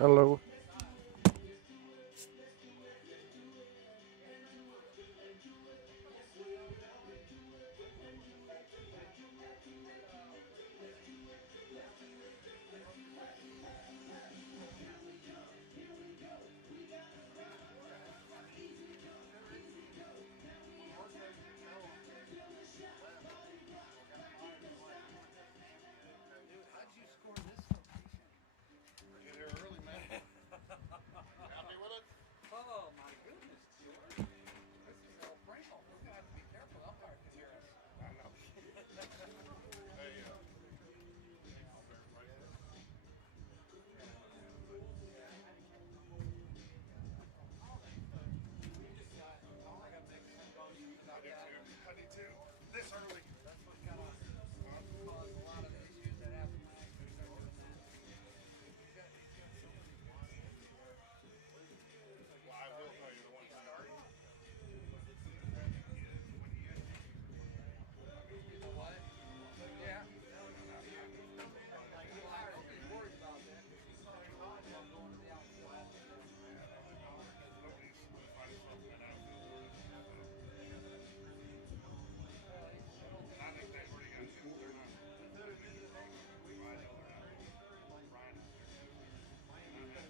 Hello. Dude, how'd you score this location? Get here early, man. Happy with it? Oh my goodness, George. This is El Primo. We're gonna have to be careful. Umpire can hear us. I know. Hey, I'll bear right there. I got mixed emotions I about do that. too. I do too. This early. That's what kind of caused a lot of the issues that happened when I actually started doing that. Well, I will tell you the one thing. You know what? Yeah. Well, I don't be worried about that because he's going to the outfield. Nobody's going to find something in outfield. I think they've already got two. They're not. I know they're not. Ryan is there.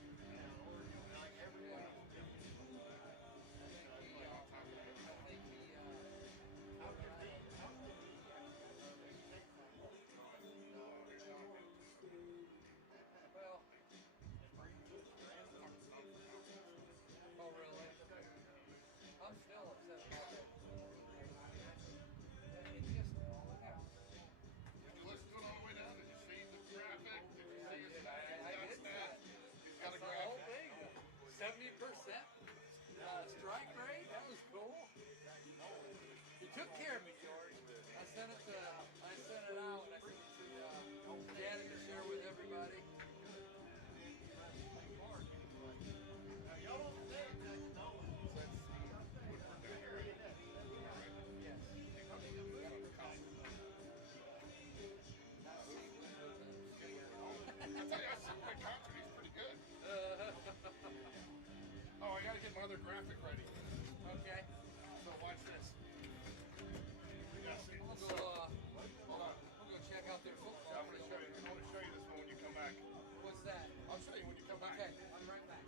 Well, oh really? I'm still upset about that. It's just, yeah. Did you listen to it all the way down? Did you see the graphic? Did you see his I did see stat? it. He's I got a saw the whole graphic. thing. 70% strike rate. That was cool. You took care of me, George. I sent it out, and I sent it to Dad to share with everybody. I tell you, I see my concert. He's pretty good. Oh, I got to get my other graphic ready. Okay. So watch this. Yeah, see, We'll so, go. hold on. We'll go check out their football. I'm going to show you. I want to show you this one when you come back. What's that? I'll show you when you come back. Okay, I'm right back.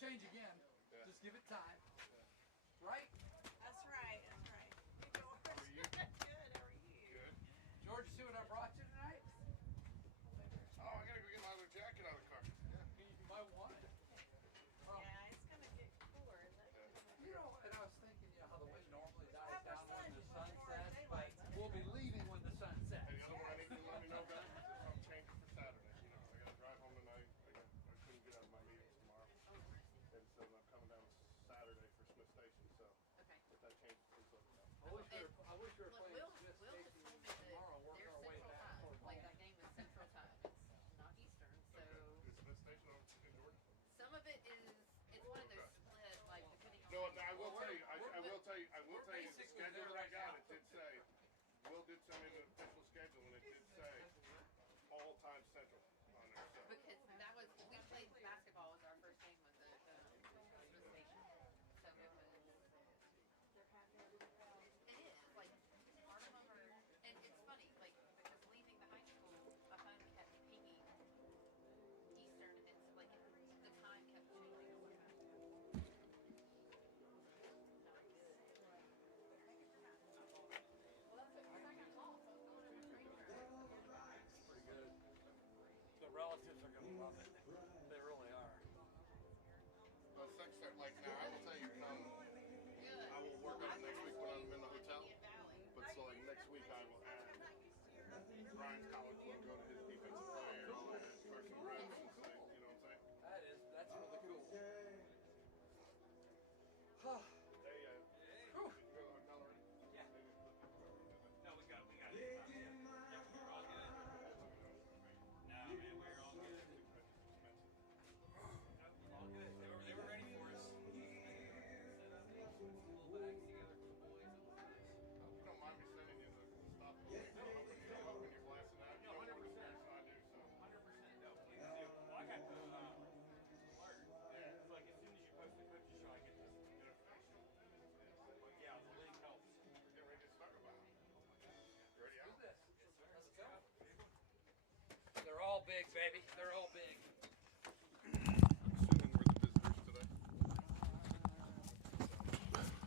change again. Yeah. Just give it time. Right? That's right. That's right. Hey, George. How are you? Good. How are you? Good. George, you see what I brought you tonight? Oh, I gotta go get my other jacket out of the car. Yeah. You might want it. Oh. Yeah, it's gonna get cooler. You know, and I was thinking, you know, how the wind normally dies Have our down when sun the just sun one more sets, but daylight time. we'll be leaving when the sun sets. Hey, the other one I need to let me know about is if I'm changing for Saturday. You know, I gotta drive home tonight. I couldn't get out of my meetings tomorrow. And so I'm coming down Saturday for Smith Station. So if that changes, please let me know. I wish we were Look, playing Will Smith just Station told me tomorrow, that work they're our way Central back. Time. toward Like home. that game is Central Time. It's not Eastern. So Is Smith Station in Georgia? some of it is. It's one of those split, like depending on. No, I will tell you. I will tell you. I will tell you. The basically schedule there that I right got, now. it did say. Will did send me the official schedule, and it did say all time Central on there. So. Because that was we played basketball. Was our first game was at Smith Station. So it was. It is like part of them are, and it's funny like because leaving the high school, my phone kept pinging Eastern, and it's like the time kept changing all the time. Pretty good. The relatives are going to love it. They really are. Well, sex start lights now. I will tell you. Good. I will work on it next week when I'm in the hotel. Indian Valley. But so like next week I will add Brian's college logo to his defensive player, all that for some reps and say, you know what I'm saying? That's really cool. Hey, Whew. did you go to hotel already? Yeah. No, we got it. Yeah, we're all good. No, man, we're all good. No, all good. They were ready for us. Set up little bags together for the boys. It was nice. I hope you don't mind me sending you the stuff. I'm hoping you're blasting out. You No, know more 100%. experience than I do, so. 100%. No, please do. Well, I got the alert. Yeah. It's like as soon as you post the coaches show, I get this notification. But yeah, the link helps. We're getting ready to start about. You ready out? Do this. Let's go. They're all big, baby. They're all big. Assuming we're the visitors today.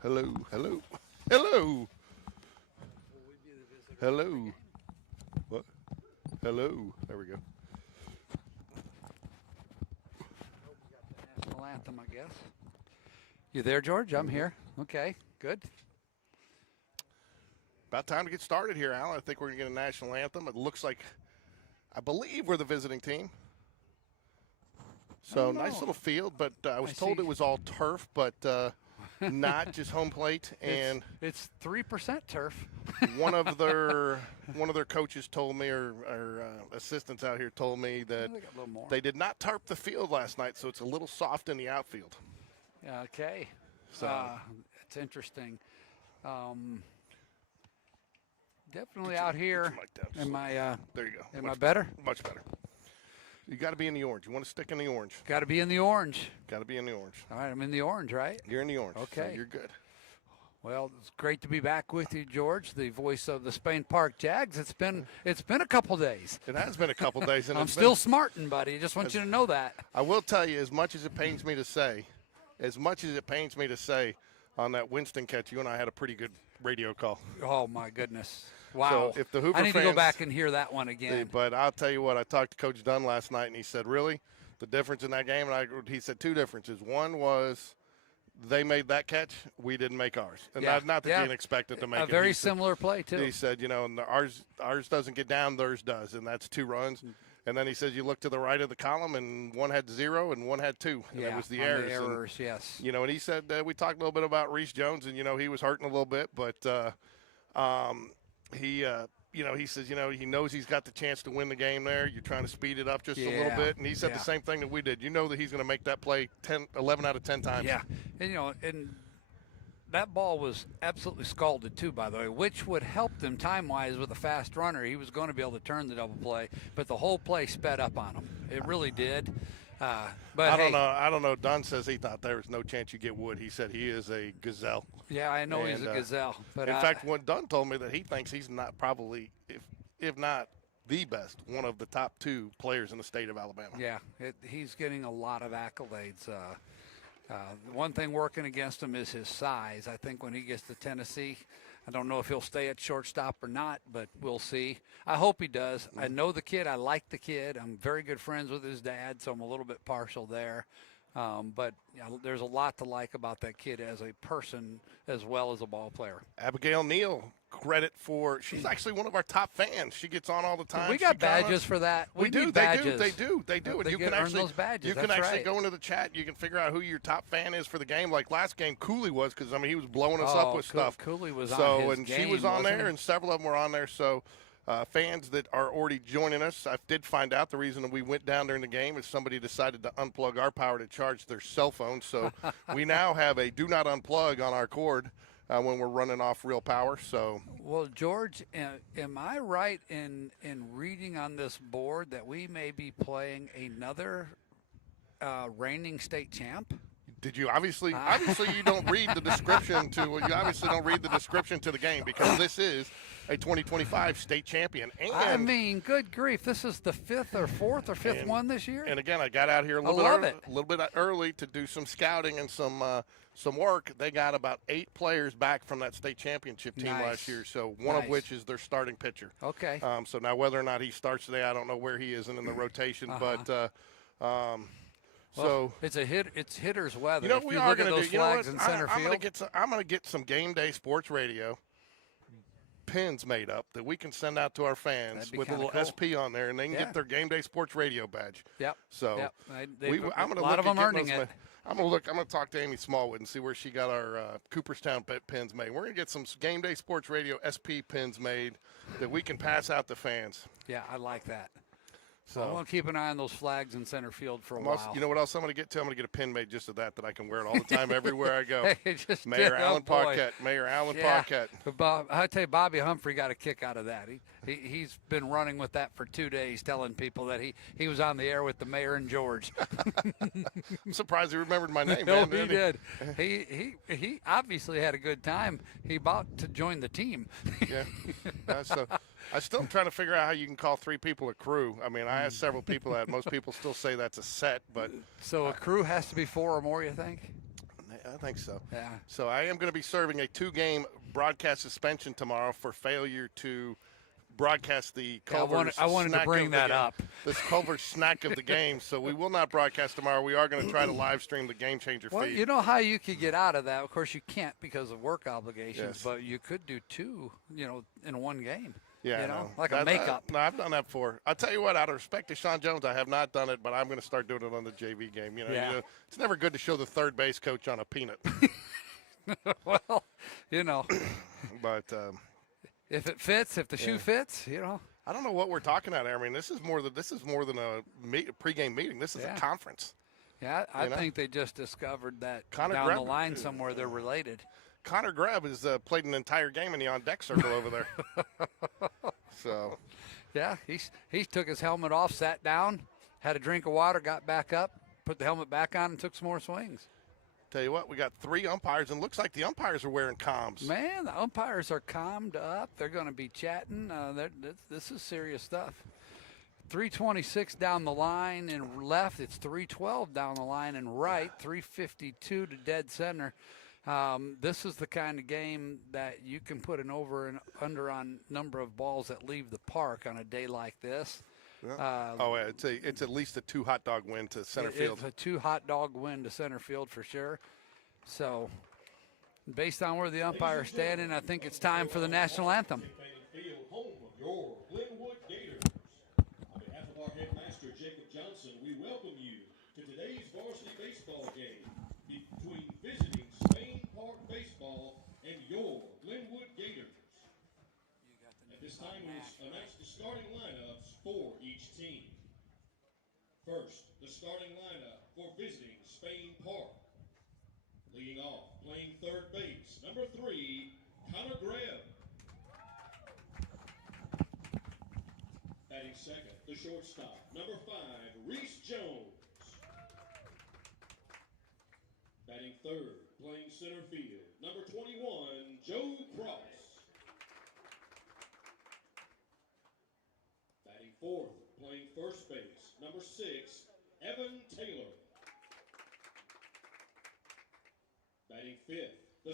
Hello, hello, hello, Will we be the visitors? hello. What? Hello. There we go. National anthem, I guess. You there, George? I'm here. Okay, good. About time to get started here, Alan. I think we're going to get a national anthem. It looks like, I believe we're the visiting team. So don't know. nice little field, but I was I told see. it was all turf, but not just home plate. And It's 3% turf. one of their coaches told me, or assistants out here told me that They got a little more. they did not tarp the field last night, so it's a little soft in the outfield. Okay. So- It's interesting. Definitely out here. your mic down just a Am I? There you go. Am I Much better? Much better. You got to be in the orange. You want to stick in the orange. Got to be in the orange. Got to be in the orange. All right, I'm in the orange, right? You're in the orange. So Okay. you're good. Well, it's great to be back with you, George, the voice of the Spain Park Jags. It's been a couple days. It has been a couple days, and I'm it's still been, smarting, buddy. Just want you to know that. I will tell you, as much as it pains me to say, on that Winston catch, you and I had a pretty good radio call. Oh my goodness! Wow. So if the Hoover I need to go fans- back and hear that one again. But I'll tell you what, I talked to Coach Dunn last night, and he said, really, the difference in that game, and he said two differences. One was they made that catch, we didn't make ours. And Yeah. not that Yeah. Gene expected to make A it. very He said- similar play too. He said, and ours doesn't get down, theirs does, and that's 2 runs. And then he says you look to the right of the column, and one had 0 and one had 2. And it was the on errors. The And, errors, yes. and he said we talked a little bit about Reese Jones, and he was hurting a little bit, but he says he knows he's got the chance to win the game there. You're trying to speed it up just a little bit, and he said the same thing that we did. You know that he's going to make that play 11 out of 10 times. Yeah, and that ball was absolutely scalded too, by the way, which would help them time-wise with a fast runner. He was going to be able to turn the double play, but the whole play sped up on him. It really did. But I don't know. Dunn says he thought there was no chance you get Wood. He said he is a gazelle. Yeah, I know he's And, a gazelle. But in fact, when Dunn told me that he thinks he's not probably, if not the best, one of the top 2 players in the state of Alabama. yeah, he's getting a lot of accolades. The one thing working against him is his size. I think when he gets to Tennessee, I don't know if he'll stay at shortstop or not, but we'll see. I hope he does. I know the kid. I like the kid. I'm very good friends with his dad, so I'm a little bit partial there. But there's a lot to like about that kid as a person as well as a ball player. Abigail Neal, credit for, she's actually one of our top fans. She gets on all the time. We got badges for that. We do. Badges. They do. And you can actually, those badges. you can actually go into the chat. You can figure out who your top fan is for the game. Like last game, Cooley was, because, I mean, he was blowing us up with stuff. Cooley was on his and game, she was on there, he? and several of them were on there. So fans that are already joining us, I did find out the reason that we went down during the game is somebody decided to unplug our power to charge their cell phone. So we now have a do not unplug on our cord when we're running off real power. So, well, George, am I right in reading on this board that we may be playing another reigning state champ? Did you obviously you don't read the description to the game, because this is a 2025 state champion. And I mean, good grief, this is the fifth or fifth one this year. And again, I got out here a little bit early to do some scouting and some work. They got about 8 players back from that state championship team last year, so one of which is their starting pitcher. Okay. So now whether or not he starts today, I don't know where he is in the rotation, but. So it's it's hitter's weather. You know what we are going to do? You know what? I'm going to get some Game Day Sports Radio pins made up that we can send out to our fans with a little cool. SP on there, and they can get their Game Day Sports Radio badge. Yep. So I'm going to look at earning it. I'm going to talk to Amy Smallwood and see where she got our Cooperstown pins made. We're going to get some Game Day Sports Radio SP pins made that we can pass out to fans. Yeah, I like that. So I want to keep an eye on those flags in center field for a while. You know what else I'm going to get to? I'm going to get a pin made just of that I can wear it all the time everywhere I go. Hey, Mayor Alan Paquette. Mayor Alan Paquette. But Bob, I tell you, Bobby Humphrey got a kick out of that. He's been running with that for 2 days, telling people that he was on the air with the mayor and George. I'm surprised he remembered my name. No, he did. He obviously had a good time. He about to join the team. Yeah. So I still am trying to figure out how you can call 3 people a crew. I mean, I asked several people that. Most people still say that's a set, but so a crew has to be 4 or more, you think? I think so. Yeah. So I am going to be serving a 2-game broadcast suspension tomorrow for failure to broadcast the Culver. I wanted to bring that up. This Culver snack of the game. So we will not broadcast tomorrow. We are going to try to live stream the Game Changer feed. Well, you know how you could get out of that. Of course, you can't because of work obligations, Yes. but you could do 2, in one game. Yeah, like a makeup. No, I've done that before. I'll tell you what, out of respect to Sean Jones, I have not done it, but I'm going to start doing it on the JV game. It's never good to show the third base coach on a peanut. Well, But if it fits, if the shoe fits, I don't know what we're talking about. I mean, this is more than a pregame meeting. This is a conference. Yeah, I think they just discovered that Connor down Greb, the line somewhere they're related. Connor Greb has played an entire game in the on-deck circle over there. So, yeah, he took his helmet off, sat down, had a drink of water, got back up, put the helmet back on, and took some more swings. Tell you what, we got 3 umpires, and looks like the umpires are wearing comms. Man, the umpires are calmed up. They're going to be chatting. This is serious stuff. 326 down the line and left. It's 312 down the line and right. 352 to dead center. This is the kind of game that you can put an over and under on number of balls that leave the park on a day like this. It's at least a 2 hot dog win to center field. It's a 2 hot dog win to center field for sure. So, based on where the umpire is standing, I think it's time for the national anthem. Home of your Glenwood Gators. On behalf of our headmaster, Jacob Johnson, we welcome you to today's varsity baseball game between visiting Spain Park Baseball and your Glenwood Gators. At this time, we will announce the starting lineups for each team. First, the starting lineup for visiting Spain Park. Leading off, playing third base, number 3, Connor Greb. Batting second, the shortstop, number 5, Reese Jones. Batting third, playing center field, number 21, Joe Cross. Batting fourth, playing first base, number 6, Evan Taylor.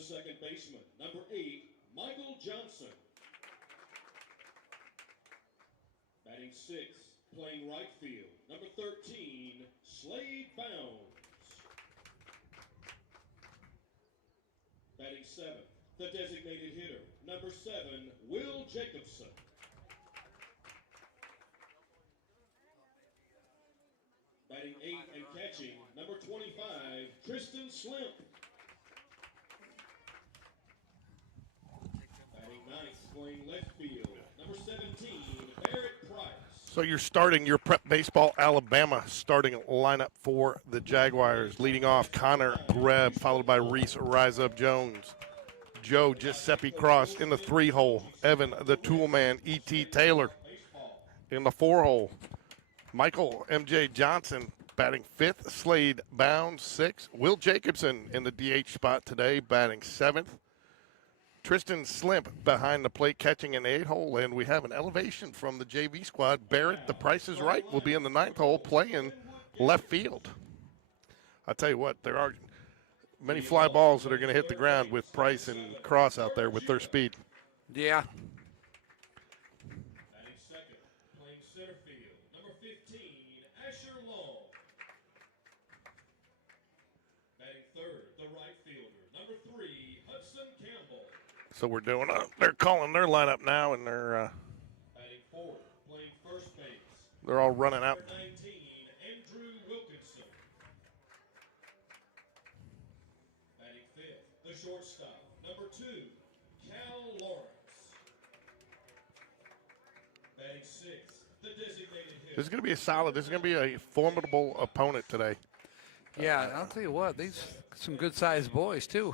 second baseman, number 8, Michael Johnson. Batting 6th, playing right field, number 13, Slade Bounds. Batting 7th, the designated hitter, number 7, Will Jacobson. Batting 8th and catching, number 25, Tristan Slimp. Batting 9th, playing left field, number 17, Barrett Price. So you're starting your prep baseball Alabama starting lineup for the Jaguars. Leading off, Connor Greb, followed by Reese Rise Up Jones. Joe Giuseppe Cross in the 3-hole. Evan the Toolman, E.T. Taylor in the 4-hole. Michael M.J. Johnson batting 5th. Slade Bounds 6th. Will Jacobson in the DH spot today, batting 7th. Tristan Slimp behind the plate catching an 8-hole, and we have an elevation from the JV squad. Barrett, the Price is Right, will be in the 9th hole playing left field. I'll tell you what, there are many fly balls that are going to hit the ground with Price and Cross out there with their speed. Yeah. Batting second, playing center field, number 15, Asher Long. Batting third, the right fielder, number 3, Hudson Campbell. So we're doing they're calling their lineup now, and they're Batting fourth, playing first base, they're all running out. number 19, Andrew Wilkinson. Batting fifth, the shortstop, number 2, Cal Lawrence. Batting sixth, the designated hitter. This is going to be this is going to be a formidable opponent today. Yeah, I'll tell you what, these some good-sized boys, too.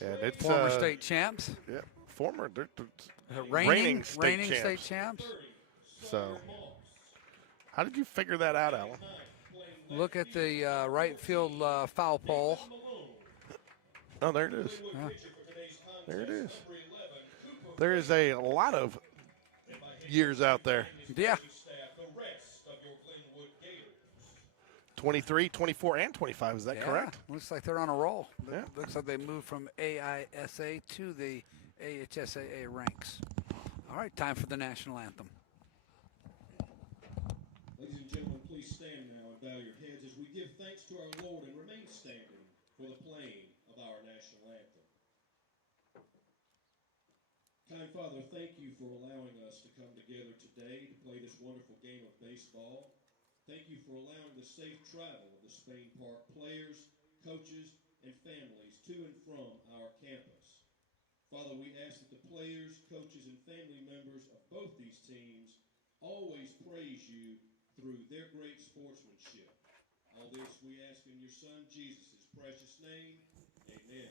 And it's Former state champs. Yeah, they're Reigning state champs. state champs. So, how did you figure that out, Alan? Look at the right field foul pole. Oh, there it is. Yeah. There it is. There is a lot of years out there. Yeah. 23, 24, and 25. Is that correct? Looks like they're on a roll. Yeah. Looks like they moved from AISA to the AHSAA ranks. All right, time for the national anthem. Ladies and gentlemen, please stand now and bow your heads as we give thanks to our Lord and remain standing for the playing of our national anthem. Kind Father, thank you for allowing us to come together today to play this wonderful game of baseball. Thank you for allowing the safe travel of the Spain Park players, coaches, and families to and from our campus. Father, we ask that the players, coaches, and family members of both these teams always praise you through their great sportsmanship. All this we ask in your Son, Jesus' precious name. Amen.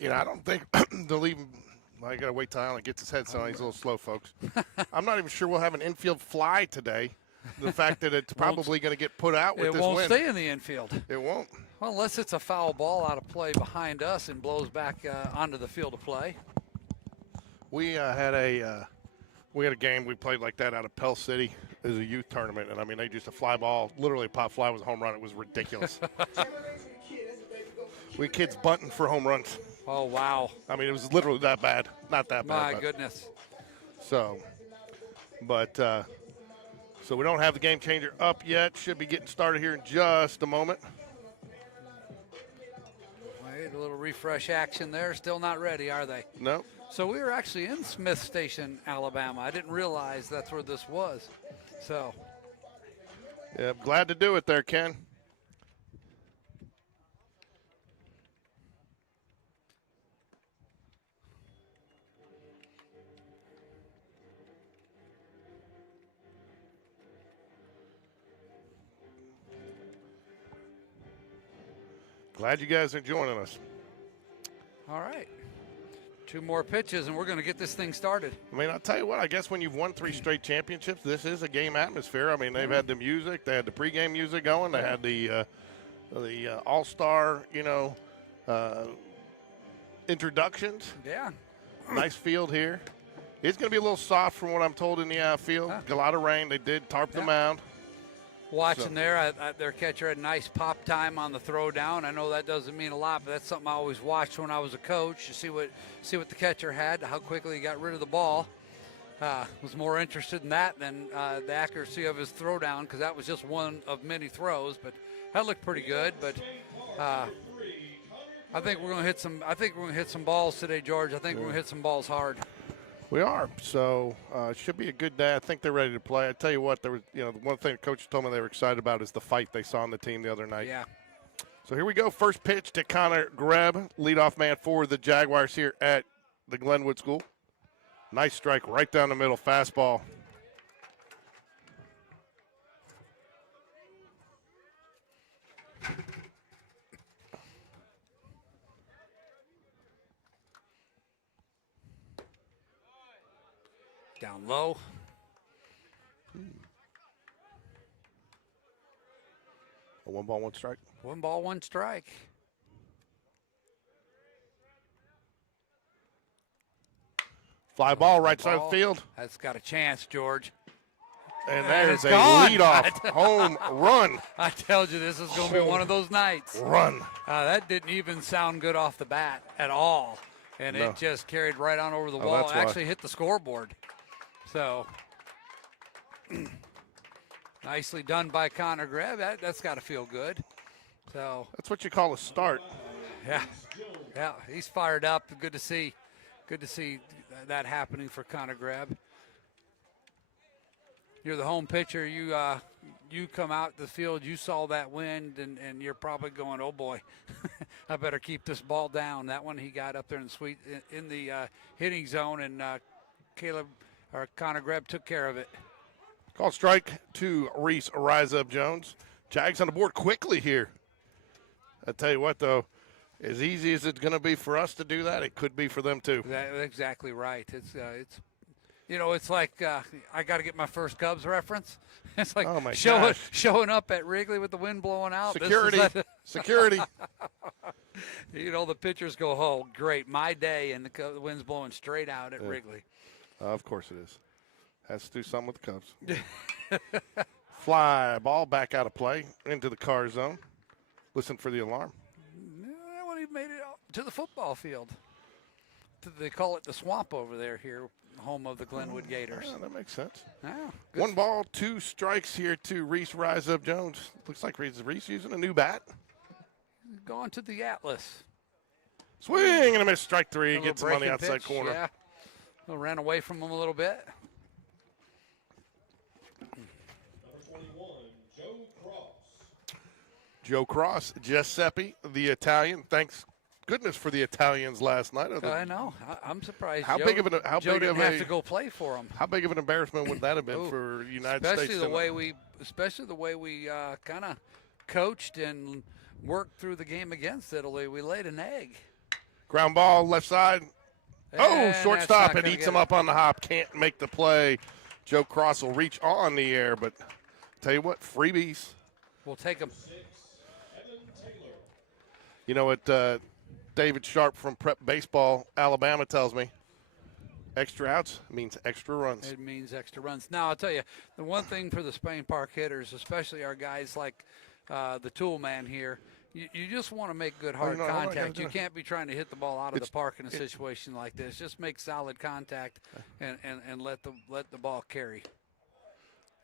You know, I don't think they'll even. I got to wait till Alan gets his headset on. He's a little slow, folks. I'm not even sure we'll have an infield fly today. The fact that it's probably going to get put out with It this won't wind. stay in the infield. It won't. Well, unless it's a foul ball out of play behind us and blows back onto the field of play. We had a game we played like that out of Pell City as a youth tournament, and I mean they used a fly ball, literally a pop fly was a home run. It was ridiculous. We had kids bunting for home runs. Oh, wow. I mean, it was literally that bad. Not that bad. My but- goodness. So, but so we don't have the game changer up yet. Should be getting started here in just a moment. Wait, a little refresh action there. Still not ready, are they? No. So we were actually in Smith Station, Alabama. I didn't realize that's where this was. So, Yeah, glad to do it there, Ken. Glad you guys are joining us. all right. 2 more pitches, and we're going to get this thing started. I mean, I'll tell you what, I guess when you've won 3 straight championships, this is a game atmosphere. I mean, they've had the music, they had the pregame music going, they had the all-star, introductions. Yeah. Nice field here. It's going to be a little soft from what I'm told in the outfield. A lot of rain. They did tarp the mound. Watching So- there, their catcher had a nice pop time on the throw down. I know that doesn't mean a lot, but that's something I always watched when I was a coach to see what the catcher had, how quickly he got rid of the ball. Was more interested in that than the accuracy of his throw down, because that was just one of many throws. But that looked pretty good. But I think we're going to hit some. I think we're going to hit some balls today, George. I think we're going to hit some balls hard. We are. So it should be a good day. I think they're ready to play. I tell you what, there was, the one thing the coach told me they were excited about is the fight they saw on the team the other night. Yeah. So here we go. First pitch to Connor Greb, leadoff man for the Jaguars here at the Glenwood School. Nice strike right down the middle, fastball. Down low. A 1-1 strike. 1 ball, 1 strike. Fly ball right side of Ball. the field. That's got a chance, George. And there's it's a gone. leadoff home run. I told you this is going to be one of those nights. Run. That didn't even sound good off the bat at all. And No. it just carried right on over the Oh, wall. that's why. Actually hit the scoreboard. So, nicely done by Connor Greb. That's got to feel good. So, That's what you call a start. yeah, he's fired up. Good to see that happening for Connor Greb. You're the home pitcher. You come out the field. You saw that wind, and you're probably going, oh boy, I better keep this ball down. That one he got up there in the hitting zone, and Connor Greb took care of it. Call strike to Reese Rise Up Jones. Jags on the board quickly here. I tell you what, though, as easy as it's going to be for us to do that, it could be for them too. That's exactly right. It's like I got to get my first Cubs reference. It's like Oh, my showing up at Wrigley with the wind blowing out. This is Security, security. The pitchers go, oh, great, my day, and the wind's blowing straight out at Wrigley. Of course it is. Has to do something with the Cubs. Fly ball back out of play into the car zone. Listen for the alarm. That one even made it out to the football field. They call it the swamp over there here, home of the Glenwood Gators. Yeah, that makes sense. Yeah, good. 1 ball, 2 strikes here to Reese Rise Up Jones. Looks like Reese using a new bat. Going to the Atlas. Swing and a miss. Strike 3. A little Gets him on the breaking outside pitch, corner. Yeah. Ran away from him a little bit. Number 21, Joe Cross. Joe Cross, Giuseppe, the Italian. Thanks goodness for the Italians last night. I know. I'm surprised. How Joe, big of an Joe didn't have to go play for him. How big of an embarrassment would that have been for United States? Especially the way we kind of coached and worked through the game against Italy. We laid an egg. Ground ball, left side. And Shortstop, that's not and gonna eats get him it. up on the hop. Can't make the play. Joe Cross will reach on the air, but tell you what, freebies. We'll take him. You know what David Sharp from Prep Baseball, Alabama, tells me? Extra outs means extra runs. It means extra runs. Now, I'll tell you, the one thing for the Spain Park hitters, especially our guys like the tool man here, You just want to make good Well, hard you know, I'm not contact. gonna You do it. can't be trying to hit the ball out of the It's- park in a situation like this. Just make solid contact and let the ball carry.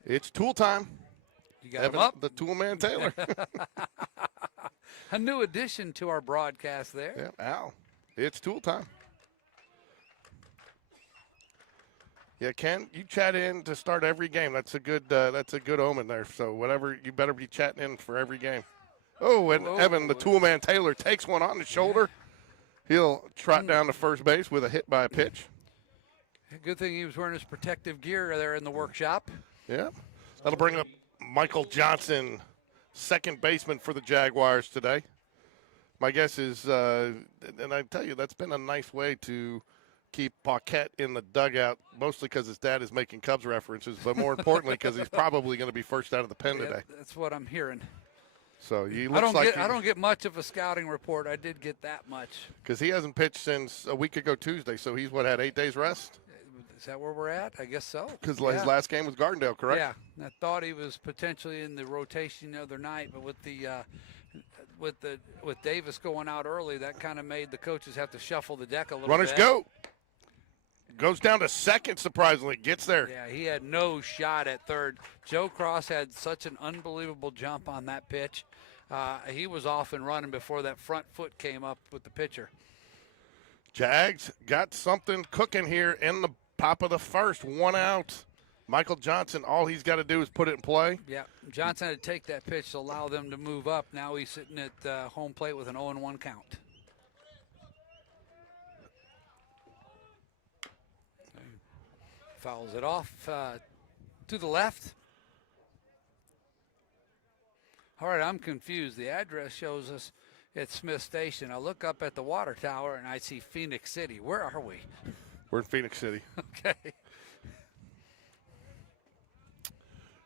It's tool time. You got him Evan, up. the tool man Taylor. A new addition to our broadcast there. Yeah, Al. It's tool time. Yeah, Ken, you chat in to start every game. That's a good omen there. So whatever, you better be chatting in for every game. Oh, and Whoa. Evan, the tool man Taylor, takes one on the shoulder. He'll trot down to first base with a hit by a pitch. Good thing he was wearing his protective gear there in the workshop. Yeah. That'll bring up Michael Johnson, second baseman for the Jaguars today. My guess is, and I tell you, that's been a nice way to keep Paquette in the dugout, mostly because his dad is making Cubs references, but more importantly because he's probably going to be first out of the pen today. That's what I'm hearing. So he I looks like don't get much of a scouting report. I did get that much. because he hasn't pitched since a week ago Tuesday. So he's had 8 days rest? Is that where we're at? I guess so. Because Yeah. his last game was Gardendale, correct? Yeah, and I thought he was potentially in the rotation the other night, but with Davis going out early, that kind of made the coaches have to shuffle the deck a little Runners bit. go. Goes down to second, surprisingly. Gets there. Yeah, he had no shot at third. Joe Cross had such an unbelievable jump on that pitch. He was off and running before that front foot came up with the pitcher. Jags got something cooking here in the top of the first. 1 out. Michael Johnson, all he's got to do is put it in play. Yeah, Johnson had to take that pitch to allow them to move up. Now he's sitting at home plate with an 0-1 count. Fouls it off to the left. All right, I'm confused. The address shows us at Smith Station. I look up at the water tower and I see Phoenix City. Where are we? We're in Phoenix City. Okay.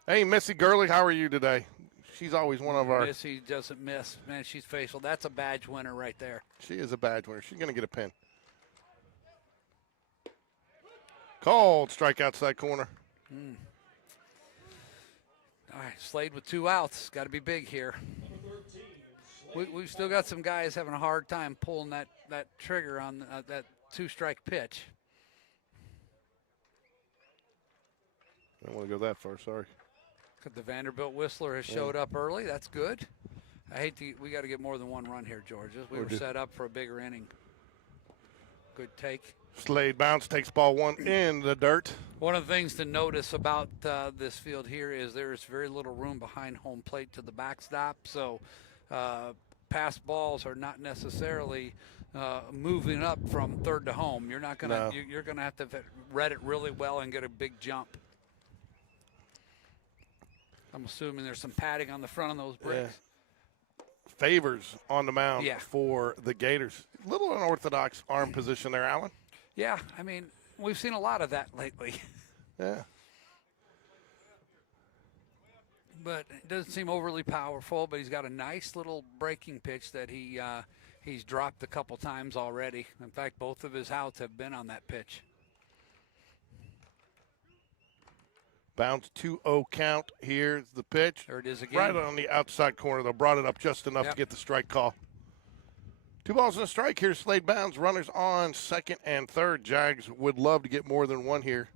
Hey, Missy Gurley, how are you today? She's always one of our. Missy doesn't miss. Man, she's faithful. That's a badge winner right there. She is a badge winner. She's going to get a pin. Called strike outside corner. All right, Slade with 2 outs. Got to be big here. We've still got some guys having a hard time pulling that trigger on that 2-strike pitch. I don't want to go that far, sorry. The Vanderbilt Whistler has showed up early. That's good. We got to get more than 1 run here, George. We were set up for a bigger inning. Good take. Slade bounce, takes ball 1 in the dirt. One of the things to notice about this field here is there is very little room behind home plate to the backstop. So pass balls are not necessarily moving up from third to home. You're not gonna. No. You're gonna have to read it really well and get a big jump. I'm assuming there's some padding on the front of those bricks. Yeah. Favors on the mound Yeah. for the Gators. Little unorthodox arm position there, Alan. Yeah, I mean, we've seen a lot of that lately. Yeah. But it doesn't seem overly powerful, but he's got a nice little breaking pitch that he's dropped a couple times already. In fact, both of his outs have been on that pitch. Bounce 2-0 count. Here's the pitch. There it is again. Right on the outside corner, though. Brought it up just enough to get the strike call. 2 balls and a strike. Here's Slade bounds. Runners on second and third. Jags would love to get more than 1 here.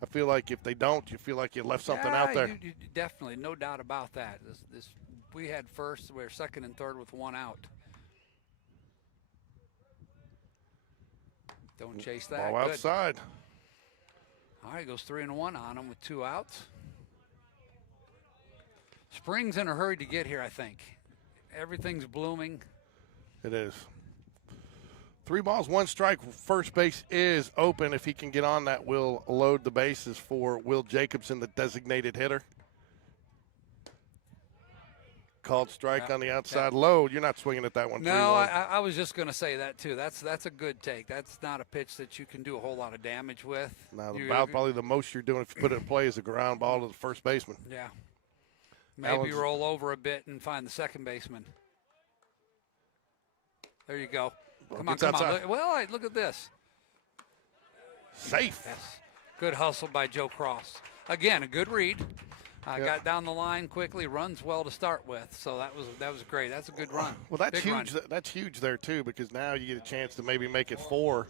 I feel like if they don't, you feel like you left something out there. You definitely, no doubt about that. We had first, we're second and third with 1 out. Don't chase that. Ball Good. outside. All right, goes 3-1 on him with 2 outs. Spring's in a hurry to get here, I think. Everything's blooming. It is. 3 balls, 1 strike. First base is open. If he can get on that, we'll load the bases for Will Jacobson, the designated hitter. Called strike on the outside. Load. You're not swinging at that one. No, 3-1. I was just going to say that too. That's a good take. That's not a pitch that you can do a whole lot of damage with. Now, probably the most you're doing if you put it in play is a ground ball to the first baseman. Yeah. Maybe roll over a bit and find the second baseman. There you go. Come on. Look, look at this. Safe. Yes. Good hustle by Joe Cross. Again, a good read. Yep. Got down the line quickly, runs well to start with, so that was great. That's a good run. Well, that's Big run. huge. That's huge there too, because now you get a chance to maybe make it 4.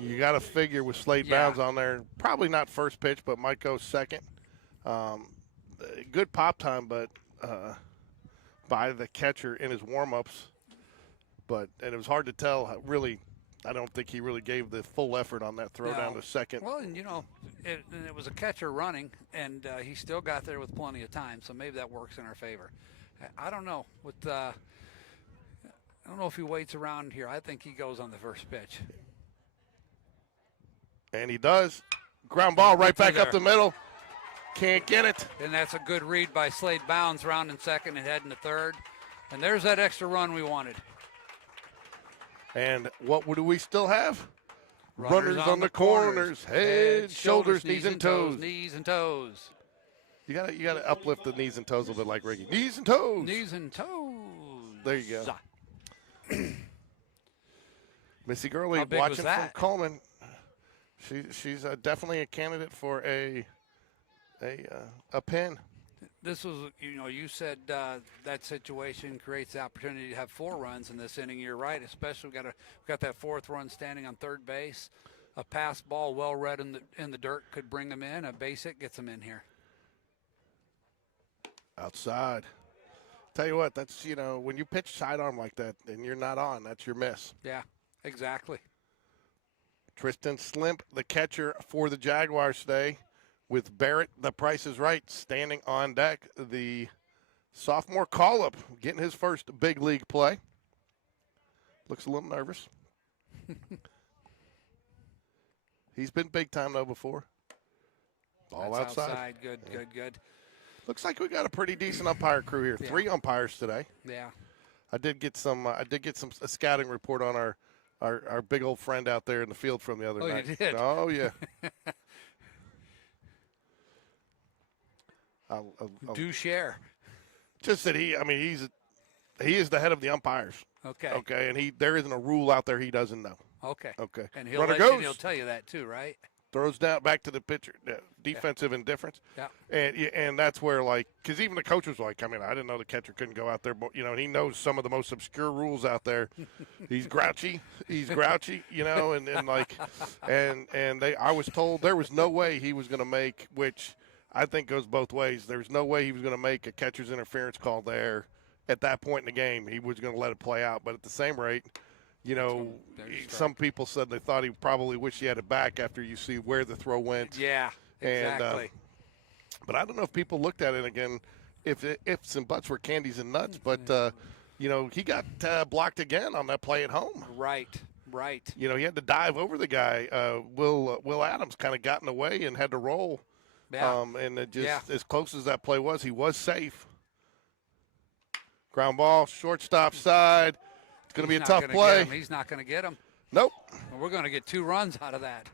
You got to figure with Slade Bounds on there, probably not first pitch, but might go second. Good pop time, but by the catcher in his warm-ups. And it was hard to tell. Really, I don't think he really gave the full effort on that throw down to second. Well, and it was a catcher running, and he still got there with plenty of time, so maybe that works in our favor. I don't know. I don't know if he waits around here. I think he goes on the first pitch. And he does. Ground ball right back up the middle. Can't get it. And that's a good read by Slade Bounds, rounding second and heading to third. And there's that extra run we wanted. And what do we still have? Runners on the corners. Head, shoulders, knees, and toes. Knees and toes. You gotta uplift the knees and toes a little bit like Ricky. Knees and toes. Knees and toes. There you go. Missy Gurley How big watching was that? from Coleman. She's definitely a candidate for a pin. This was, you said that situation creates the opportunity to have 4 runs in this inning. You're right, especially we got that 4th run standing on third base. A pass ball well read in the dirt could bring them in. A base hit gets them in here. Outside. Tell you what, that's when you pitch sidearm like that and you're not on, that's your miss. Yeah, exactly. Tristan Slimp, the catcher for the Jaguars today. With Barrett, the Price is Right, standing on deck. The sophomore call-up, getting his first big league play. Looks a little nervous. He's been big time, though, before. All That's outside. Good. Looks like we got a pretty decent umpire crew here. Yeah. 3 umpires today. Yeah. I did get a scouting report on our big old friend out there in the field from the other night. You did? Oh, yeah. Do share. Just that he is the head of the umpires. Okay. Okay, and there isn't a rule out there he doesn't know. Okay. Okay. And he'll Runner let goes. he'll tell you that too, right? Throws down back to the pitcher. Defensive indifference. Yeah. And that's where, because even the coach was like, I didn't know the catcher couldn't go out there, but and he knows some of the most obscure rules out there. He's grouchy, I was told there was no way he was going to make, which I think goes both ways. There's no way he was going to make a catcher's interference call there at that point in the game. He was going to let it play out. But at the same rate, some people said they thought he probably wished he had it back after you see where the throw went. Yeah, exactly. But I don't know if people looked at it again, if ifs and buts were candies and nuts. But, he got blocked again on that play at home. Right. He had to dive over the guy. Will Adams kind of got in the way and had to roll. Yeah. And it just as close as that play was, he was safe. Ground ball, shortstop side. It's going to be a tough play. He's not going to get him. Nope. We're going to get 2 runs out of that.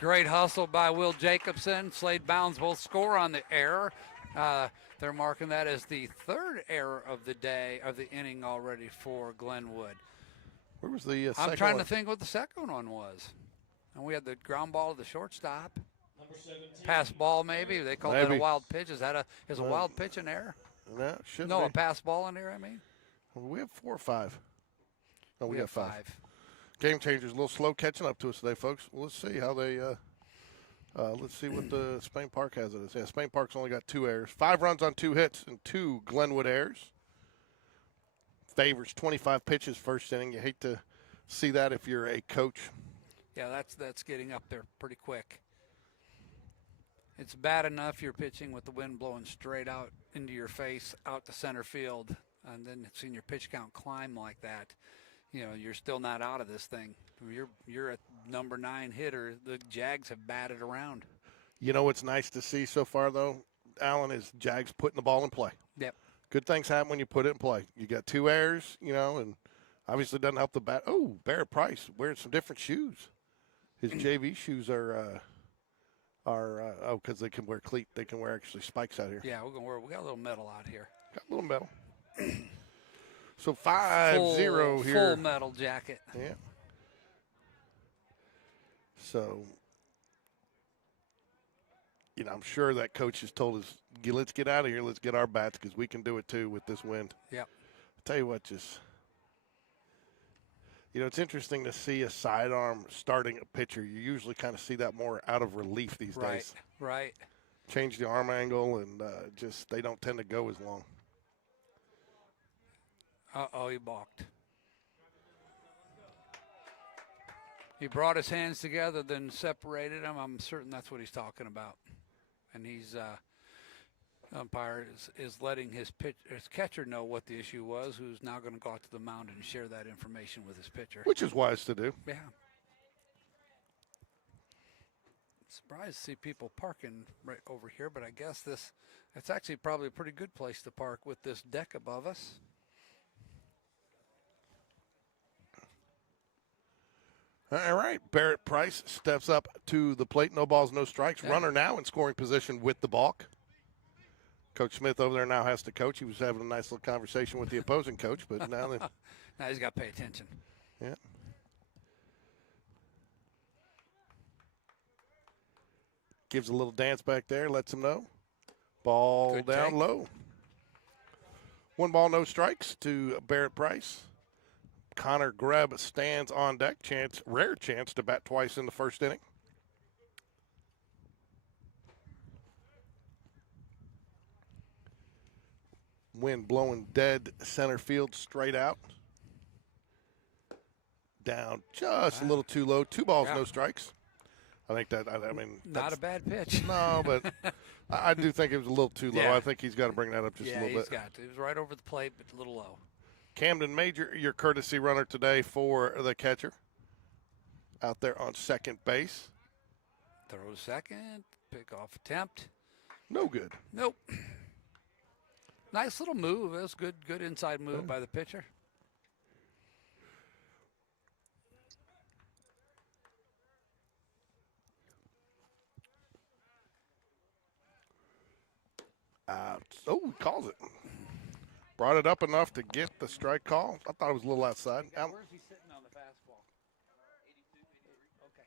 Great hustle by Will Jacobson. Slade Bounds both score on the error. They're marking that as the 3rd error of the day, of the inning already for Glenwood. Where was the second I'm trying one? to think what the second one was. And we had the ground ball to the shortstop. Pass ball, maybe. They call that a wild pitch. Is a wild pitch an error? No, shouldn't No, be. a pass ball in there, We have 4 or 5. No, we got 5. Game Changers a little slow catching up to us today, folks. Let's see how they let's see what the Spain Park has of this. Yeah, Spain Park's only got 2 errors. 5 runs on 2 hits and 2 Glenwood errors. Favors 25 pitches first inning. You hate to see that if you're a coach. Yeah, that's getting up there pretty quick. It's bad enough you're pitching with the wind blowing straight out into your face, out to center field, and then seeing your pitch count climb like that. You're still not out of this thing. You're a number 9 hitter. The Jags have batted around. What's nice to see so far, though, Alan, is Jags putting the ball in play. Yep. Good things happen when you put it in play. You got 2 errors, and obviously doesn't help the bat. Oh, Barrett Price wearing some different shoes. His JV shoes are because they can wear cleat. They can wear actually spikes out here. Yeah, we got a little metal out here. Got a little metal. So 5-0 here. Full metal jacket. Yeah. So, I'm sure that coach has told us, let's get out of here. Let's get our bats because we can do it too with this wind. Yep. I'll tell you what, it's interesting to see a sidearm starting a pitcher. You usually kind of see that more out of relief these days. Right. Change the arm angle and they don't tend to go as long. Uh-oh, he balked. He brought his hands together, then separated them. I'm certain that's what he's talking about. And he's umpire is letting his catcher know what the issue was, who's now going to go out to the mound and share that information with his pitcher. Which is wise to do. Yeah. Surprised to see people parking right over here, but I guess it's actually probably a pretty good place to park with this deck above us. All right, Barrett Price steps up to the plate. No balls, no strikes. Yeah. Runner now in scoring position with the balk. Coach Smith over there now has to coach. He was having a nice little conversation with the opposing coach, but now now he's got to pay attention. Yeah. Gives a little dance back there, lets him know. Ball Good down take. low. 1 ball, no strikes to Barrett Price. Connor Greb stands on deck. Rare chance to bat twice in the first inning. Wind blowing dead center field straight out. Down just a little too low. 2 balls, no strikes. I think Not a bad pitch. No, but I do think it was a little too low. Yeah. I think he's got to bring that up just a little bit. Yeah, he's got to. He was right over the plate, but a little low. Camden Major, your courtesy runner today for the catcher. Out there on second base. Throw to second. Pick off attempt. No good. Nope. Nice little move. That was good inside move by the pitcher. He calls it. Brought it up enough to get the strike call. I thought it was a little outside. Where's he sitting on the fastball? 82, 83. Okay.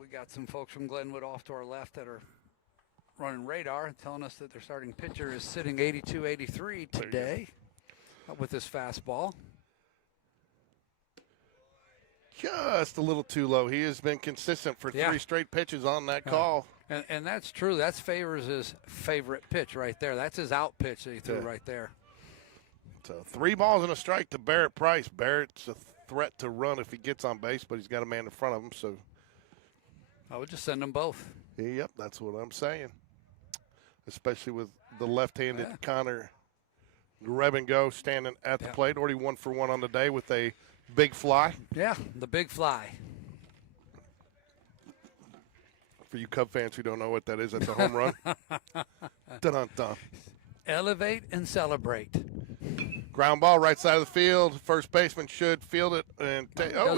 We got some folks from Glenwood off to our left that are running radar and telling us that their starting pitcher is sitting 82, 83 today with his fastball. Just a little too low. He has been consistent for 3 straight pitches on that call. And that's true. That favors his favorite pitch right there. That's his out pitch that he threw right there. So 3 balls and a strike to Barrett Price. Barrett's a threat to run if he gets on base, but he's got a man in front of him. So I would just send them both. Yep, that's what I'm saying. Especially with the left-handed Connor Grebengo standing at the plate. Already 1 for 1 on the day with a big fly. Yeah, the big fly. For you Cub fans who don't know what that is, that's a home run. Dun-dun-dun. Elevate and celebrate. Ground ball, right side of the field. First baseman should field it. And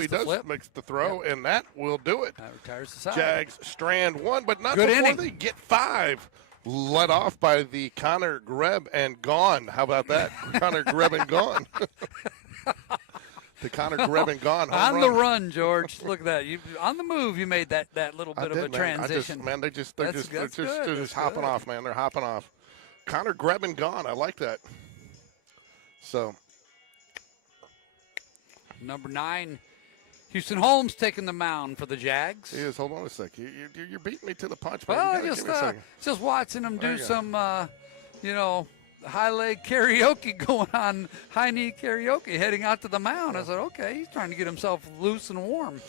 he does. Flip. Makes the throw, and that will do it. That retires the side. Jags strand 1, but not Good before inning. they get 5. Led off by the Connor Greb and gone. How about that? Connor Greb and gone. The Connor Greb and gone home on the run, George. Look at that. You on the move. You made that little bit of a transition. They're just hopping off, man. They're hopping off. Connor Greb and gone. I like that. So, number 9, Houston Holmes taking the mound for the Jags. he is. Hold on a sec. You're beating me to the punch, man. Well, You gotta give me a second. just watching him There do you go. some, high leg karaoke going on, high knee karaoke heading out to the mound. I said, okay, he's trying to get himself loose and warm.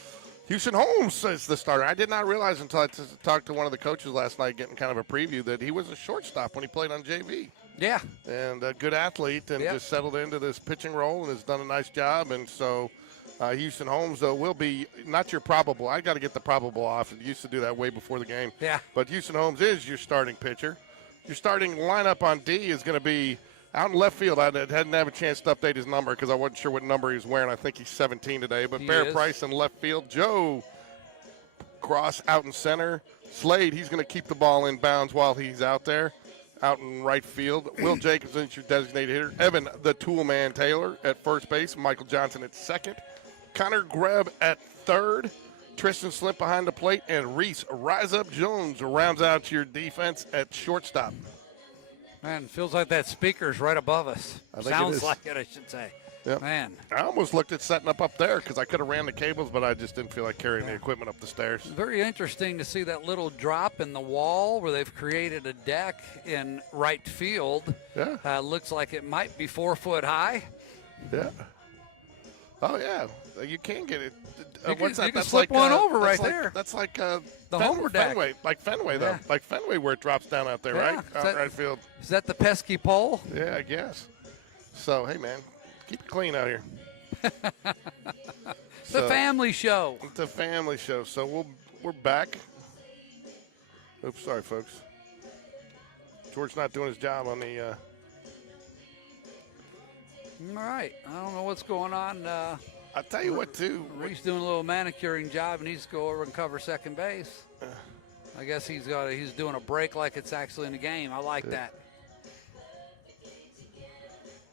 Houston Holmes is the starter. I did not realize until I talked to one of the coaches last night, getting kind of a preview, that he was a shortstop when he played on JV. Yeah. And a good athlete, and just settled into this pitching role and has done a nice job. And so Houston Holmes will be not your probable. I got to get the probable off. I used to do that way before the game. Yeah. But Houston Holmes is your starting pitcher. Your starting lineup on D is going to be out in left field. I hadn't had a chance to update his number because I wasn't sure what number he was wearing. I think he's 17 today. But Barrett Price in left field. Joe Cross out in center. Slade, he's going to keep the ball in bounds while he's out there, out in right field. Will Jacobson is your designated hitter. Evan, the tool man Taylor at first base. Michael Johnson at second. Connor Greb at third. Tristan Slip behind the plate, and Reese Rise Up Jones rounds out your defense at shortstop. Man, feels like that speaker's right above us. I think it Sounds is. like it, I should say. Yep. Man. I almost looked at setting up there because I could have ran the cables, but I just didn't feel like carrying the equipment up the stairs. Very interesting to see that little drop in the wall where they've created a deck in right field. Yeah. Looks like it might be 4 foot high. Yeah. Oh, yeah. You can get it. You What's can, that? you can That's slip like, one over that's right like, there. That's like The homer deck. Fenway. Like Fenway, though. Yeah. Like Fenway where it drops down out there, Yeah. right? Is Out that- right field. Is that the pesky pole? Yeah, I guess. So, hey, man, keep it clean out here. It's a family show. It's a family show, so we're back. Oops, sorry, folks. George's not doing his job on the. All right. I don't know what's going on. I'll tell you what, too. Reese doing a little manicuring job, and he's go over and cover second base. I guess he's doing a break like it's actually in the game. I like that.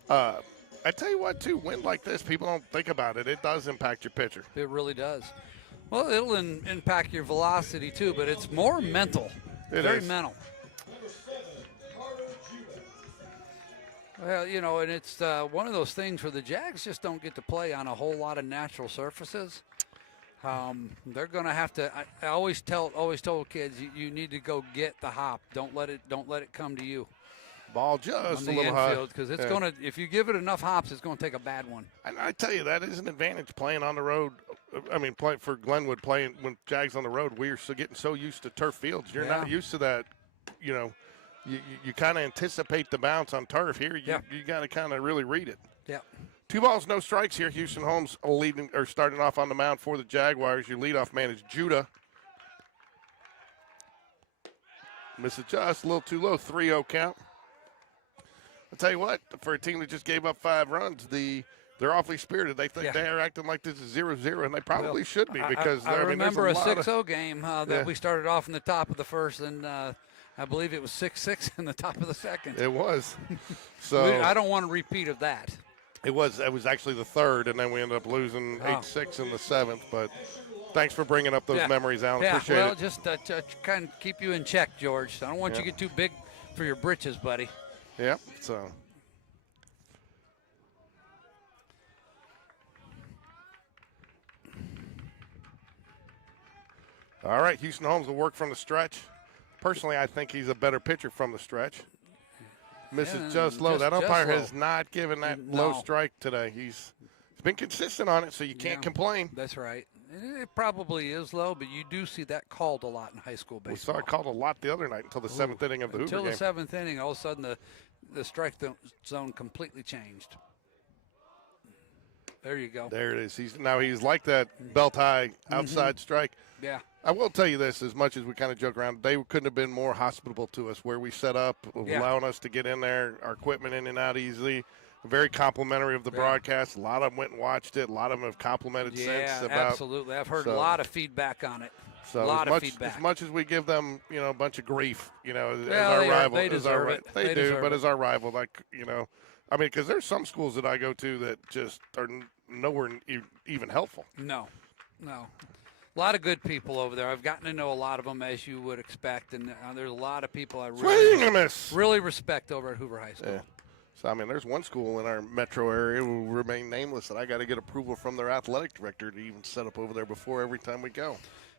I tell you what, too. Wind like this, people don't think about it. It does impact your pitcher. It really does. Well, it'll impact your velocity too, but it's more mental. Very is. mental. Well, you know, and it's one of those things where the Jags just don't get to play on a whole lot of natural surfaces. They're going to have to. I always told kids, you need to go get the hop. Don't let it come to you. Ball just On a the little high. infield, because it's going to. If you give it enough hops, it's going to take a bad one. And I tell you, that is an advantage playing on the road. I mean, playing for Glenwood, playing when Jags on the road, we're getting so used to turf fields. You're not used to that. You know, you kind of anticipate the bounce on turf. Here, you got to kind of really read it. Yeah. 2 balls, no strikes here. Houston Holmes starting off on the mound for the Jaguars. Your leadoff man is Judah. Misses just a little too low. 3-0 count. I'll tell you what, for a team that just gave up 5 runs, they're awfully spirited. They think they're acting like this is 0-0, and they probably should be because I remember a there's 6-0 game that we started off in the top of the first, and I believe it was 6-6 in the top of the second. It was. So I don't want a repeat of that. It was actually the third, and then we ended up losing 8-6 in the 7th. But thanks for bringing up those memories, Alan. Appreciate it. Just to kind of keep you in check, George. I don't want you to get too big for your britches, buddy. Yep. So. All right, Houston Holmes will work from the stretch. Personally, I think he's a better pitcher from the stretch. Misses just low. That umpire has not given that low strike today. He's been consistent on it, so you can't complain. That's right. It probably is low, but you do see that called a lot in high school baseball. We saw it called a lot the other night until the 7th inning of the Hoover game. Until the 7th inning, all of a sudden the strike zone completely changed. There you go. There it is. He's like that belt high outside strike. Yeah. I will tell you this, as much as we kind of joke around, they couldn't have been more hospitable to us where we set up, allowing us to get in there, our equipment in and out easily. Very complimentary of the broadcast. A lot of them went and watched it. A lot of them have complimented since. Absolutely. I've heard a lot of feedback on it. So a lot of feedback. As much as we give them, a bunch of grief, as well, our rival. They deserve it. They do, but as our rival, because there's some schools that I go to that just are nowhere even helpful. No. A lot of good people over there. I've gotten to know a lot of them, as you would expect, and there's a lot of people I really respect over at Hoover High School. Yeah. So, there's one school in our metro area who will remain nameless that I got to get approval from their athletic director to even set up over there before every time we go.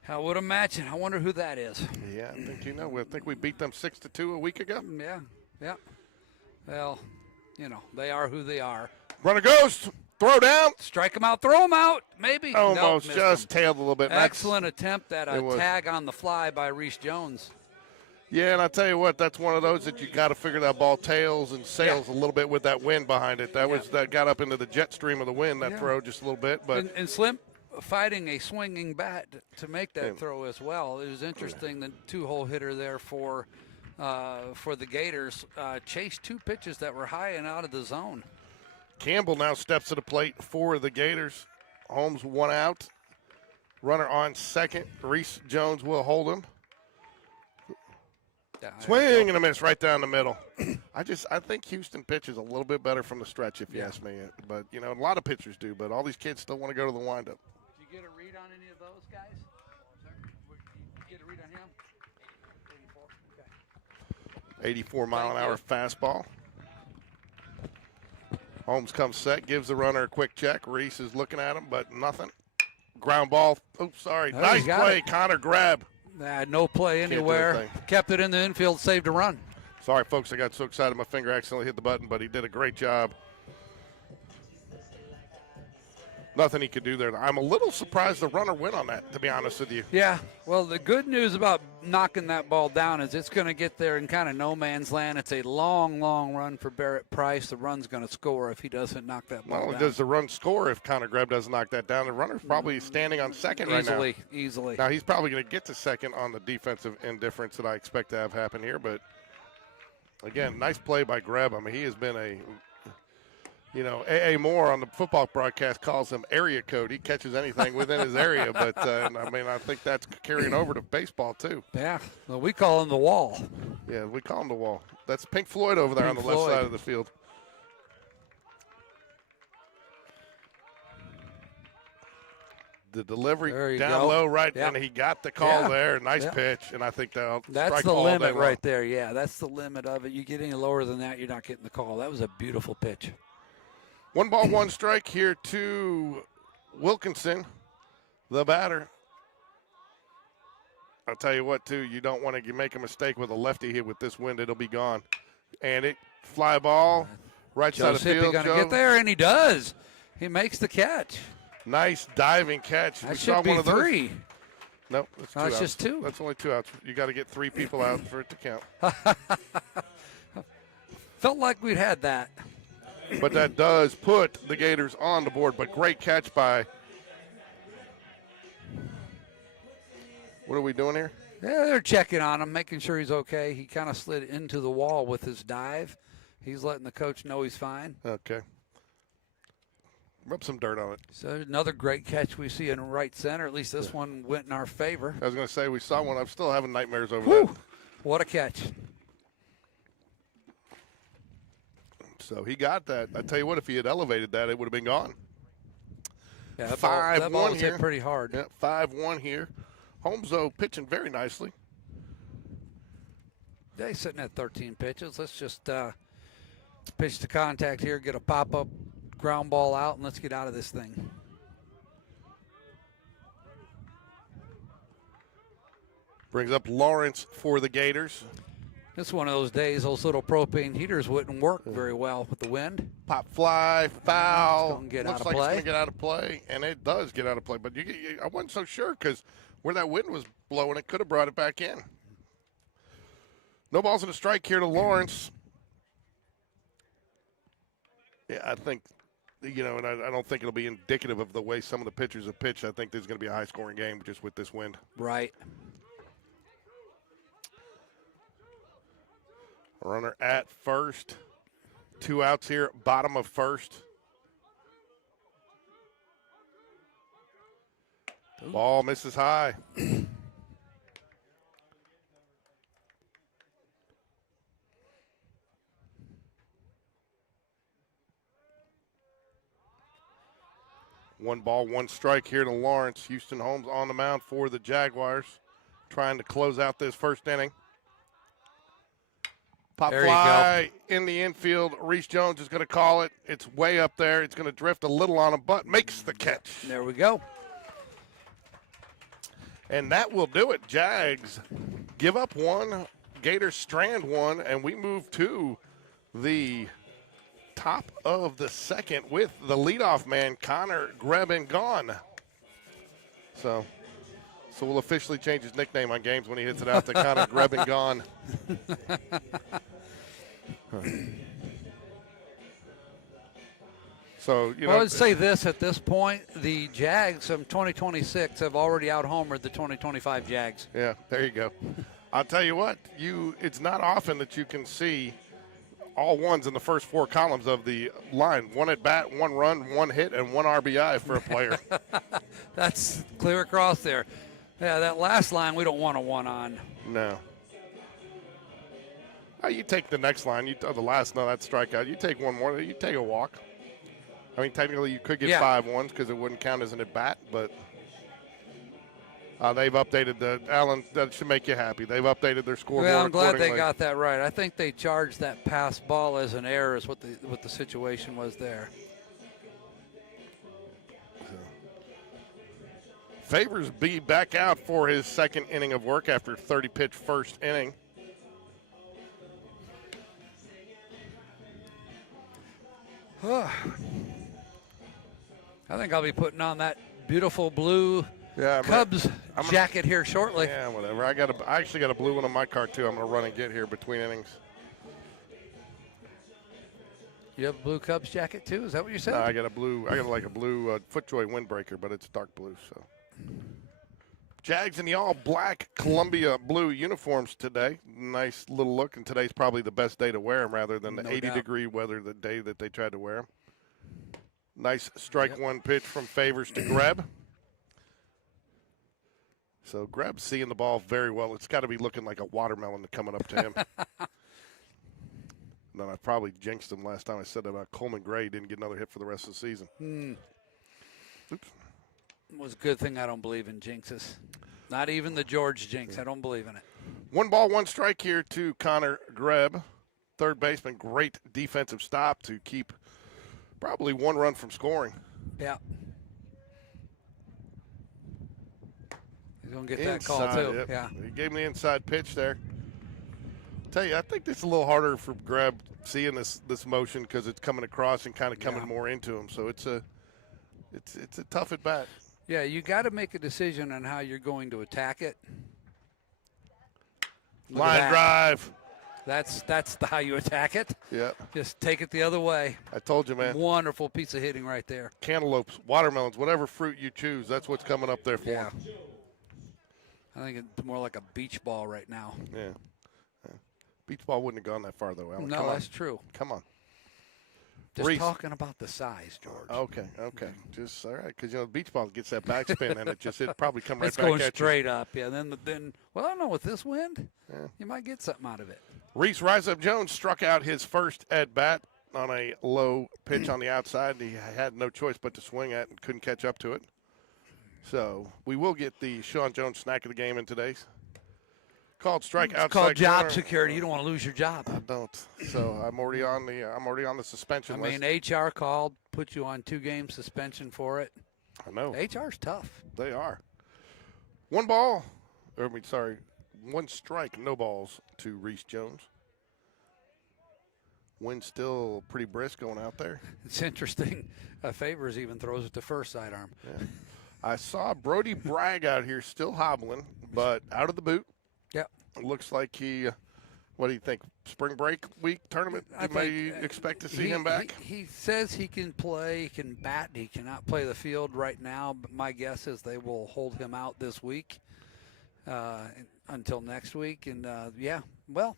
I would imagine. I wonder who that is. Yeah, I think we beat them 6-2 a week ago. Yeah. Well, they are who they are. Runner goes. Throw down. Strike them out. Throw them out. Maybe. Almost nope, just tailed a little bit. Excellent attempt at a tag on the fly by Reese Jones. Yeah, and I tell you what, that's one of those that you got to figure that ball tails and sails a little bit with that wind behind it. That got up into the jet stream of the wind, that throw just a little bit. But and Slim fighting a swinging bat to make that throw as well. It was interesting, the 2-hole hitter there for the Gators chased 2 pitches that were high and out of the zone. Campbell now steps to the plate for the Gators. Holmes 1 out. Runner on second. Reese Jones will hold him. Swing and a miss right down the middle. I think Houston pitches a little bit better from the stretch, if you ask me. But, a lot of pitchers do, but all these kids still want to go to the windup. Did you get a read on any of those guys? 84-mile-an-hour fastball. Holmes comes set, gives the runner a quick check. Reese is looking at him, but nothing. Ground ball. Oops, sorry. Oh, Nice play, Connor Greb. No play anywhere. Kept it in the infield, saved a run. Sorry, folks, I got so excited my finger accidentally hit the button, but he did a great job. Nothing he could do there. I'm a little surprised the runner went on that, to be honest with you. Yeah, well, the good news about knocking that ball down is it's going to get there in kind of no man's land. It's a long, long run for Barrett Price. The run's going to score if he doesn't knock that ball down. Not only does the run score if Connor Greb doesn't knock that down, the runner's probably standing on second right now. Easily. Now, he's probably going to get to second on the defensive indifference that I expect to have happen here. But, again, nice play by Greb. I mean, he has been A.A. Moore on the football broadcast calls him area code. He catches anything within his area. But, I think that's carrying over to baseball, too. Yeah. Well, we call him the wall. Yeah, we call him the wall. That's Pink Floyd over there on the left side of the field. The delivery down low, right, and he got the call there. Nice pitch, and I think that's the limit right there. Yeah, that's the limit of it. You get any lower than that, you're not getting the call. That was a beautiful pitch. 1 ball, 1 strike here to Wilkinson, the batter. I'll tell you what, too, you don't want to make a mistake with a lefty here with this wind. It'll be gone. And it fly ball, right side of the field. Going to get there, and he does. He makes the catch. Nice diving catch. That should be 3. Nope, that's 2 outs. It's just 2. That's only 2 outs. You got to get 3 people out for it to count. Felt like we'd had that. But that does put the Gators on the board. But great catch by. What are we doing here? Yeah, they're checking on him, making sure he's okay. He kind of slid into the wall with his dive. He's letting the coach know he's fine. Okay. Rub some dirt on it. So another great catch we see in right center. At least this one went in our favor. I was going to say, we saw one. I'm still having nightmares over that. What a catch. So he got that. I tell you what, if he had elevated that, it would have been gone. Yeah, that ball was hit pretty hard. Yeah, 5-1 here. Holmes, though, pitching very nicely. Yeah, he's sitting at 13 pitches. Let's just pitch to contact here, get a pop-up ground ball out, and let's get out of this thing. Brings up Lawrence for the Gators. It's one of those days those little propane heaters wouldn't work very well with the wind. Pop fly, foul. Looks like it's going to get out of play, and it does get out of play. But I wasn't so sure because where that wind was blowing, it could have brought it back in. No balls and a strike here to Lawrence. Yeah, I think, and I don't think it'll be indicative of the way some of the pitchers have pitched. I think there's going to be a high-scoring game just with this wind. Right. Runner at first. 2 outs here, bottom of first. Ball misses high. One ball, 1 strike here to Lawrence. Houston Holmes on the mound for the Jaguars, trying to close out this first inning. Pop fly in the infield. Reese Jones is going to call it. It's way up there. It's going to drift a little on him, but makes the catch. There we go. And that will do it. Jags give up 1. Gators strand 1, and we move to the top of the second with the leadoff man, Connor Greben, gone. So we'll officially change his nickname on games when he hits it out to Connor Greben, gone. So, I would say this at this point, the Jags from 2026 have already out-homered the 2025 Jags. Yeah, there you go. I'll tell you what, it's not often that you can see all ones in the first 4 columns of the line. 1 at bat, 1 run, 1 hit, and 1 RBI for a player. That's clear across there. Yeah, that last line we don't want a 1 on. No. You take the next line. That's strikeout. You take 1 more. You take a walk. I mean, technically you could get 5 ones because it wouldn't count as an at bat, but They've updated Alan. That should make you happy. They've updated their scoreboard. Well, I'm glad they accordingly. got that right. I think they charged that pass ball as an error is what the situation was there. Favors be back out for his second inning of work after 30-pitch first inning. I think I'll be putting on that beautiful blue Cubs jacket here shortly. Yeah, whatever. I actually got a blue one on my car too. I'm gonna run and get here between innings. You have a blue Cubs jacket too? Is that what you said? No, I got a blue FootJoy windbreaker, but it's dark blue. So, Jags in the all black Columbia blue uniforms today. Nice little look, and today's probably the best day to wear them, rather than the 80-degree weather the day that they tried to wear them. Nice strike one pitch from Favors to Greb. So Greb's seeing the ball very well. It's got to be looking like a watermelon coming up to him. Then I probably jinxed him last time I said about Coleman Gray. Didn't get another hit for the rest of the season. Oops. It was a good thing I don't believe in jinxes. Not even the George jinx. I don't believe in it. 1 ball, 1 strike here to Connor Greb. Third baseman, great defensive stop to keep probably 1 run from scoring. Yeah. He's going to get that call, too. Yep. Yeah. He gave him the inside pitch there. Tell you, I think this is a little harder for Greb seeing this motion because it's coming across and kind of coming more into him. So it's a tough at bat. Yeah, you got to make a decision on how you're going to attack it. Line drive. That's how you attack it. Yeah. Just take it the other way. I told you, man. Wonderful piece of hitting right there. Cantaloupes, watermelons, whatever fruit you choose, that's what's coming up there for him. I think it's more like a beach ball right now. Yeah. Beach ball wouldn't have gone that far, though, Alan. No, that's true. Come on. Just Reese. talking about the size, George. Okay. Just all right, because the beach ball gets that backspin, and it probably come right it's back going at straight up. Yeah. Then well, I don't know, with this wind, you might get something out of it. Reese Rise Up Jones struck out his first at bat on a low pitch on the outside. He had no choice but to swing at and couldn't catch up to it. So we will get the Sean Jones snack of the game in today's. Called strike outside. It's called job corner. security. You don't want to lose your job. I don't. So I'm already on the suspension list. I mean, HR called, put you on 2-game suspension for it. I know. HR's tough. They are. 1 strike, no balls to Reese Jones. Wind still pretty brisk going out there. It's interesting. Favors even throws it to first sidearm. Yeah. I saw Brody Bragg out here still hobbling, but out of the boot. Yep. Looks like he, what do you think, spring break week tournament? You may expect to see him back? He says he can play, he can bat. He cannot play the field right now, but my guess is they will hold him out this week until next week. And, well,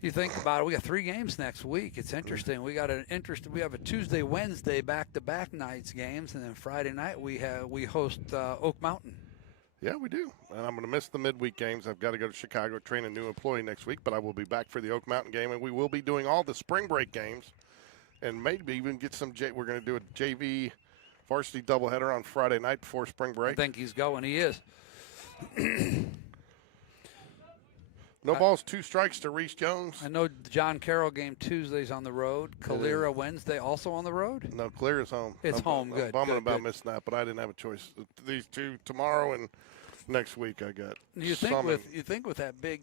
you think about it, we got 3 games next week. It's interesting. We have a Tuesday, Wednesday back-to-back nights games, and then Friday night we host Oak Mountain. Yeah, we do. And I'm going to miss the midweek games. I've got to go to Chicago, train a new employee next week, but I will be back for the Oak Mountain game, and we will be doing all the spring break games and maybe even get some we're going to do a JV varsity doubleheader on Friday night before spring break. I think he's going. He is. No balls, 2 strikes to Reese Jones. I know John Carroll game Tuesday's on the road. Calera Wednesday also on the road? No, Calera's home. It's home. Good. I'm bumming good, about good. missing that, but I didn't have a choice. These 2 tomorrow and next week I got. You think with that big,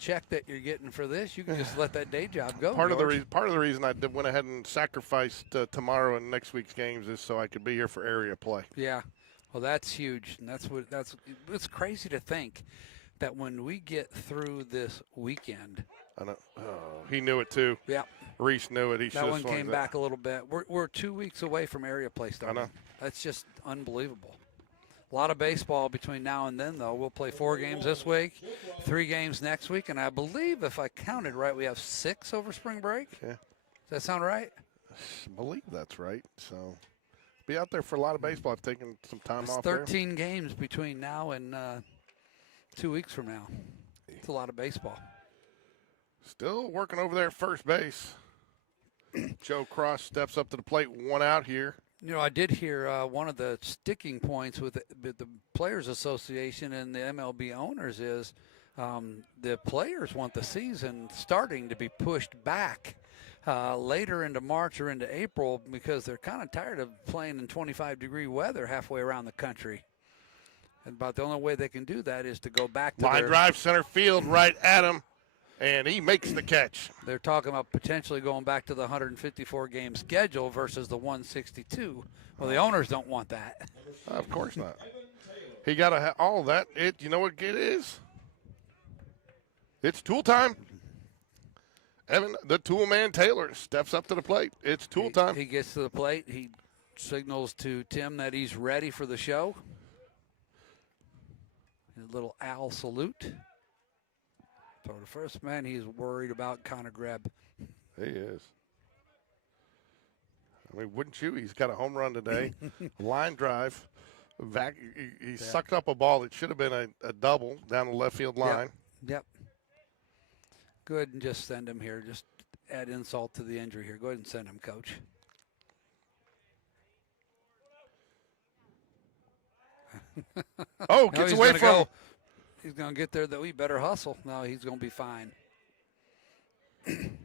check that you're getting for this, you can just let that day job go. Part of the reason I went ahead and sacrificed tomorrow and next week's games is so I could be here for area play. Yeah. Well, that's huge. And it's crazy to think that when we get through this weekend. I know. Oh, he knew it too. Yeah. Reese knew it. That one came back a little bit. We're 2 weeks away from area play starting. I know. That's just unbelievable. A lot of baseball between now and then, though. We'll play 4 games this week, 3 games next week, and I believe, if I counted right, we have 6 over spring break. Yeah. Does that sound right? I believe that's right. So be out there for a lot of baseball. I've taken some time off 13 games between now and 2 weeks from now. It's a lot of baseball. Still working over there at first base. Joe Cross steps up to the plate, 1 out here. You know, I did hear one of the sticking points with the Players Association and the MLB owners is the players want the season starting to be pushed back later into March or into April because they're kind of tired of playing in 25-degree weather halfway around the country. And about the only way they can do that is to go back to Line drive center field right at him, and he makes the catch. They're talking about potentially going back to the 154-game schedule versus the 162. Well, the owners don't want that. Of course not. He got to have all that. You know what it is? It's tool time. Evan, the tool man Taylor, steps up to the plate. It's tool time. He gets to the plate. He signals to Tim that he's ready for the show. A little owl salute. So the first man he's worried about Connor Greb. He is. I mean, wouldn't you? He's got a home run today. Line drive. He sucked up a ball that should have been a double down the left field line. Yep. Go ahead and just send him here. Just add insult to the injury here. Go ahead and send him, Coach. Oh, gets away from him. He's going to get there, though. He better hustle. No, he's going to be fine.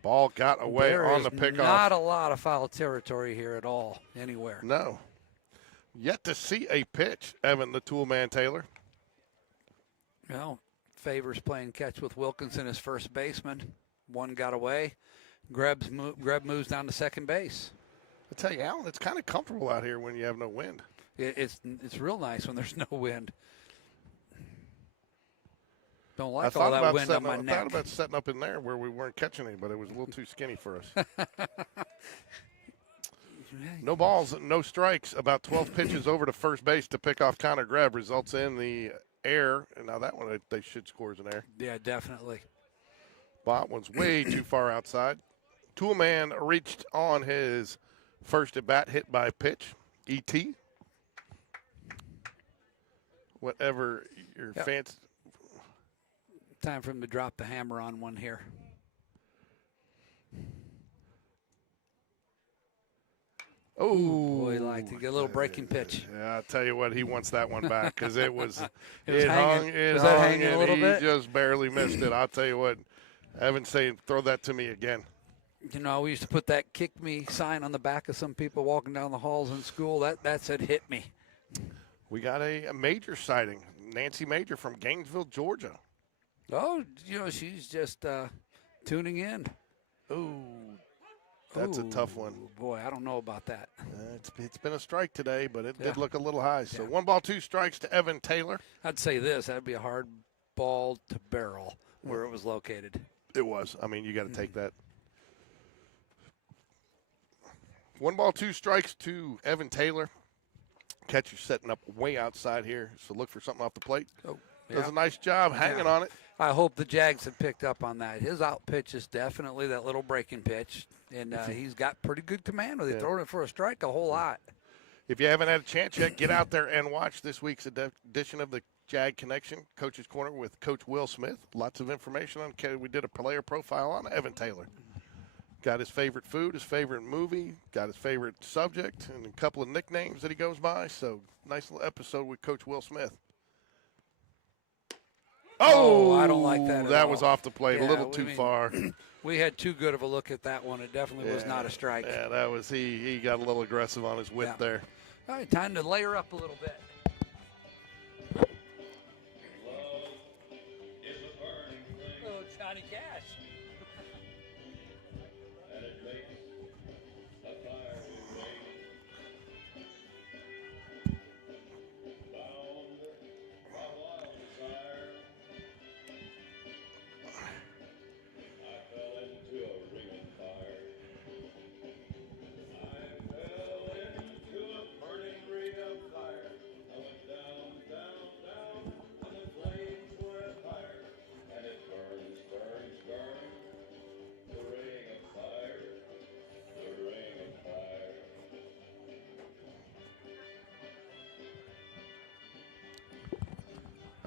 Ball got away on the pickoff. Not a lot of foul territory here at all, anywhere. No. Yet to see a pitch, Evan, the tool man Taylor. Well, Favors playing catch with Wilkinson as first baseman. One got away. Greb moves down to second base. I tell you, Alan, it's kind of comfortable out here when you have no wind. It's real nice when there's no wind. Don't like all that wind on my neck. I thought about setting up in there where we weren't catching any, but it was a little too skinny for us. No balls, no strikes. About 12 pitches over to first base to pick off Connor Greb results in the air. And now that one, they should score as an air. Yeah, definitely. That one's way too far outside. Toolman reached on his first at bat, hit by pitch. E.T. Whatever your fancy. Time for him to drop the hammer on one here. Oh, boy, he liked to get a little breaking pitch. Yeah, I'll tell you what, he wants that one back because it was it hung, hanging a little bit? He just barely missed it. I'll tell you what, Evan's saying, throw that to me again. You know, we used to put that "kick me" sign on the back of some people walking down the halls in school. That said, "hit me." We got a major sighting, Nancy Major from Gainesville, Georgia. Oh, you know, she's just tuning in. Ooh, that's a tough one. Boy, I don't know about that. It's been a strike today, but it did look a little high. So 1 ball, 2 strikes to Evan Taylor. I'd say this. That'd be a hard ball to barrel where it was located. It was. I mean, you got to take that. 1 ball, 2 strikes to Evan Taylor. Catcher setting up way outside here, so look for something off the plate. Oh, does a nice job hanging on it. I hope the Jags have picked up on that. His out pitch is definitely that little breaking pitch, and he's got pretty good command with it. Throwing it for a strike a whole lot. If you haven't had a chance yet, get out there and watch this week's edition of the Jag Connection, Coach's Corner with Coach Will Smith. Lots of information on. We did a player profile on Evan Taylor. Got his favorite food, his favorite movie, got his favorite subject, and a couple of nicknames that he goes by. So, nice little episode with Coach Will Smith. Oh, I don't like that at that all. was off the plate, a little too far. We had too good of a look at that one. It definitely was not a strike. Yeah, that was he got a little aggressive on his whip there. All right, time to layer up a little bit. Oh, Johnny Cash.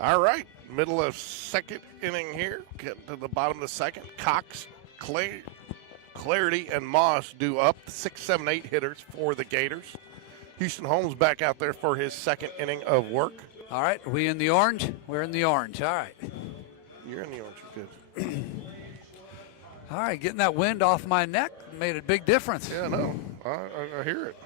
All right, middle of second inning here. Getting to the bottom of the second. Cox, Clarity, and Moss do up. 6, 7, 8 hitters for the Gators. Houston Holmes back out there for his second inning of work. All right, are we in the orange? We're in the orange. All right. You're in the orange. Good. All right, getting that wind off my neck made a big difference. Yeah, no, I hear it.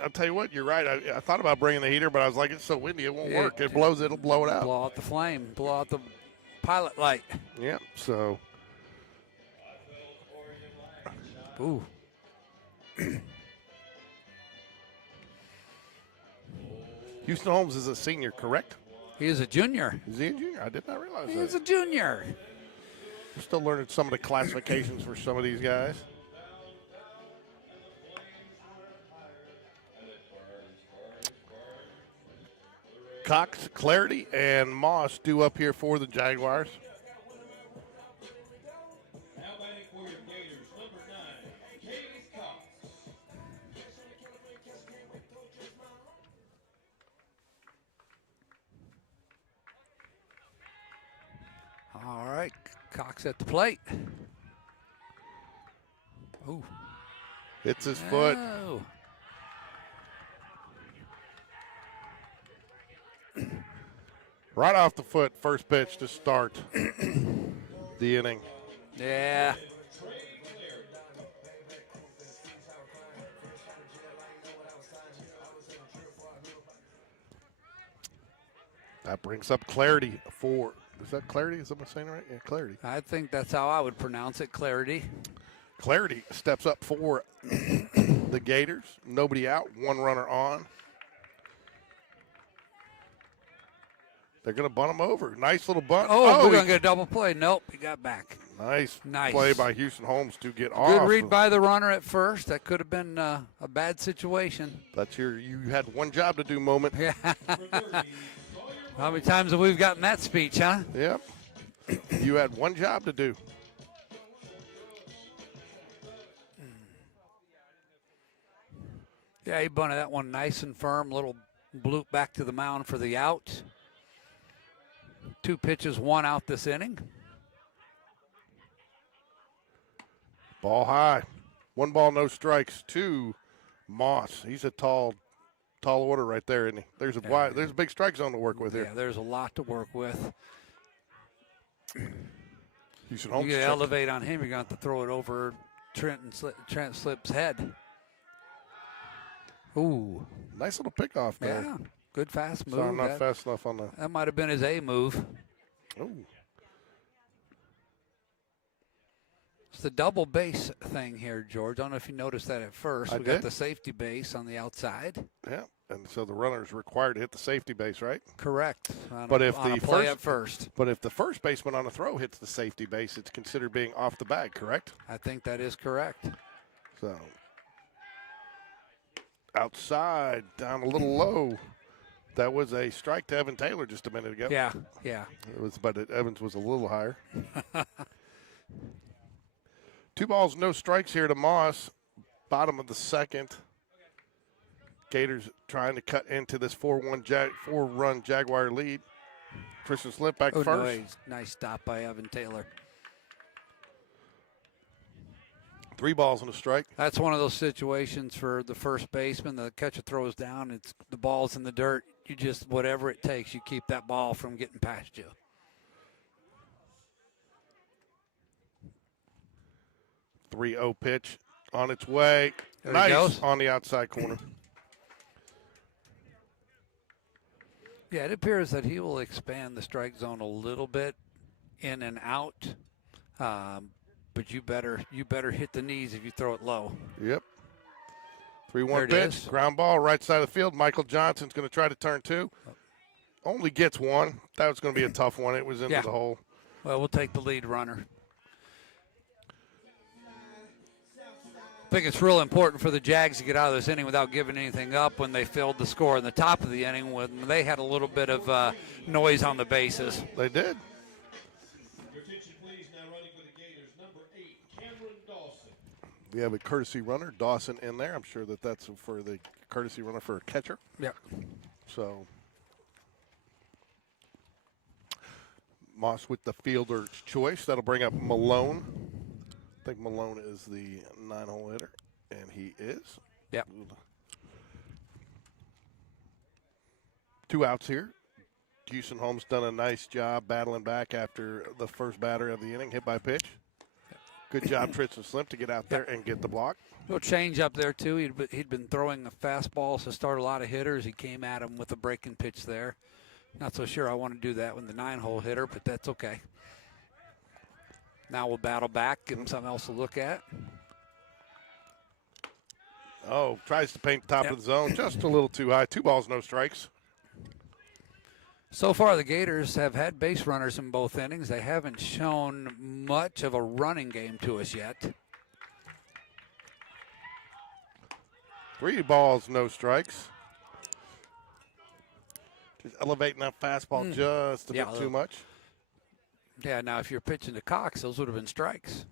I'll tell you what, you're right. I thought about bringing the heater, but I was like, it's so windy, it won't work. It blows, it'll blow it out. Blow out the flame, blow out the pilot light. Yeah, so. Ooh. Houston Holmes is a senior, correct? He is a junior. Is he a junior? I did not realize He that. is a junior. We're still learning some of the classifications for some of these guys. Cox, Clarity, and Moss due up here for the Jaguars. Now batting for your Gators, number 9, Cade Cox. All right, Cox at the plate. Ooh. Hits his foot. Oh. Right off the foot, first pitch to start the inning. Yeah. That brings up Clarity for, is that Clarity? Is that what I'm saying right? Yeah, Clarity. I think that's how I would pronounce it, Clarity. Clarity steps up for the Gators. Nobody out, one runner on. They're going to bunt him over. Nice little bunt. Oh, we're going to get a double play. Nope, he got back. Nice Nice. play by Houston Holmes to get off. Good read by the runner at first. That could have been a bad situation. That's you had one job to do moment. Yeah. How many times have we gotten that speech, huh? Yep. You had one job to do. Yeah, he bunted that one nice and firm. Little bloop back to the mound for the out. 2 pitches, 1 out this inning. Ball high. 1 ball, no strikes to Moss. He's a tall order right there, isn't he? There's a big strike zone to work with here. Yeah, there's a lot to work with. Houston Holmes. You get to elevate on him, you're going to have to throw it over Trent Slip's head. Ooh. Nice little pickoff there. Yeah, good fast move. So I'm not fast enough on the. That might have been his A move. Ooh. It's the double base thing here, George. I don't know if you noticed that at first. We got the safety base on the outside. Yeah, and so the runner is required to hit the safety base, right? Correct. But if on the a play at first, but if the first baseman on a throw hits the safety base, it's considered being off the bag, correct? I think that is correct. So outside, down a little low. That was a strike to Evan Taylor just a minute ago. Yeah. It was, but Evans was a little higher. 2 balls, no strikes here to Moss. Bottom of the second. Gators trying to cut into this 4-run Jaguar lead. Tristan Slip back first. Nice stop by Evan Taylor. 3 balls and a strike. That's one of those situations for the first baseman. The catcher throws down. It's the ball's in the dirt. You just, whatever it takes, you keep that ball from getting past you. The 3-0 pitch on its way. There nice he goes. On the outside corner. Yeah, it appears that he will expand the strike zone a little bit in and out. But you better hit the knees if you throw it low. Yep. 3-1 pitch. Is. Ground ball, right side of the field. Michael Johnson's going to try to turn 2. Only gets 1. That was going to be a tough one. It was into the hole. Well, we'll take the lead runner. I think it's real important for the Jags to get out of this inning without giving anything up when they filled the score in the top of the inning when they had a little bit of noise on the bases. They did. Your attention, please. Now running for the Gators, number 8, Cameron Dawson. We have a courtesy runner, Dawson, in there. I'm sure that's for the courtesy runner for a catcher. Yeah. So Moss with the fielder's choice. That'll bring up Malone. I think Malone is the 9-hole hitter, and he is. Yep. 2 outs here. Houston Holmes done a nice job battling back after the first batter of the inning, hit by pitch. Good job, Tristan Slimp, to get out there and get the block. Little change up there, too. He'd been throwing the fastballs to start a lot of hitters. He came at him with a breaking pitch there. Not so sure I want to do that with the 9-hole hitter, but that's okay. Now we'll battle back, give him something else to look at. Oh, tries to paint the top of the zone, just a little too high. 2 balls, no strikes. So far, the Gators have had base runners in both innings. They haven't shown much of a running game to us yet. 3 balls, no strikes. Just elevating that fastball just a bit too much. Yeah, now if you're pitching to Cox, those would have been strikes.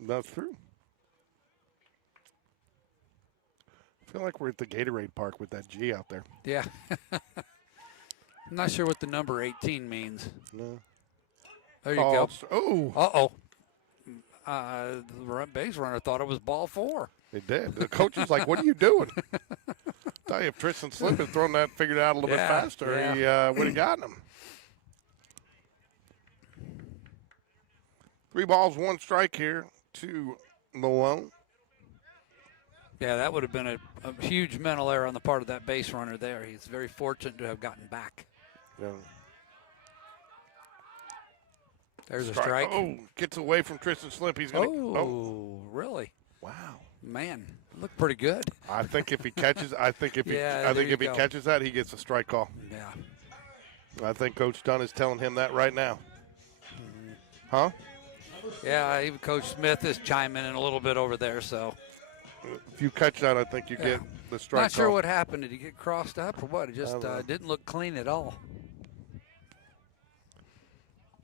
That's true. I feel like we're at the Gatorade Park with that G out there. Yeah. I'm not sure what the number 18 means. No. There you go. Oh. Uh-oh. The base runner thought it was ball 4. It did. The coach was like, what are you doing? Tell you, if Tristan Slimp had thrown that, figured it out a little bit faster, he would have gotten him. 3 balls, 1 strike here to Malone. Yeah, that would have been a huge mental error on the part of that base runner there. He's very fortunate to have gotten back. Yeah. There's a strike. Oh, gets away from Tristan Slimp. He's going to. Oh, really? Wow. Man, looked pretty good. I think if he catches, he catches that, he gets a strike call. Yeah. I think Coach Dunn is telling him that right now. Huh? Yeah, even Coach Smith is chiming in a little bit over there. So if you catch that, I think you get the strike. Not sure what happened. Did he get crossed up or what? It just didn't look clean at all.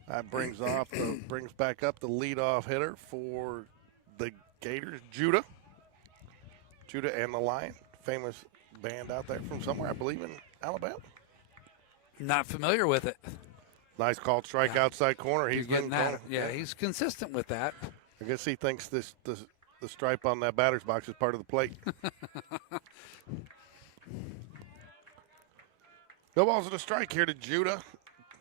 That brings back up the leadoff hitter for the Gators, Judah. Judah and the Lion, famous band out there from somewhere, I believe, in Alabama. Not familiar with it. Nice called strike outside corner. He's getting that. Yeah, he's consistent with that. I guess he thinks the stripe on that batter's box is part of the plate. No balls and a strike here to Judah.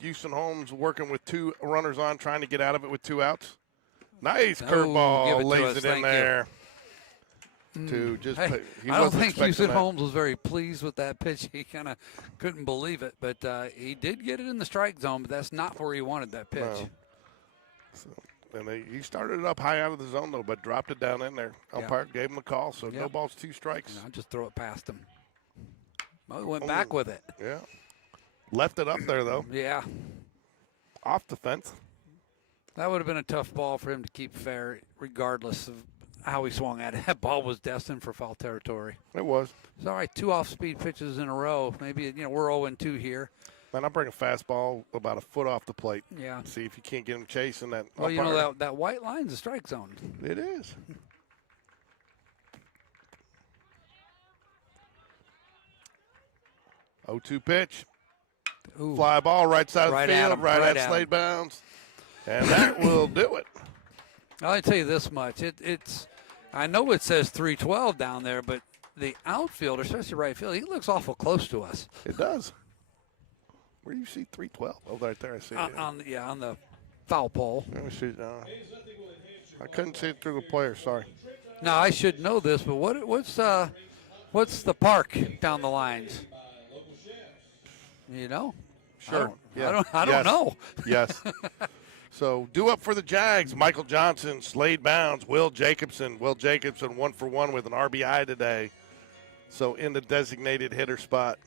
Houston Holmes working with 2 runners on, trying to get out of it with 2 outs. Nice curveball, lays it in there. To just, I don't think Houston Holmes was very pleased with that pitch. He kind of couldn't believe it, but he did get it in the strike zone, but that's not where he wanted that pitch. No. So, and he started it up high out of the zone, though, but dropped it down in there. Umpire gave him a call, so no balls, 2 strikes. I'll just throw it past him. Well, he went back with it. Yeah. Left it up there, though. Yeah. Off the fence. That would have been a tough ball for him to keep fair, regardless of how he swung at it. That ball was destined for foul territory. It was. It's all right, 2 off-speed pitches in a row. Maybe, we're 0-2 here. Man, I'll bring a fastball about a foot off the plate. Yeah. See if you can't get him chasing that. Well, that white line's a strike zone. It is. Oh-2 pitch. Ooh. Fly ball right side of the field, right at Slade bounds. And that will do it. I'll tell you this much. It's I know it says 312 down there, but the outfielder, especially right field, he looks awful close to us. It does. Where do you see 312? Oh, right there. I see it. On the foul pole. Let me see. I couldn't see it through the player. Sorry. Now, I should know this, but what's the park down the lines? You know? Sure. I don't know. Yes. So, due up for the Jags, Michael Johnson, Slade Bounds, Will Jacobson. Will Jacobson 1 for 1 with an RBI today. So, in the designated hitter spot.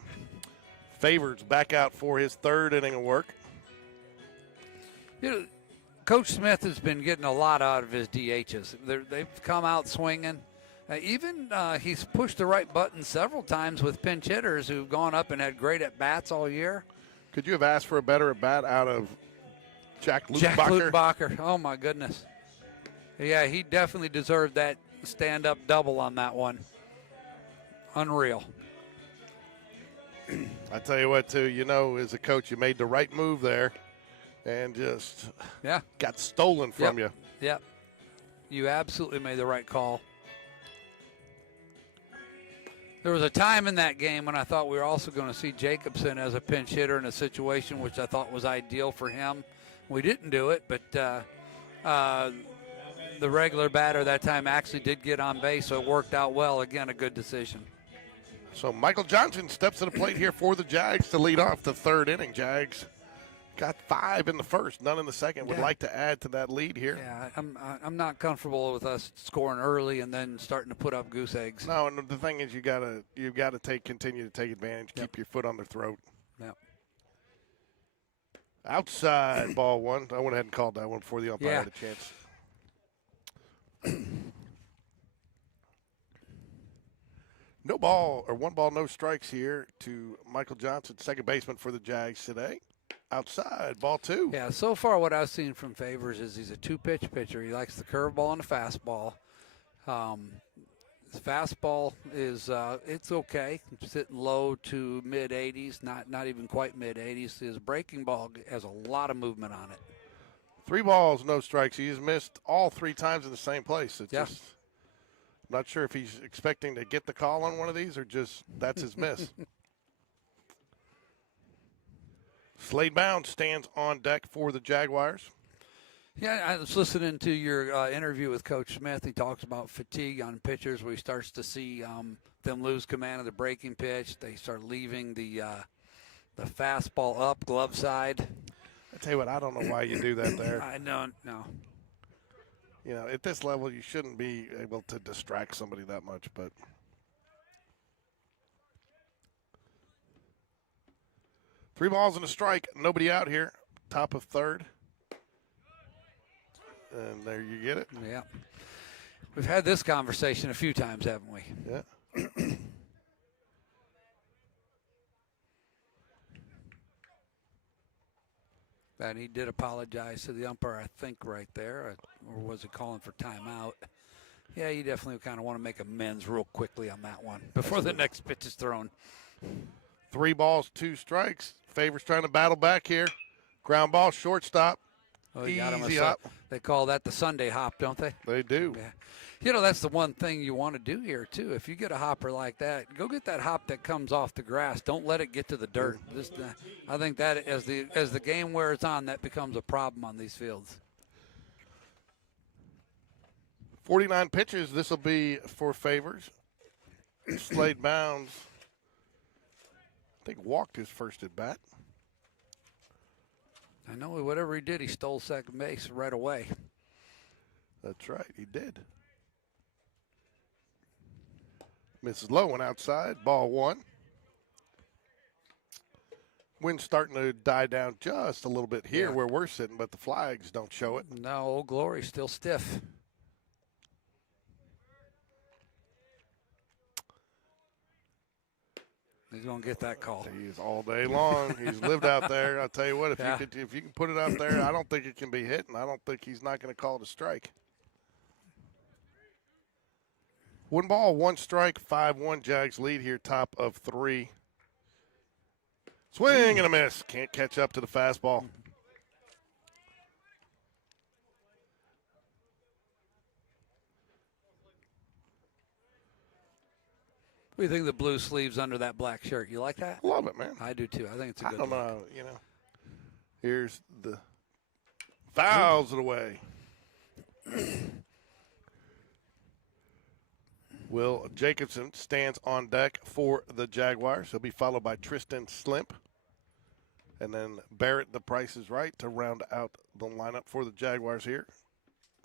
Favors back out for his 3rd inning of work. Coach Smith has been getting a lot out of his DHs. They've come out swinging. He's pushed the right button several times with pinch hitters who've gone up and had great at-bats all year. Could you have asked for a better at-bat out of Jack Lutenbacher? Jack Lutenbacher. Oh, my goodness. Yeah, he definitely deserved that stand-up double on that one. Unreal. I tell you what, too, as a coach, you made the right move there. and just Yeah. got stolen from you. Yep. You absolutely made the right call. There was a time in that game when I thought we were also going to see Jacobson as a pinch hitter in a situation which I thought was ideal for him. We didn't do it, but the regular batter that time actually did get on base, so it worked out well. Again, a good decision. So Michael Johnson steps to the plate here for the Jags to lead off the third inning. Jags got 5 in the first, none in the second. Would like to add to that lead here. Yeah, I'm not comfortable with us scoring early and then starting to put up goose eggs. No, and the thing is, you gotta continue to take advantage, keep your foot on their throat. Yep. Outside ball one. I went ahead and called that one before the umpire had a chance. No ball, or 1 ball, no strikes here to Michael Johnson, second baseman for the Jags today. Outside, ball 2. Yeah, so far what I've seen from Favors is he's a 2-pitch pitcher. He likes the curveball and the fastball. His fastball is it's okay, sitting low to mid-80s, not even quite mid-80s. His breaking ball has a lot of movement on it. 3 balls, no strikes. He's missed all 3 times in the same place. It's just, I'm not sure if he's expecting to get the call on one of these or just that's his miss. Slade Bounds stands on deck for the Jaguars. Yeah, I was listening to your interview with Coach Smith. He talks about fatigue on pitchers where he starts to see them lose command of the breaking pitch. They start leaving the fastball up, glove side. I tell you what, I don't know why you do that there. I don't know. You know, at this level, you shouldn't be able to distract somebody that much, but. Three balls and a strike. Nobody out here. Top of third. And there you get it. Yeah. We've had this conversation a few times, haven't we? Yeah. And he did apologize to the umpire, I think, right there. Or was he calling for timeout? Yeah, you definitely kind of want to make amends real quickly on that one before the next pitch is thrown. 3 balls, 2 strikes. Favors trying to battle back here. Ground ball, shortstop. Oh, you got him Easy hop. They call that the Sunday hop, don't they? They do. Yeah. You know, that's the one thing you want to do here, too. If you get a hopper like that, go get that hop that comes off the grass. Don't let it get to the dirt. I think that as the game wears on, that becomes a problem on these fields. 49 pitches. This will be for Favors. Slade Bounds, I think, walked his first at bat. I know whatever he did, he stole second base right away. That's right, he did. Misses low and outside, ball 1. Wind's starting to die down just a little bit here where we're sitting, but the flags don't show it. No, Old Glory's still stiff. He's going to get that call. He's all day long. He's lived out there. I'll tell you what, if you can put it out there, I don't think it can be hit, and I don't think he's not going to call it a strike. 1 ball, 1 strike, 5-1 Jags lead here, top of 3. Swing and a miss. Can't catch up to the fastball. What do you think of the blue sleeves under that black shirt? You like that? Love it, man. I do too. I think it's a good I don't look. know, you know. Here's the fouls it away. Will Jacobson stands on deck for the Jaguars. He'll be followed by Tristan Slimp. And then Barrett, the Price is Right, to round out the lineup for the Jaguars here.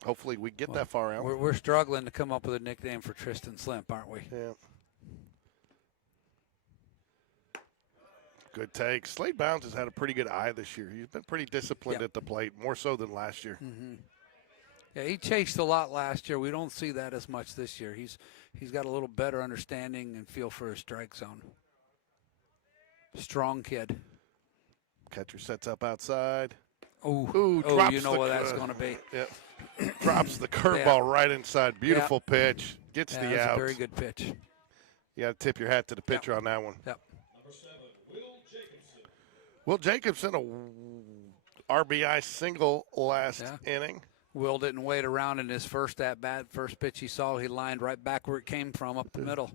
Hopefully we get that far out. We're struggling to come up with a nickname for Tristan Slimp, aren't we? Yeah. Good take. Slade Bounds has had a pretty good eye this year. He's been pretty disciplined at the plate, more so than last year. Mm-hmm. Yeah, he chased a lot last year. We don't see that as much this year. He's got a little better understanding and feel for his strike zone. Strong kid. Catcher sets up outside. Ooh, drops you know what that's going to be. Yep. Drops the curveball right inside. Beautiful pitch. Gets the that's out. a very good pitch. You got to tip your hat to the pitcher on that one. Yep. Number 7, Will Jacobson. Will Jacobson, RBI single last inning. Will didn't wait around in his first at-bat. First pitch he saw, he lined right back where it came from, up the middle.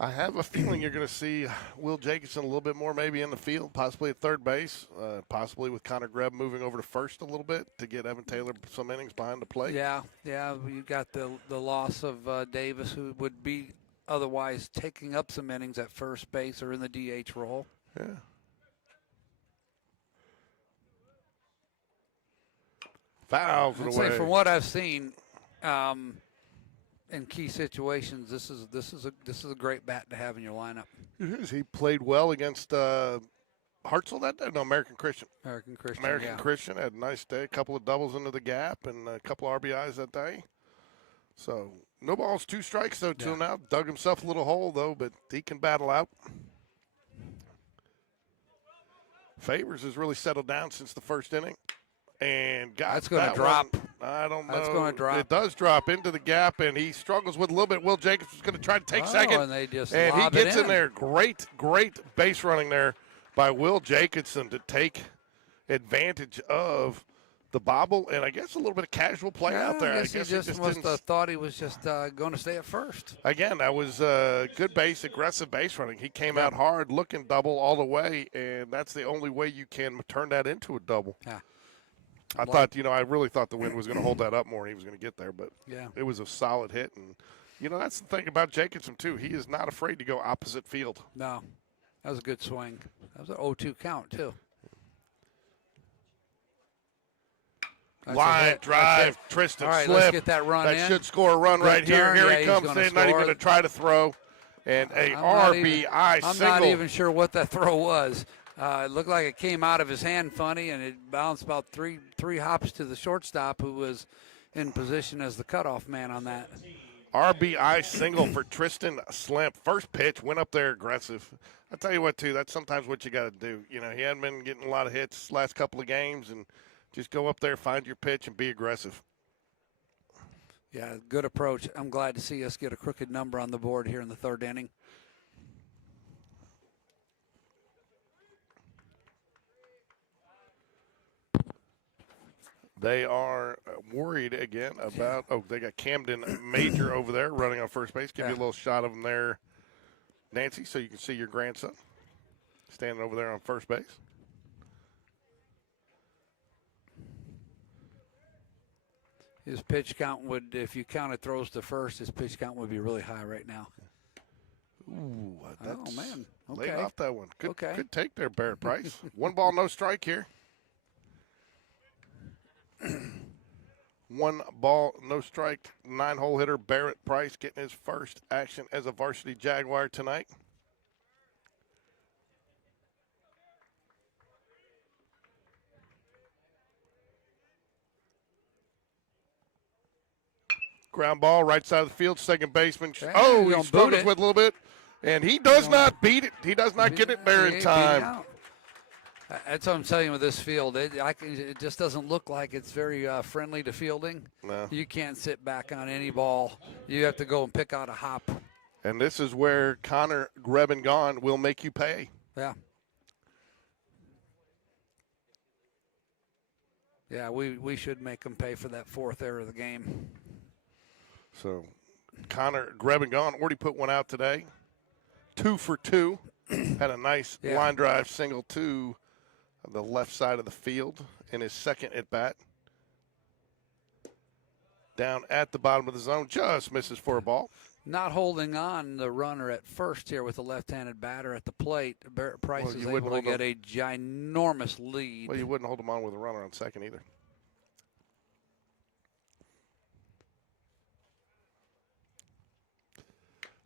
I have a feeling you're going to see Will Jacobson a little bit more maybe in the field, possibly at third base, possibly with Connor Grebb moving over to first a little bit to get Evan Taylor some innings behind the plate. Yeah, you got the loss of Davis, who would be otherwise taking up some innings at first base or in the DH role. Yeah. Fouls it away. Say from what I've seen, in key situations, this is a great bat to have in your lineup. It is. He played well against Hartzell that day. No, American Christian. American Christian had a nice day. A couple of doubles into the gap and a couple of RBIs that day. So no balls, 2 strikes though till now. Dug himself a little hole though, but he can battle out. Favors has really settled down since the first inning. And got that's going to that drop. One. I don't know. That's going to drop. It does drop into the gap, and he struggles with a little bit. Will Jacobs is going to try to take second. And they just and he lob gets it in there. Great base running there by Will Jacobson to take advantage of the bobble, and I guess a little bit of casual play out there. I guess he just must have thought he was just going to stay at first. Again, that was good base, aggressive base running. He came out hard, looking double all the way, and that's the only way you can turn that into a double. Yeah. I thought, I really thought the wind was going to hold that up more and he was going to get there, but it was a solid hit. And, that's the thing about Jacobson, too. He is not afraid to go opposite field. No, that was a good swing. That was an 0-2 count, too. Line drive, Tristan All right, slip. let's get that run in. That should score a run right here. Here he comes in, not even going to try to throw. And a RBI single. I'm not even sure what that throw was. It looked like it came out of his hand funny, and it bounced about three hops to the shortstop, who was in position as the cutoff man on that. RBI single for Tristan Slimp. First pitch, went up there aggressive. I tell you what, too, that's sometimes what you got to do. He hadn't been getting a lot of hits last couple of games, and just go up there, find your pitch, and be aggressive. Yeah, good approach. I'm glad to see us get a crooked number on the board here in the third inning. They are worried again about, they got Camden Major over there running on first base. Give you a little shot of him there, Nancy, so you can see your grandson standing over there on first base. His pitch count would, if you counted throws to first, his pitch count would be really high right now. Ooh, that's man. Laid off that one. Good take there, Barrett Price. 1 ball, no strike here. 1 ball, no strike, 9-hole hitter Barrett Price getting his first action as a varsity Jaguar tonight. Ground ball, right side of the field, second baseman. He struggles with a little bit, and he does not beat it. He does not get it there in time. That's what I'm telling you with this field. It just doesn't look like it's very friendly to fielding. No. You can't sit back on any ball. You have to go and pick out a hop. And this is where Connor Grebben will make you pay. Yeah. Yeah, we should make him pay for that 4th error of the game. So Connor Grebben already put one out today. 2 for 2. Had a nice line drive single to the left side of the field in his second at bat. Down at the bottom of the zone, just misses for a ball. Not holding on the runner at first here with the left-handed batter at the plate. Barrett Price is able to get a ginormous lead. Well, you wouldn't hold him on with a runner on second either.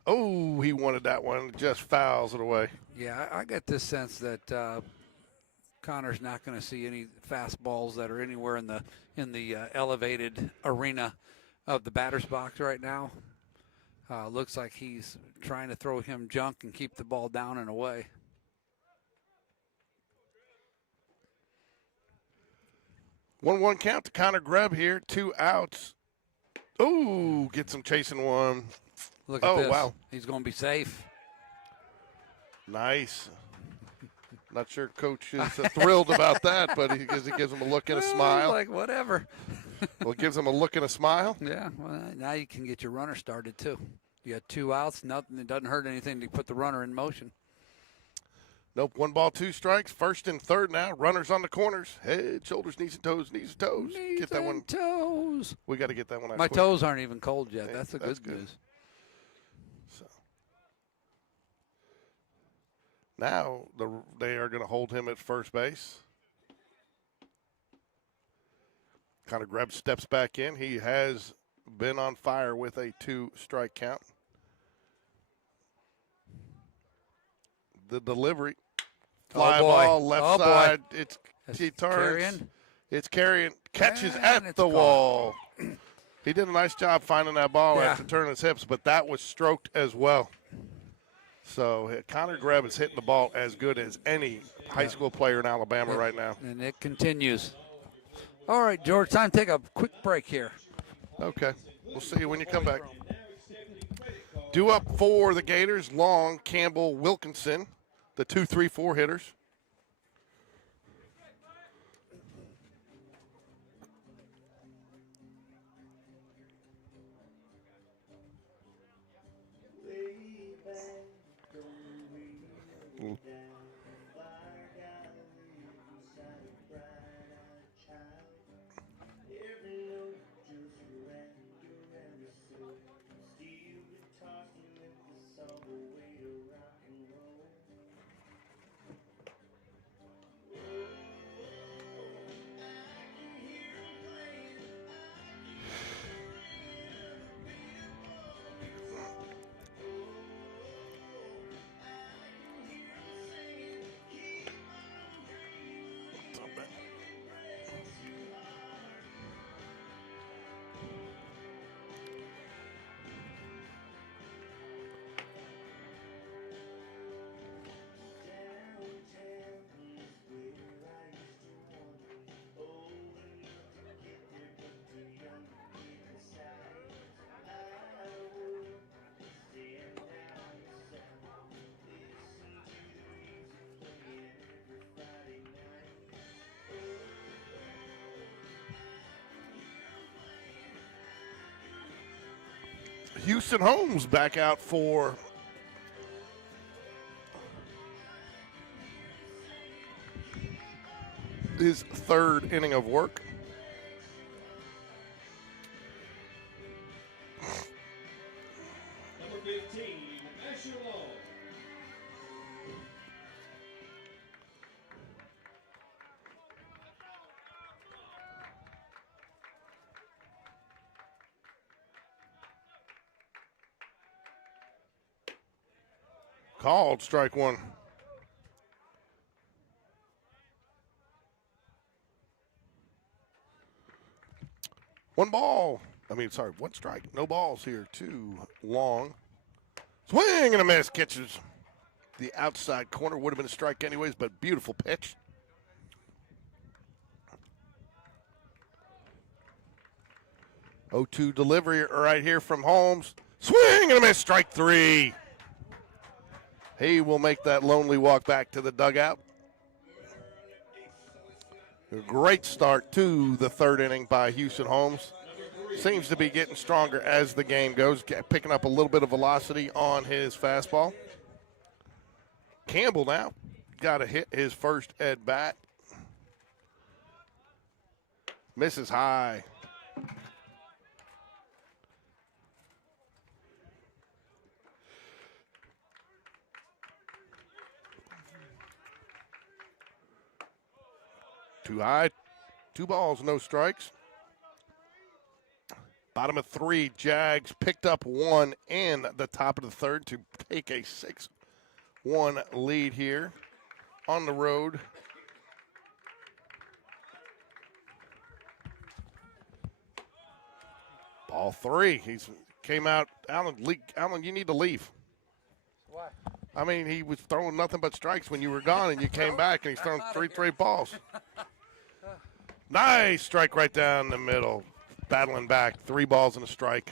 Oh, he wanted that one. Just fouls it away. Yeah, I get this sense that Connor's not going to see any fastballs that are anywhere in the elevated arena of the batter's box right now. Looks like he's trying to throw him junk and keep the ball down and away. One count to Connor Grebb here. 2 outs. Ooh, gets him chasing one. Look at this. Wow. He's going to be safe. Nice Not sure Coach is thrilled about that, but he gives him a look and a smile. Like, whatever. Well, it gives him a look and a smile. Yeah, well, now you can get your runner started, too. You got 2 outs, nothing. It doesn't hurt anything to put the runner in motion. Nope, 1 ball, 2 strikes. First and third now. Runners on the corners. Head, shoulders, knees and toes, knees and toes. Get that one. Toes. We got to get that one out My quick. toes aren't even cold yet. Hey, that's the that's good news. So now they are going to hold him at first base. Kind of grabs, steps back in. He has been on fire with a 2-strike count. The delivery. Fly ball, left side. He turns. Carrying. It's carrying. Catches And at it's the caught. wall. He did a nice job finding that ball Yeah. after turning his hips, but that was stroked as well. So Connor Greb is hitting the ball as good as any high school player in Alabama right now. And it continues. All right, George, time to take a quick break here. Okay. We'll see you when you come back. Due up for the Gators, Long, Campbell, Wilkinson, the 2, 3, 4 hitters. Houston Holmes back out for his 3rd inning of work. Number 15, Asher Long. Called strike 1. One strike. No balls here. 2 Long. Swing and a miss. Catches the outside corner. Would have been a strike anyways, but beautiful pitch. Oh, 2 delivery right here from Holmes. Swing and a miss. Strike 3. He will make that lonely walk back to the dugout. A great start to the 3rd inning by Houston Holmes. Seems to be getting stronger as the game goes, picking up a little bit of velocity on his fastball. Campbell now got to hit his first at bat. Misses high. Too high. 2 balls, no strikes. Bottom of 3, Jags picked up 1 in the top of the 3rd to take a 6-1 lead here on the road. Ball 3. He's came out. Allen, you need to leave. Why? I mean, he was throwing nothing but strikes when you were gone, and you came back, and he's thrown 3 straight balls. Nice strike right down the middle. Battling back. 3 balls and a strike.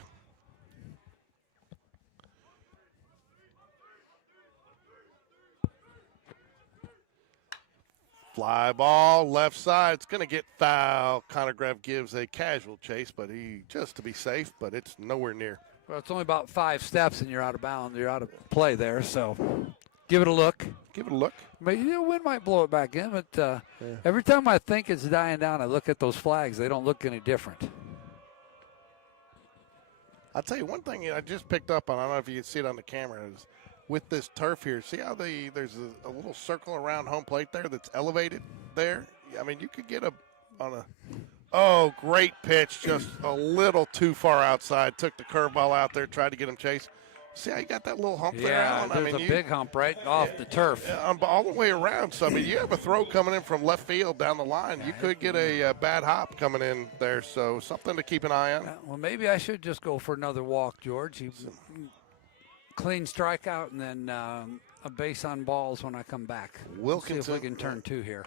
Fly ball, left side. It's going to get foul. Connor Greb gives a casual chase, but he just to be safe, but it's nowhere near. Well, it's only about 5 steps and you're out of bounds. You're out of play there, so give it a look. Give it a look. But the wind might blow it back in, but every time I think it's dying down, I look at those flags. They don't look any different. I'll tell you one thing I just picked up on. I don't know if you can see it on the camera. Is with this turf here, see how there's a little circle around home plate there that's elevated there? I mean, you could get great pitch, just a little too far outside. Took the curveball out there, tried to get him chased. See how you got that little hump there, Alan? There's a big hump right off the turf. All the way around. So, I mean, you have a throw coming in from left field down the line. You could get a bad hop coming in there, so something to keep an eye on. Well, maybe I should just go for another walk, George. Clean strikeout and then a base on balls when I come back. Wilkinson. See if we can turn 2 here.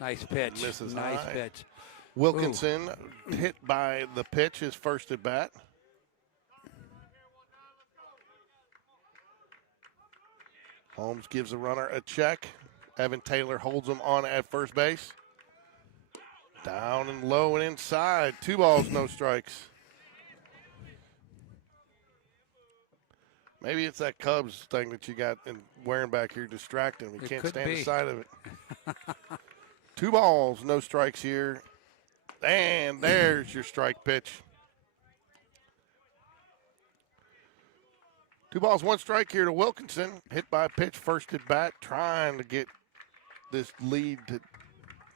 Nice pitch. Misses nice high. pitch. Wilkinson hit by the pitch, his first at bat. Holmes gives the runner a check. Evan Taylor holds him on at first base. Down and low and inside. 2 balls, no strikes. Maybe it's that Cubs thing that you got wearing back here distracting him. He can't stand the sight of it. 2 balls, no strikes here. And there's your strike pitch. 2 balls, 1 strike here to Wilkinson. Hit by a pitch, first at bat, trying to get this lead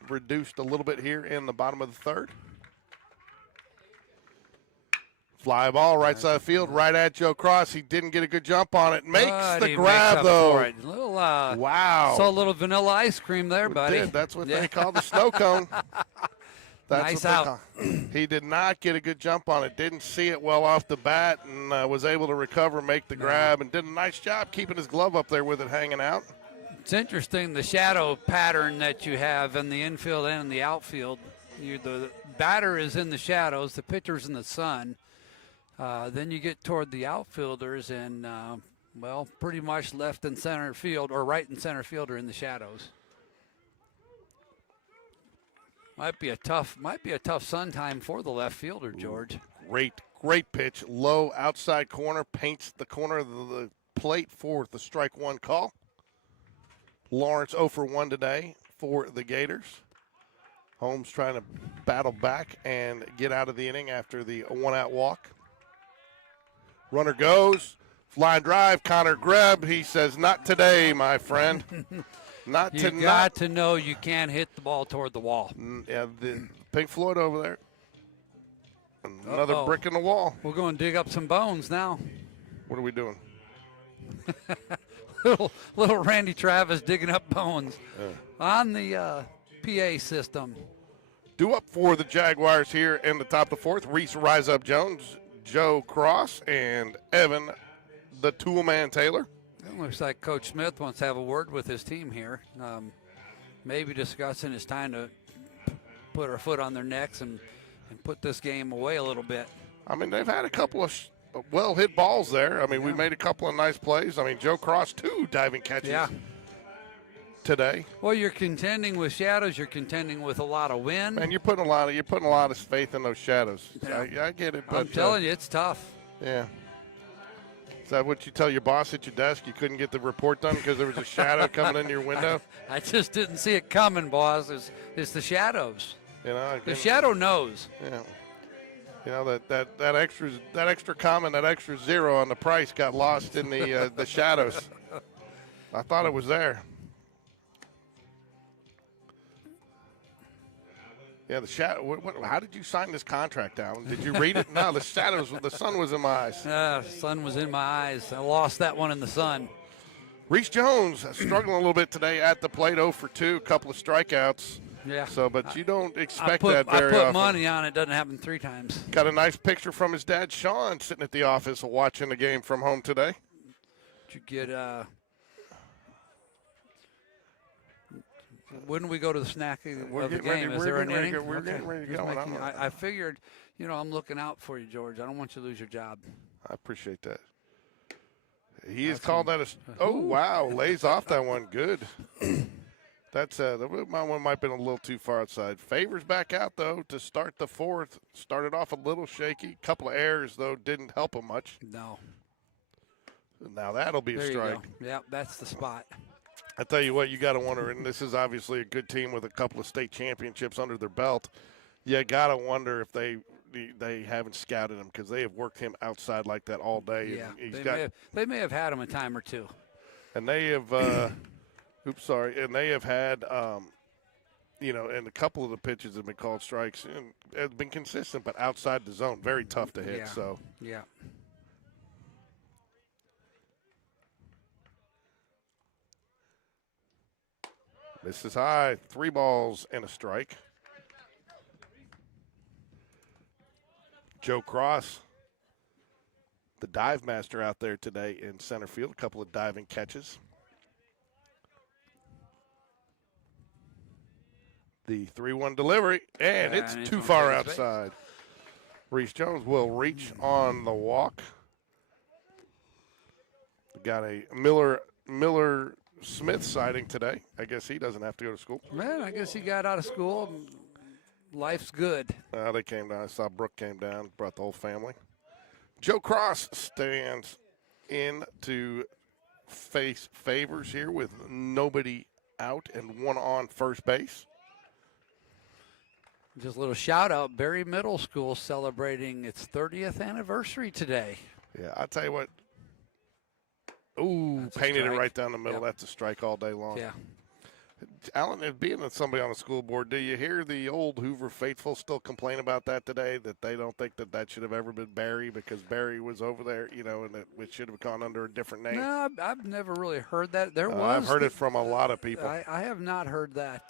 reduced a little bit here in the bottom of the 3rd. Fly ball, right side of the field, right at Joe Cross. He didn't get a good jump on it. Makes the grab, though. Wow. Saw a little vanilla ice cream there, buddy. That's what they call the snow cone. Nice out. He did not get a good jump on it. Didn't see it well off the bat and was able to recover, make the grab, and did a nice job keeping his glove up there with it hanging out. It's interesting, the shadow pattern that you have in the infield and in the outfield. The batter is in the shadows, the pitcher's in the sun. Then you get toward the outfielders and, pretty much left and center field or right and center field are in the shadows. Might be a tough sun time for the left fielder, George. Great pitch. Low outside corner, paints the corner of the plate for the strike 1 call. Lawrence 0 for 1 today for the Gators. Holmes trying to battle back and get out of the inning after the 1-out walk. Runner goes, flying drive, Connor Greb. He says, not today, my friend. Not tonight. You got to know you can't hit the ball toward the wall. Yeah, the Pink Floyd over there. Another brick in the wall. We're going to dig up some bones now. What are we doing? little Randy Travis digging up bones on the PA system. Due up for the Jaguars here in the top of the 4th. Reese Rise Up Jones, Joe Cross, and Evan the Toolman Taylor. It looks like Coach Smith wants to have a word with his team here. Maybe discussing it's time to put our foot on their necks and put this game away a little bit. I mean, they've had a couple of well-hit balls there. I mean, we made a couple of nice plays. I mean, Joe Cross, 2 diving catches today. Well, you're contending with shadows. You're contending with a lot of wind. And you're putting a lot of faith in those shadows. Yeah. I get it. But, I'm telling you, it's tough. Yeah. Is that what you tell your boss at your desk? You couldn't get the report done because there was a shadow coming in your window? I just didn't see it coming, boss. It's the shadows. You know, the shadow knows. Yeah. You know, that extra comment, that extra 0 on the price got lost in the shadows. I thought it was there. Yeah, the shadow. How did you sign this contract, Alan? Did you read it? No, the shadows. The sun was in my eyes. The sun was in my eyes. I lost that one in the sun. Reese Jones struggling a little bit today at the plate, 0 for 2, a couple of strikeouts. Yeah. So, but you don't expect that very often. I put often. money on it. Doesn't happen 3 times. Got a nice picture from his dad, Sean, sitting at the office watching the game from home today. Did you get when do we go to the snack of the game? Is there an inning? We're getting ready to go. I figured, I'm looking out for you, George. I don't want you to lose your job. I appreciate that. He has called that a – oh, wow, lays off that one. Good. That's my one might have been a little too far outside. Favors back out though to start the fourth. Started off a little shaky. Couple of errors though didn't help him much. No. Now that'll be a There strike. you go. Yep, that's the spot. I tell you what, you got to wonder, and this is obviously a good team with a couple of state championships under their belt. You got to wonder if they haven't scouted him because they have worked him outside like that all day. Yeah, And they may have had him a time or two. And they have, and they have had, and a couple of the pitches have been called strikes and have been consistent, but outside the zone, very tough to hit. Yeah. So Yeah. this is high, 3 balls and a strike. Joe Cross, the dive master out there today in center field, a couple of diving catches. The 3-1 delivery, and it's too far outside. Reese Jones will reach on the walk. Got a Miller Smith sighting today. I guess he doesn't have to go to school. Man, I guess he got out of school. Life's good. They came down. I saw Brooke came down, brought the whole family. Joe Cross stands in to face Favors here with nobody out and one on first base. Just a little shout out, Berry Middle School celebrating its 30th anniversary today. Yeah, I'll tell you what. Ooh, painted it right down the middle. Yep. That's a strike all day long. Yeah. Alan, being somebody on the school board, do you hear the old Hoover faithful still complain about that today, that they don't think that should have ever been Barry because Barry was over there, and it should have gone under a different name? No, I've never really heard that. I've heard it from a lot of people. I have not heard that.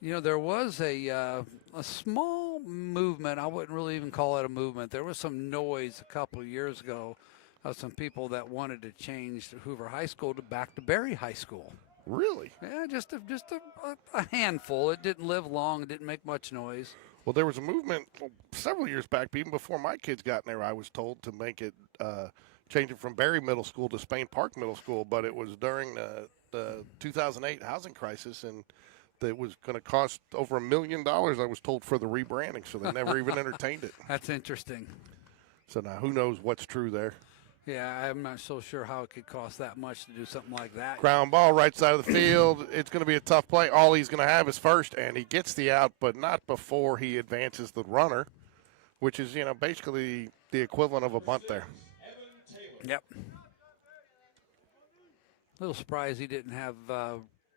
There was a small movement. I wouldn't really even call it a movement. There was some noise a couple of years ago of some people that wanted to change Hoover High School back to Berry High School. Really? Yeah, just a handful. It didn't live long. It didn't make much noise. Well, there was a movement several years back, even before my kids got in there, I was told to make it change it from Berry Middle School to Spain Park Middle School, but it was during the 2008 housing crisis, and it was going to cost over $1 million, I was told, for the rebranding, so they never even entertained it. That's interesting. So now who knows what's true there. Yeah, I'm not so sure how it could cost that much to do something like that. Ground ball, right side of the field. It's going to be a tough play. All he's going to have is first, and he gets the out, but not before he advances the runner, which is, basically the equivalent of a bunt there. Yep. A little surprised he didn't have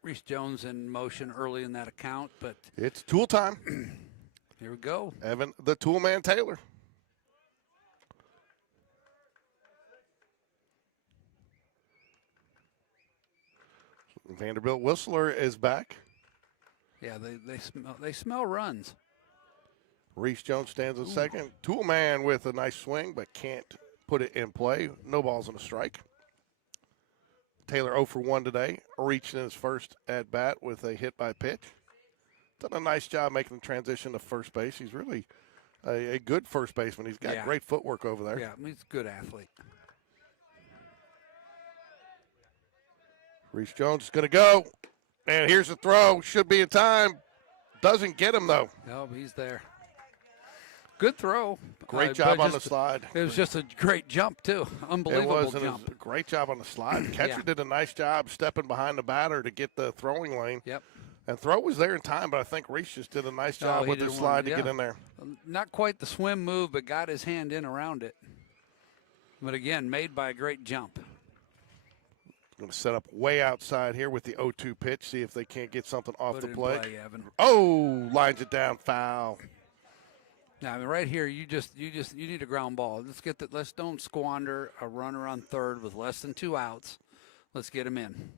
Reese Jones in motion early in that account, but it's tool time. Here we go. Evan, the tool man Taylor. Vanderbilt Whistler is back. Yeah, they smell runs. Reese Jones stands in second. Toolman with a nice swing, but can't put it in play. No balls and a strike. Taylor 0 for 1 today. Reaching his first at bat with a hit by pitch. Done a nice job making the transition to first base. He's really a good first baseman. He's got great footwork over there. Yeah, he's a good athlete. Reese Jones is going to go. And here's the throw. Should be in time. Doesn't get him, though. No, he's there. Good throw. Great job on the slide. It was just a great jump, too. Unbelievable jump. It was a great job on the slide. The catcher did a nice job stepping behind the batter to get the throwing lane. Yep. And throw was there in time, but I think Reese just did a nice job with the slide to get in there. Not quite the swim move, but got his hand in around it. But again, made by a great jump. Going to set up way outside here with the 0-2 pitch. See if they can't get something off the plate. Evan. Oh, lines it down, foul. Now, I mean, right here, you need a ground ball. Let's don't squander a runner on third with less than 2 outs. Let's get him in.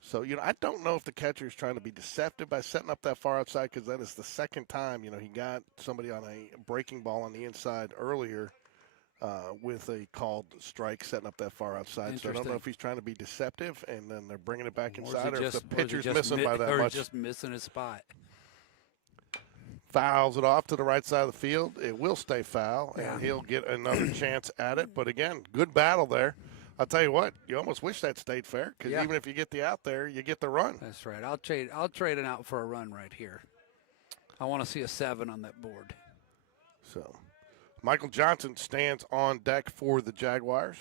So, I don't know if the catcher is trying to be deceptive by setting up that far outside, because that is the second time, he got somebody on a breaking ball on the inside earlier with a called strike setting up that far outside. So I don't know if he's trying to be deceptive and then they're bringing it back inside, or if the pitcher's missing by that much. Or just missing his spot. Fouls it off to the right side of the field. It will stay foul, and he'll get another chance at it. But, again, good battle there. I'll tell you what, you almost wish that stayed fair because Yeah. even if you get the out there, you get the run. That's right. I'll trade it out for a run right here. I want to see a 7 on that board. So, Michael Johnson stands on deck for the Jaguars.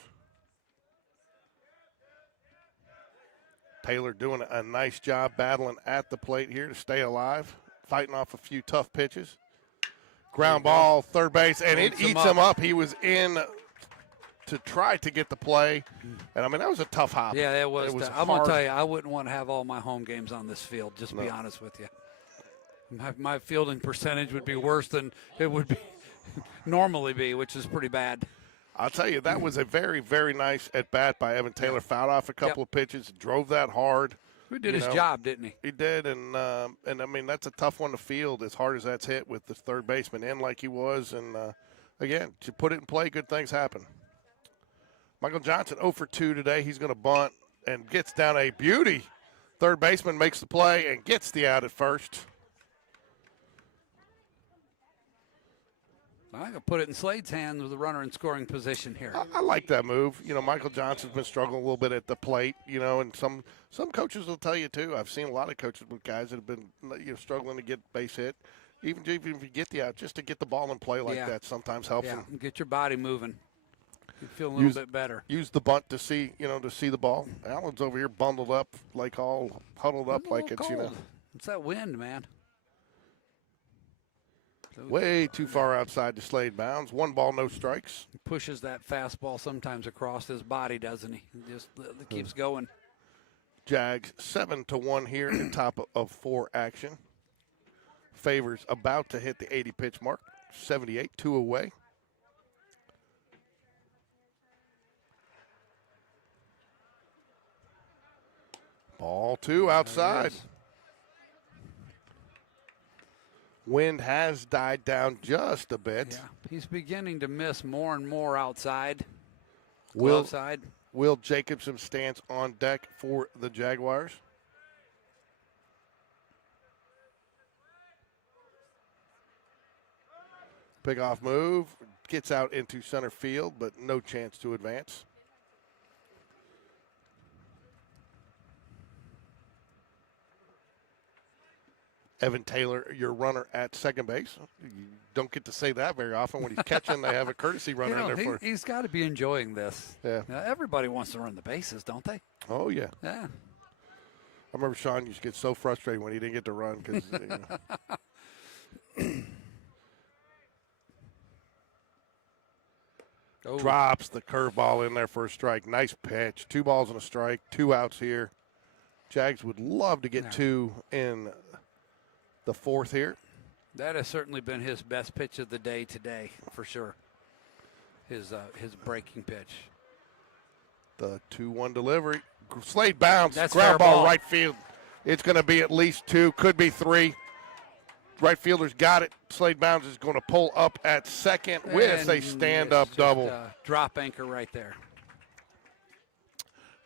Taylor doing a nice job battling at the plate here to stay alive, fighting off a few tough pitches. Ground ball, third base, and it eats him up. He was in to try to get the play, and I mean that was a tough hop. Yeah, that was. I'm hard. gonna tell you, I wouldn't want to have all my home games on this field. Just to be honest with you, my fielding percentage would be worse than it would be normally be, which is pretty bad. I'll tell you, that was a very, very nice at bat by Evan Taylor. Fouled off a couple of pitches, drove that hard. He did his job, didn't he? He did, and I mean that's a tough one to field as hard as that's hit with the third baseman in like he was. And again, to put it in play, good things happen. Michael Johnson 0 for 2 today. He's going to bunt and gets down a beauty. Third baseman makes the play and gets the out at first. I can put it in Slade's hands with the runner in scoring position here. I like that move. You know, Michael Johnson's been struggling a little bit at the plate, you know, and some coaches will tell you too. I've seen a lot of coaches with guys that have been struggling to get base hit. Even if you get the out, just to get the ball in play like that sometimes helps them. Get your body moving. You feel a little bit better. Use the bunt to see the ball. Allen's over here bundled up, like all huddled up like it's, cold. It's that wind, man. Way too far outside the Slade bounds. 1 ball, no strikes. He pushes that fastball sometimes across his body, doesn't he? He just keeps going. Jags 7-1 here in top of 4 action. Favors about to hit the 80 pitch mark. 78, 2 away. Ball 2 outside. Wind has died down just a bit. Yeah, he's beginning to miss more and more outside. Will Jacobson stands on deck for the Jaguars. Pick-off move, gets out into center field, but no chance to advance. Evan Taylor, your runner at second base. You don't get to say that very often. When he's catching, they have a courtesy runner in there for. He's got to be enjoying this. Yeah. Now, everybody wants to run the bases, don't they? Oh yeah. Yeah. I remember Sean used to get so frustrated when he didn't get to run because. Drops the curveball in there for a strike. Nice pitch. 2 balls and a strike. 2 outs here. Jags would love to get 2 in the 4th here. That has certainly been his best pitch of the day today, for sure. His breaking pitch. The 2-1 delivery. Slade bounce. That's ground fair ball ball. right field. It's going to be at least 2. Could be 3. Right fielder's got it. Slade Bounds is going to pull up at second with a stand-up double. Drop anchor right there.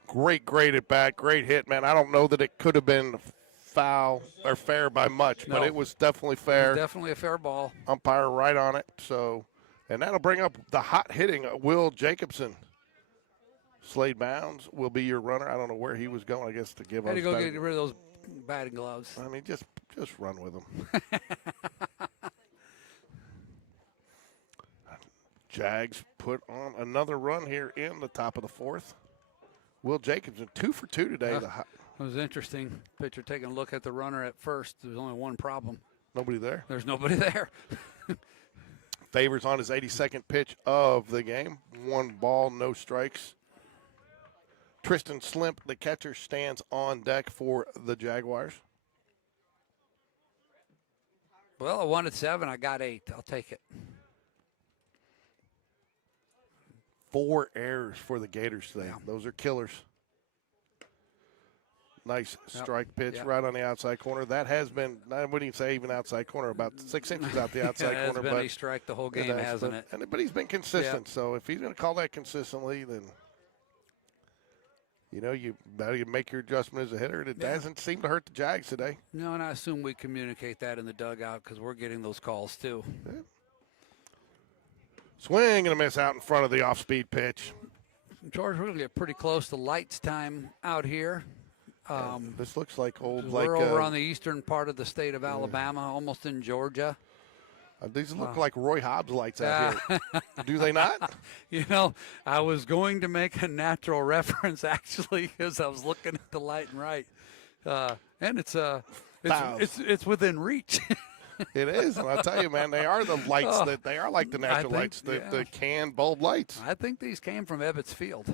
Great at bat. Great hit, man. I don't know that it could have been foul or fair by much, but it was definitely fair. Definitely a fair ball. Umpire right on it. So, and that'll bring up the hot hitting Will Jacobson. Slade Bounds will be your runner. I don't know where he was going, I guess, to give us. Had to go get rid of those batting gloves. I mean, just run with them. Jags put on another run here in the top of the 4th. Will Jacobson 2 for 2 today. It was interesting. Pitcher taking a look at the runner at first. There's only one problem. Nobody there. There's nobody there. Favors on his 82nd pitch of the game. 1 ball, no strikes. Tristan Slimp, the catcher, stands on deck for the Jaguars. Well, I wanted 7. I got 8. I'll take it. 4 errors for the Gators today. Yeah. Those are killers. Nice strike pitch right on the outside corner. That has been, I wouldn't even say even outside corner, about 6 inches out the outside corner. It has been a strike the whole game, hasn't it? But he's been consistent. So if he's going to call that consistently, then you better make your adjustment as a hitter. It doesn't seem to hurt the Jags today. No, and I assume we communicate that in the dugout because we're getting those calls too. Yeah. Swing and a miss out in front of the off-speed pitch. George, we're going to get pretty close to lights time out here. This looks like old, We're over on the eastern part of the state of Alabama, almost in Georgia. These look like Roy Hobbs lights out here. Do they not? You know, I was going to make a natural reference actually because I was looking at the light and right, and it's within reach. It is, and I'll tell you, man, they are the lights that they are like the natural lights, the can bulb lights. I think these came from Ebbets Field.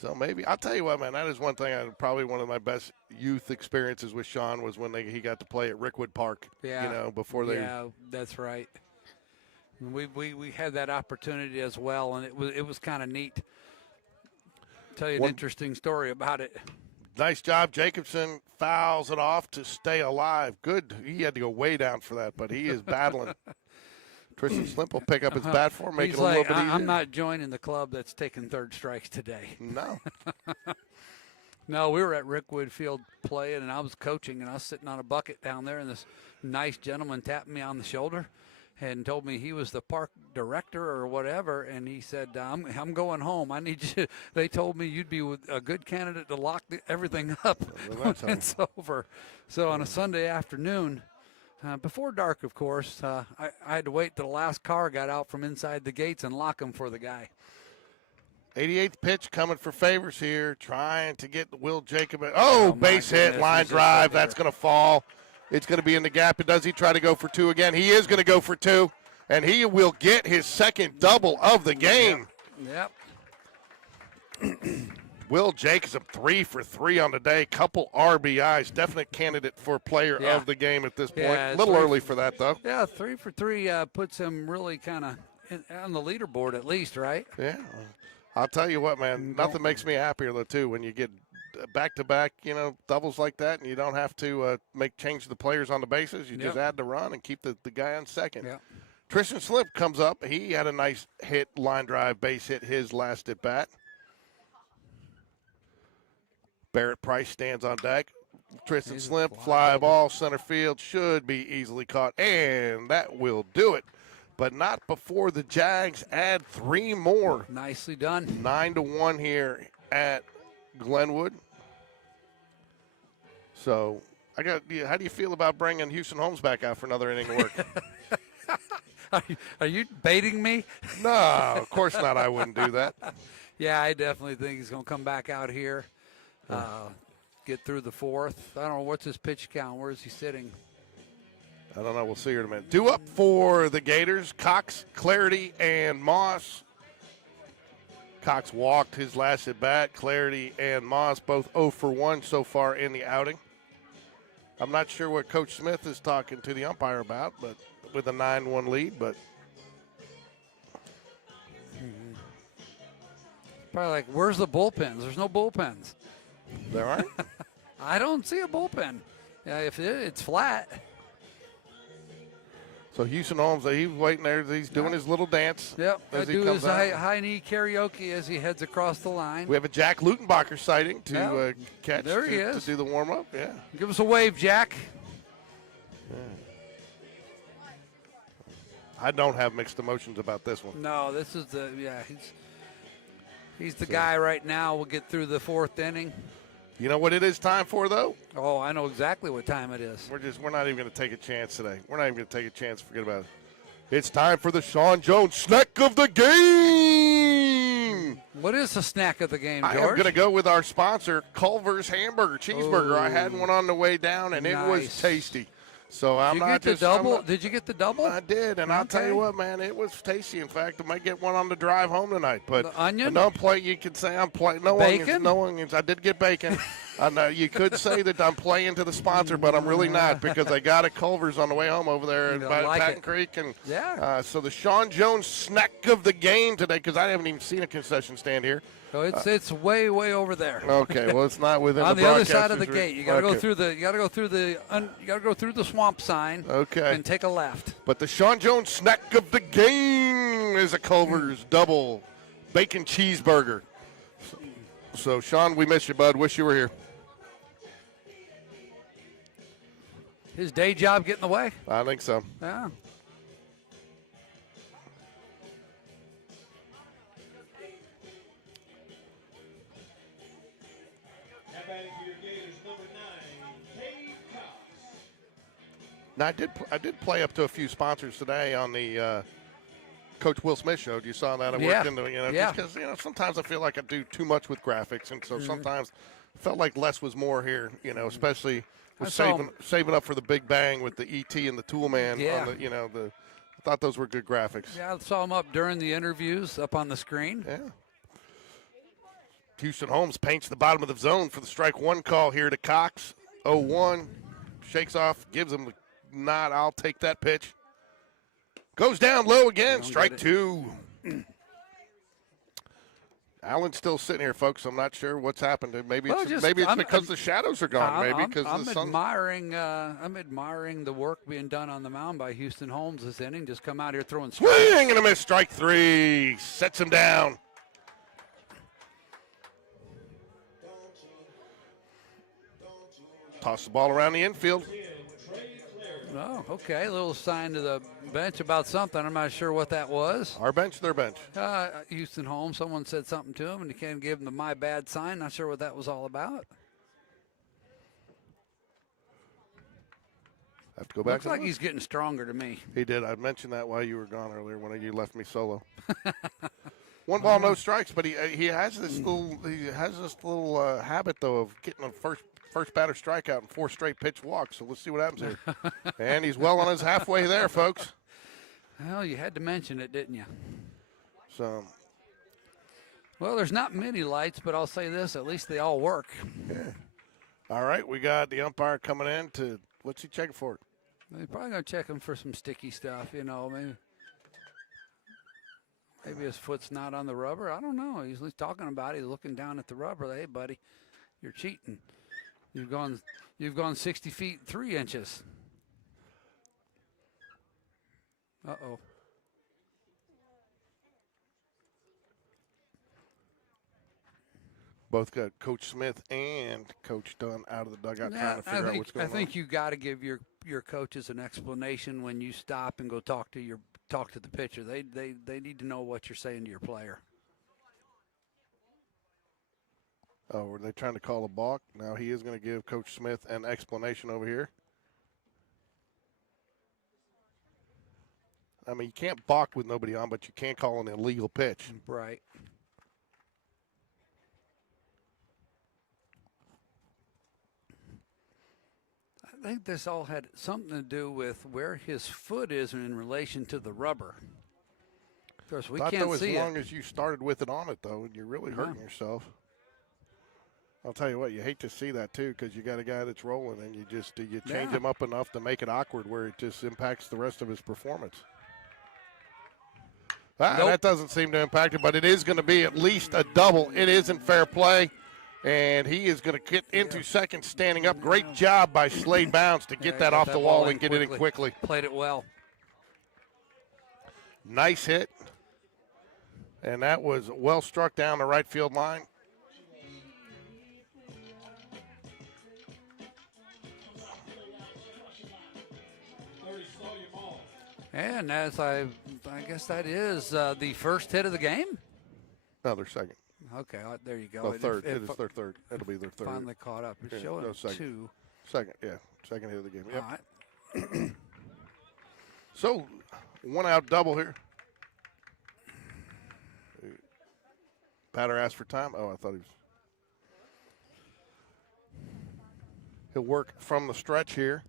So maybe I'll tell you what, man. That is one thing. Probably one of my best youth experiences with Sean was when he got to play at Rickwood Park. Yeah, you know, before they. Yeah, that's right. We had that opportunity as well, and it was kind of neat. Tell you an interesting story about it. Nice job, Jacobson fouls it off to stay alive. Good. He had to go way down for that, but he is battling. Tristan Slimp will pick up his bat for him, make it a little bit easier. I'm not joining the club that's taking third strikes today. No. No, we were at Rickwood Field playing, and I was coaching, and I was sitting on a bucket down there, and this nice gentleman tapped me on the shoulder and told me he was the park director or whatever, and he said, I'm going home. I need you. They told me you'd be a good candidate to lock everything up when it's over. So on a Sunday afternoon, before dark, of course, I had to wait till the last car got out from inside the gates and lock them for the guy. 88th pitch coming for Favors here, trying to get Will Jacob. Oh, base hit, line drive. That's going to fall. It's going to be in the gap. Does he try to go for two again? He is going to go for two, and he will get his second double of the game. Yep. Will Jacobs 3 for 3 on the day. Couple RBIs. Definite candidate for player of the game at this point. A little early for that, though. Yeah, 3 for 3 puts him really kind of on the leaderboard at least, right? Yeah. I'll tell you what, man. Nothing makes me happier, though, too, when you get back-to-back, doubles like that, and you don't have to change the players on the bases. You just add the run and keep the guy on second. Yep. Tristan Slip comes up. He had a nice hit, line drive, base hit his last at bat. Barrett Price stands on deck. Tristan Slip, fly ball, center field, should be easily caught, and that will do it. But not before the Jags add 3 more. Nicely done. 9-1 here at Glenwood. So, how do you feel about bringing Houston Holmes back out for another inning of work? Are you baiting me? No, of course not. I wouldn't do that. Yeah, I definitely think he's going to come back out here, get through the 4th. I don't know, what's his pitch count? Where is he sitting? I don't know. We'll see here in a minute. Due up for the Gators, Cox, Clarity, and Moss. Cox walked his last at bat. Clarity and Moss both 0 for 1 so far in the outing. I'm not sure what Coach Smith is talking to the umpire about, but with a 9-1 lead. But probably like, where's the bullpens? There's no bullpens. There aren't? I don't see a bullpen. Yeah, if it's flat. So Houston Holmes, he's waiting there. He's doing his little dance. Yep. As he do comes his high knee karaoke as he heads across the line. We have a Jack Lutenbacher sighting to catch. There he is. To do the warm up. Yeah. Give us a wave, Jack. Yeah. I don't have mixed emotions about this one. No, this is he's the guy right now. We'll get through the 4th inning. You know what it is time for, though? Oh, I know exactly what time it is. We're not even going to take a chance today. We're not even going to take a chance. Forget about it. It's time for the Sean Jones snack of the game. What is the snack of the game, George? I am going to go with our sponsor, Culver's Hamburger Cheeseburger. I had one on the way down, and it was tasty. So I'm not just double. Did you get the double? I did, and I'll tell you what, man, it was tasty. In fact, I might get one on the drive home tonight. But the onion? No play. You can say I'm playing. No bacon? Onions. No onions. I did get bacon. I know you could say that I'm playing to the sponsor, but I'm really not because I got a Culver's on the way home over there by Patton Creek, and so the Sean Jones snack of the game today because I haven't even seen a concession stand here. So it's way over there. Okay, well it's not within on the other side of the gate. You got to okay. go through the. You got to go through the. You got to go through the swamp sign. Okay. And take a left. But the Sean Jones snack of the game is a Culver's double bacon cheeseburger. So Sean, we miss you, bud. Wish you were here. His day job get in the way? I think so. Yeah. batting for your Gators, number 9, Cade Cox. Now, I did play up to a few sponsors today on the Coach Will Smith show. You saw that? I worked into it, just because, sometimes I feel like I do too much with graphics, and so sometimes I felt like less was more here, especially with saving up for the big bang with the ET and the Tool Man. Yeah. On the, I thought those were good graphics. Yeah, I saw them up during the interviews up on the screen. Yeah. Houston Holmes paints the bottom of the zone for the strike one call here to Cox. 0-1. Shakes off, gives him the nod. I'll take that pitch. Goes down low again. Strike 2. Allen's still sitting here, folks. I'm not sure what's happened. Maybe it's because the shadows are gone. Maybe because the sun's I'm admiring the work being done on the mound by Houston Holmes this inning. Just come out here throwing swing and a miss. Strike 3. Sets him down. Toss the ball around the infield. Oh, okay. A little sign to the bench about something. I'm not sure what that was. Our bench, their bench. Houston Holmes, someone said something to him, and he can't give him the my bad sign. Not sure what that was all about. Have to go back. Looks like he's getting stronger to me. He did. I mentioned that while you were gone earlier when you left me solo. 1 ball, no strikes, but he has this little habit though of getting a first batter strikeout and 4 straight pitch walks. So let's see what happens here. And he's well on his halfway there, folks. Well, you had to mention it, didn't you? So. Well, there's not many lights, but I'll say this: at least they all work. Yeah. All right, we got the umpire coming in to. What's he checking for? He's probably gonna check him for some sticky stuff, Maybe his foot's not on the rubber. I don't know. He's talking about it. He's looking down at the rubber. Hey, buddy, you're cheating. You've gone 60 feet 3 inches. Uh-oh. Both got Coach Smith and Coach Dunn out of the dugout trying to figure out what's going on. I think you got to give your coaches an explanation when you stop and go talk to the pitcher. They need to know what you're saying to your player. Oh, were they trying to call a balk? Now he is going to give Coach Smith an explanation over here. I mean, you can't balk with nobody on, but you can call an illegal pitch. Right. I think this all had something to do with where his foot is in relation to the rubber. Of course, we can't see it. As long as you started with it on it, though, and you're really hurting yourself. I'll tell you what, you hate to see that, too, because you got a guy that's rolling, and you change him up enough to make it awkward where it just impacts the rest of his performance. That doesn't seem to impact it, but it is going to be at least a double. It isn't fair play, and he is going to get into second standing up. Great job by Slade Bounds to get that off the wall and get it in quickly. Played it well. Nice hit, and that was well struck down the right field line. And as I guess that is the first hit of the game? No, they're second. Okay, there you go. No, third. It is their third. It'll be their third. Finally caught up. It's showing second. 2. Second, yeah. Second hit of the game. Yep. All right. So, 1 out double here. Batter asked for time. Oh, I thought he was. He'll work from the stretch here.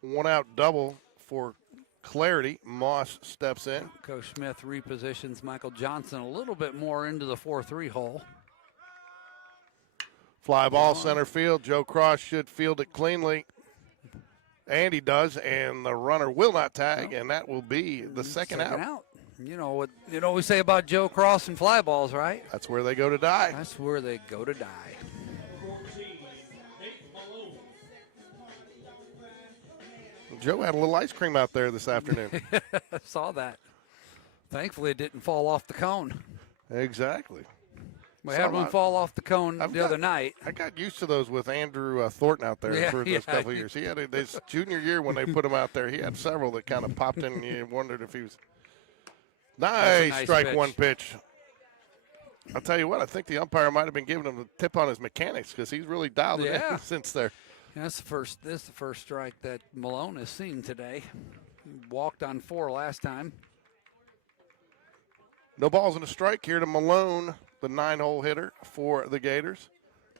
1 out double for clarity. Moss steps in. Coach Smith repositions Michael Johnson a little bit more into the 4-3 hole. Fly ball center field. Joe Cross should field it cleanly. And he does, and the runner will not tag, and that will be the second out. You know what we say about Joe Cross and fly balls, right? That's where they go to die. That's where they go to die. Joe had a little ice cream out there this afternoon. I saw that. Thankfully, it didn't fall off the cone. Exactly. We had one fall off the cone the other night. I got used to those with Andrew Thornton out there for those couple of years. He had his junior year when they put him out there. He had several that kind of popped in, and you wondered if he was. Nice strike pitch. 1 pitch. I'll tell you what, I think the umpire might have been giving him the tip on his mechanics because he's really dialed it in since there. Yeah, this is the first strike that Malone has seen today. He walked on 4 last time. No balls and a strike here to Malone, the 9-hole hitter for the Gators.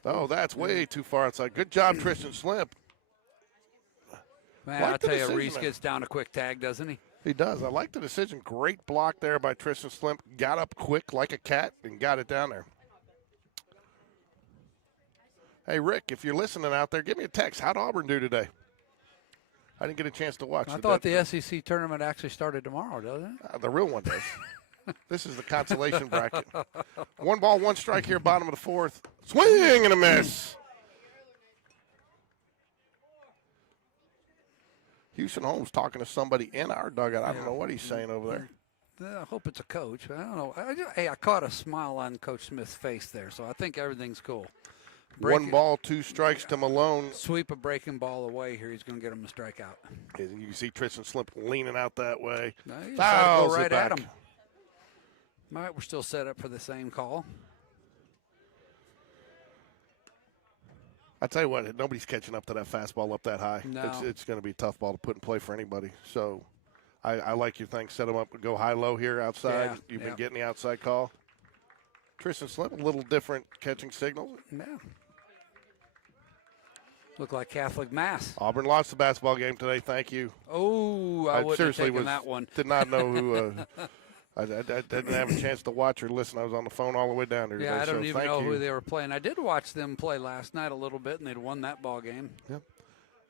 Oh, that's way too far outside. Good job, Tristan Slimp. Man, I'll tell you, Reese gets down a quick tag, doesn't he? He does. I like the decision. Great block there by Tristan Slimp. Got up quick like a cat and got it down there. Hey, Rick, if you're listening out there, give me a text. How'd Auburn do today? I didn't get a chance to watch it. I thought the SEC tournament actually started tomorrow, doesn't it? The real one does. This is the consolation bracket. 1 ball, 1 strike here, bottom of the 4th. Swing and a miss. Houston Holmes talking to somebody in our dugout. I don't know what he's saying over there. I hope it's a coach. I don't know. I caught a smile on Coach Smith's face there, so I think everything's cool. 1 ball, 2 strikes to Malone. Sweep a breaking ball away here. He's going to get him a strikeout. You can see Tristan Slimp leaning out that way. No, fouls right it back. at him. All right, we're still set up for the same call. I tell you what, nobody's catching up to that fastball up that high. No. It's going to be a tough ball to put in play for anybody. So I like your thing. Set them up, go high-low here outside. Yeah, You've been getting the outside call. Tristan Slimp, a little different catching signals. Yeah. Look like Catholic Mass. Auburn lost the basketball game today. Thank you. Oh, I wouldn't seriously have taken that one. Did not know who. I didn't have a chance to watch or listen. I was on the phone all the way down there. Yeah, today, I don't even know you. who they were playing. I did watch them play last night a little bit, and they'd won that ball game. Yep.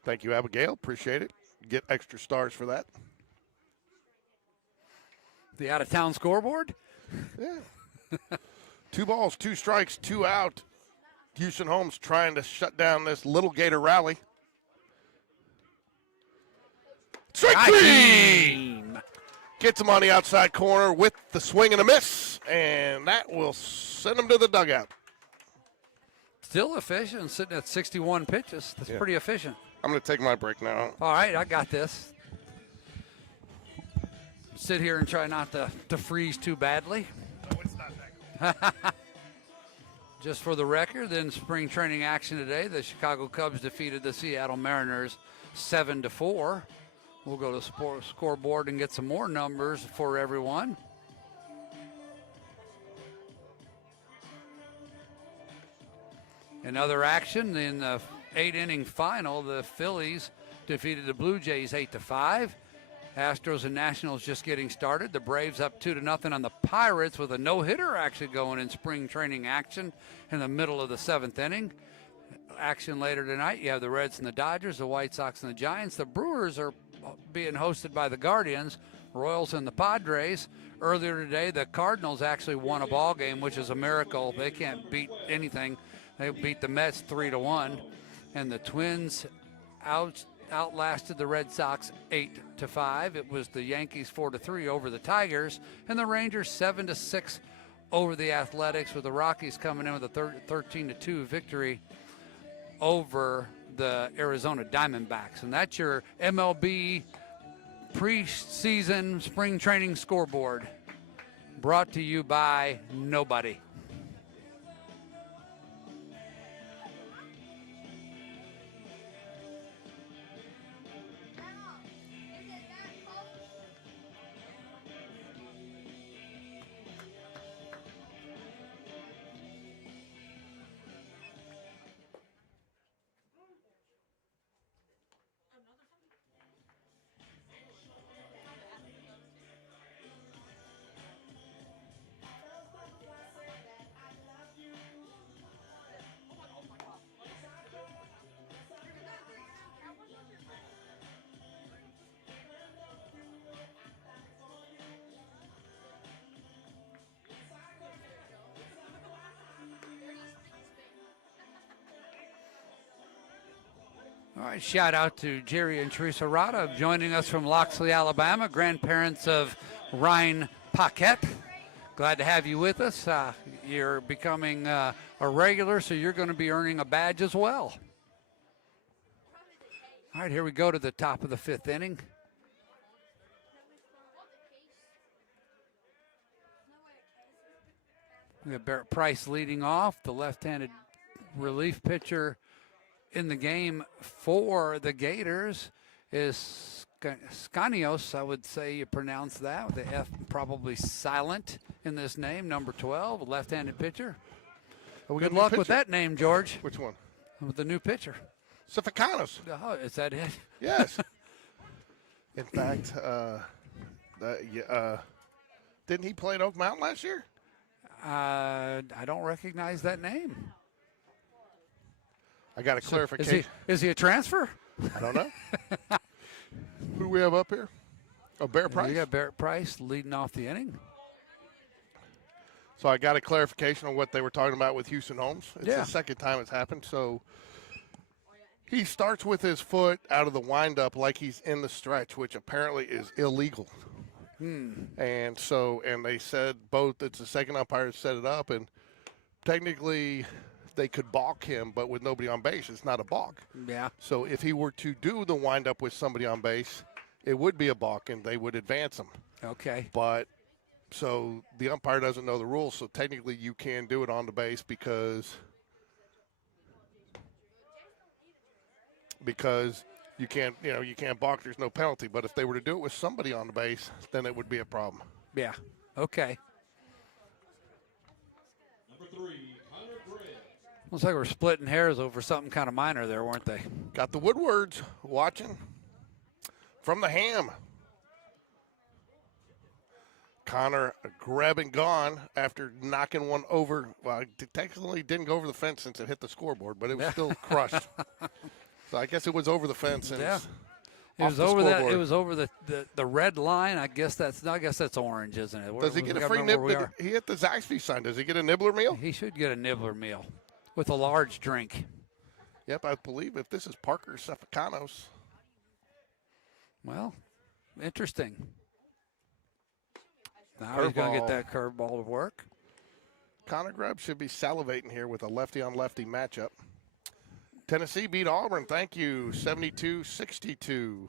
Thank you, Abigail. Appreciate it. Get extra stars for that. The out-of-town scoreboard? Yeah. 2 balls, 2 strikes, 2 out. Houston Holmes trying to shut down this little Gator rally. Strike 3! Gets him on the outside corner with the swing and a miss, and that will send him to the dugout. Still efficient, sitting at 61 pitches. That's pretty efficient. I'm going to take my break now. All right, I got this. Sit here and try not to freeze too badly. No, it's not that cool. Just for the record, in spring training action today, the Chicago Cubs defeated the Seattle Mariners 7-4. We'll go to the scoreboard and get some more numbers for everyone. In other action, in the 8-inning final, the Phillies defeated the Blue Jays 8-5. Astros and Nationals just getting started. The Braves up 2-0 on the Pirates with a no-hitter actually going in spring training action in the middle of the 7th inning. Action later tonight, you have the Reds and the Dodgers, the White Sox and the Giants. The Brewers are being hosted by the Guardians, Royals and the Padres. Earlier today, the Cardinals actually won a ball game, which is a miracle. They can't beat anything. They beat the Mets 3-1, and the Twins outlasted the Red Sox 8-5. It was the Yankees 4-3 over the Tigers, and the Rangers 7-6 over the Athletics, with the Rockies coming in with a 13-2 victory over the Arizona Diamondbacks. And that's your MLB preseason spring training scoreboard, brought to you by nobody. All right, shout out to Jerry and Teresa Rada joining us from Loxley, Alabama, grandparents of Ryan Paquette. Glad to have you with us. You're becoming a regular, so you're going to be earning a badge as well. All right, here we go to the top of the 5th inning. We have Barrett Price leading off, the left-handed relief pitcher in the game for the Gators is Scanios, I would say you pronounce that, with the F probably silent in this name, number 12, a left-handed pitcher. Good luck with that name, George. Which one? With the new pitcher. Sificanos. Oh, is that it? Yes. In fact, didn't he play at Oak Mountain last year? I don't recognize that name. I got a clarification. Is he a transfer? I don't know. Who do we have up here? Oh, Barrett Price? You got Barrett Price leading off the inning. So I got a clarification on what they were talking about with Houston Holmes. It's Yeah. the second time it's happened. So he starts with his foot out of the windup like he's in the stretch, which apparently is illegal. And they said both, it's the second umpire that set it up, and technically they could balk him, but with nobody on base, it's not a balk. Yeah. So if he were to do the windup with somebody on base, it would be a balk, and they would advance him. Okay. But so the umpire doesn't know the rules, so technically you can do it on the base because you can't balk. There's no penalty. But if they were to do it with somebody on the base, then it would be a problem. Yeah. Okay. Number 3, Connor Greb. Looks like we're splitting hairs over something kind of minor there, weren't they? Got the Woodwards watching from the Ham. Connor grabbing gone after knocking one over. Well, it technically didn't go over the fence since it hit the scoreboard, but it was still crushed. So I guess it was over the fence. And Yeah. It off was the over that. scoreboard. It was over the red line. I guess that's orange, isn't it? Does he get a free nibbler? He hit the Zaxby sign. Does he get a nibbler meal? He should get a nibbler meal with a large drink. Yep, I believe if this is Parker Sificanos. Well, interesting. Now he's going to get that curveball to work. Connor Greb should be salivating here with a lefty-on-lefty matchup. Tennessee beat Auburn. Thank you, 72-62.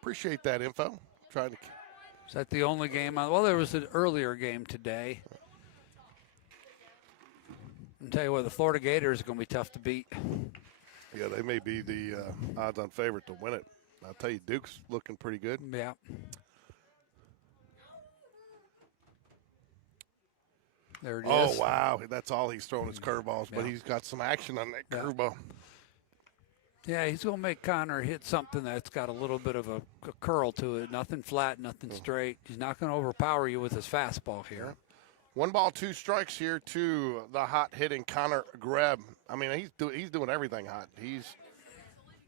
Appreciate that info. Trying to. Is that the only game? Well, there was an earlier game today. I'll tell you what, the Florida Gators are going to be tough to beat. Yeah, they may be the odds-on favorite to win it. I'll tell you, Duke's looking pretty good. Yeah. There it is. Oh, wow. That's all he's throwing his curveballs, but Yeah. he's got some action on that curveball. Yeah, he's going to make Connor hit something that's got a little bit of a curl to it. Nothing flat, nothing straight. He's not going to overpower you with his fastball here. 1 ball, 2 strikes here to the hot-hitting Connor Greb. I mean, he's doing everything hot. He's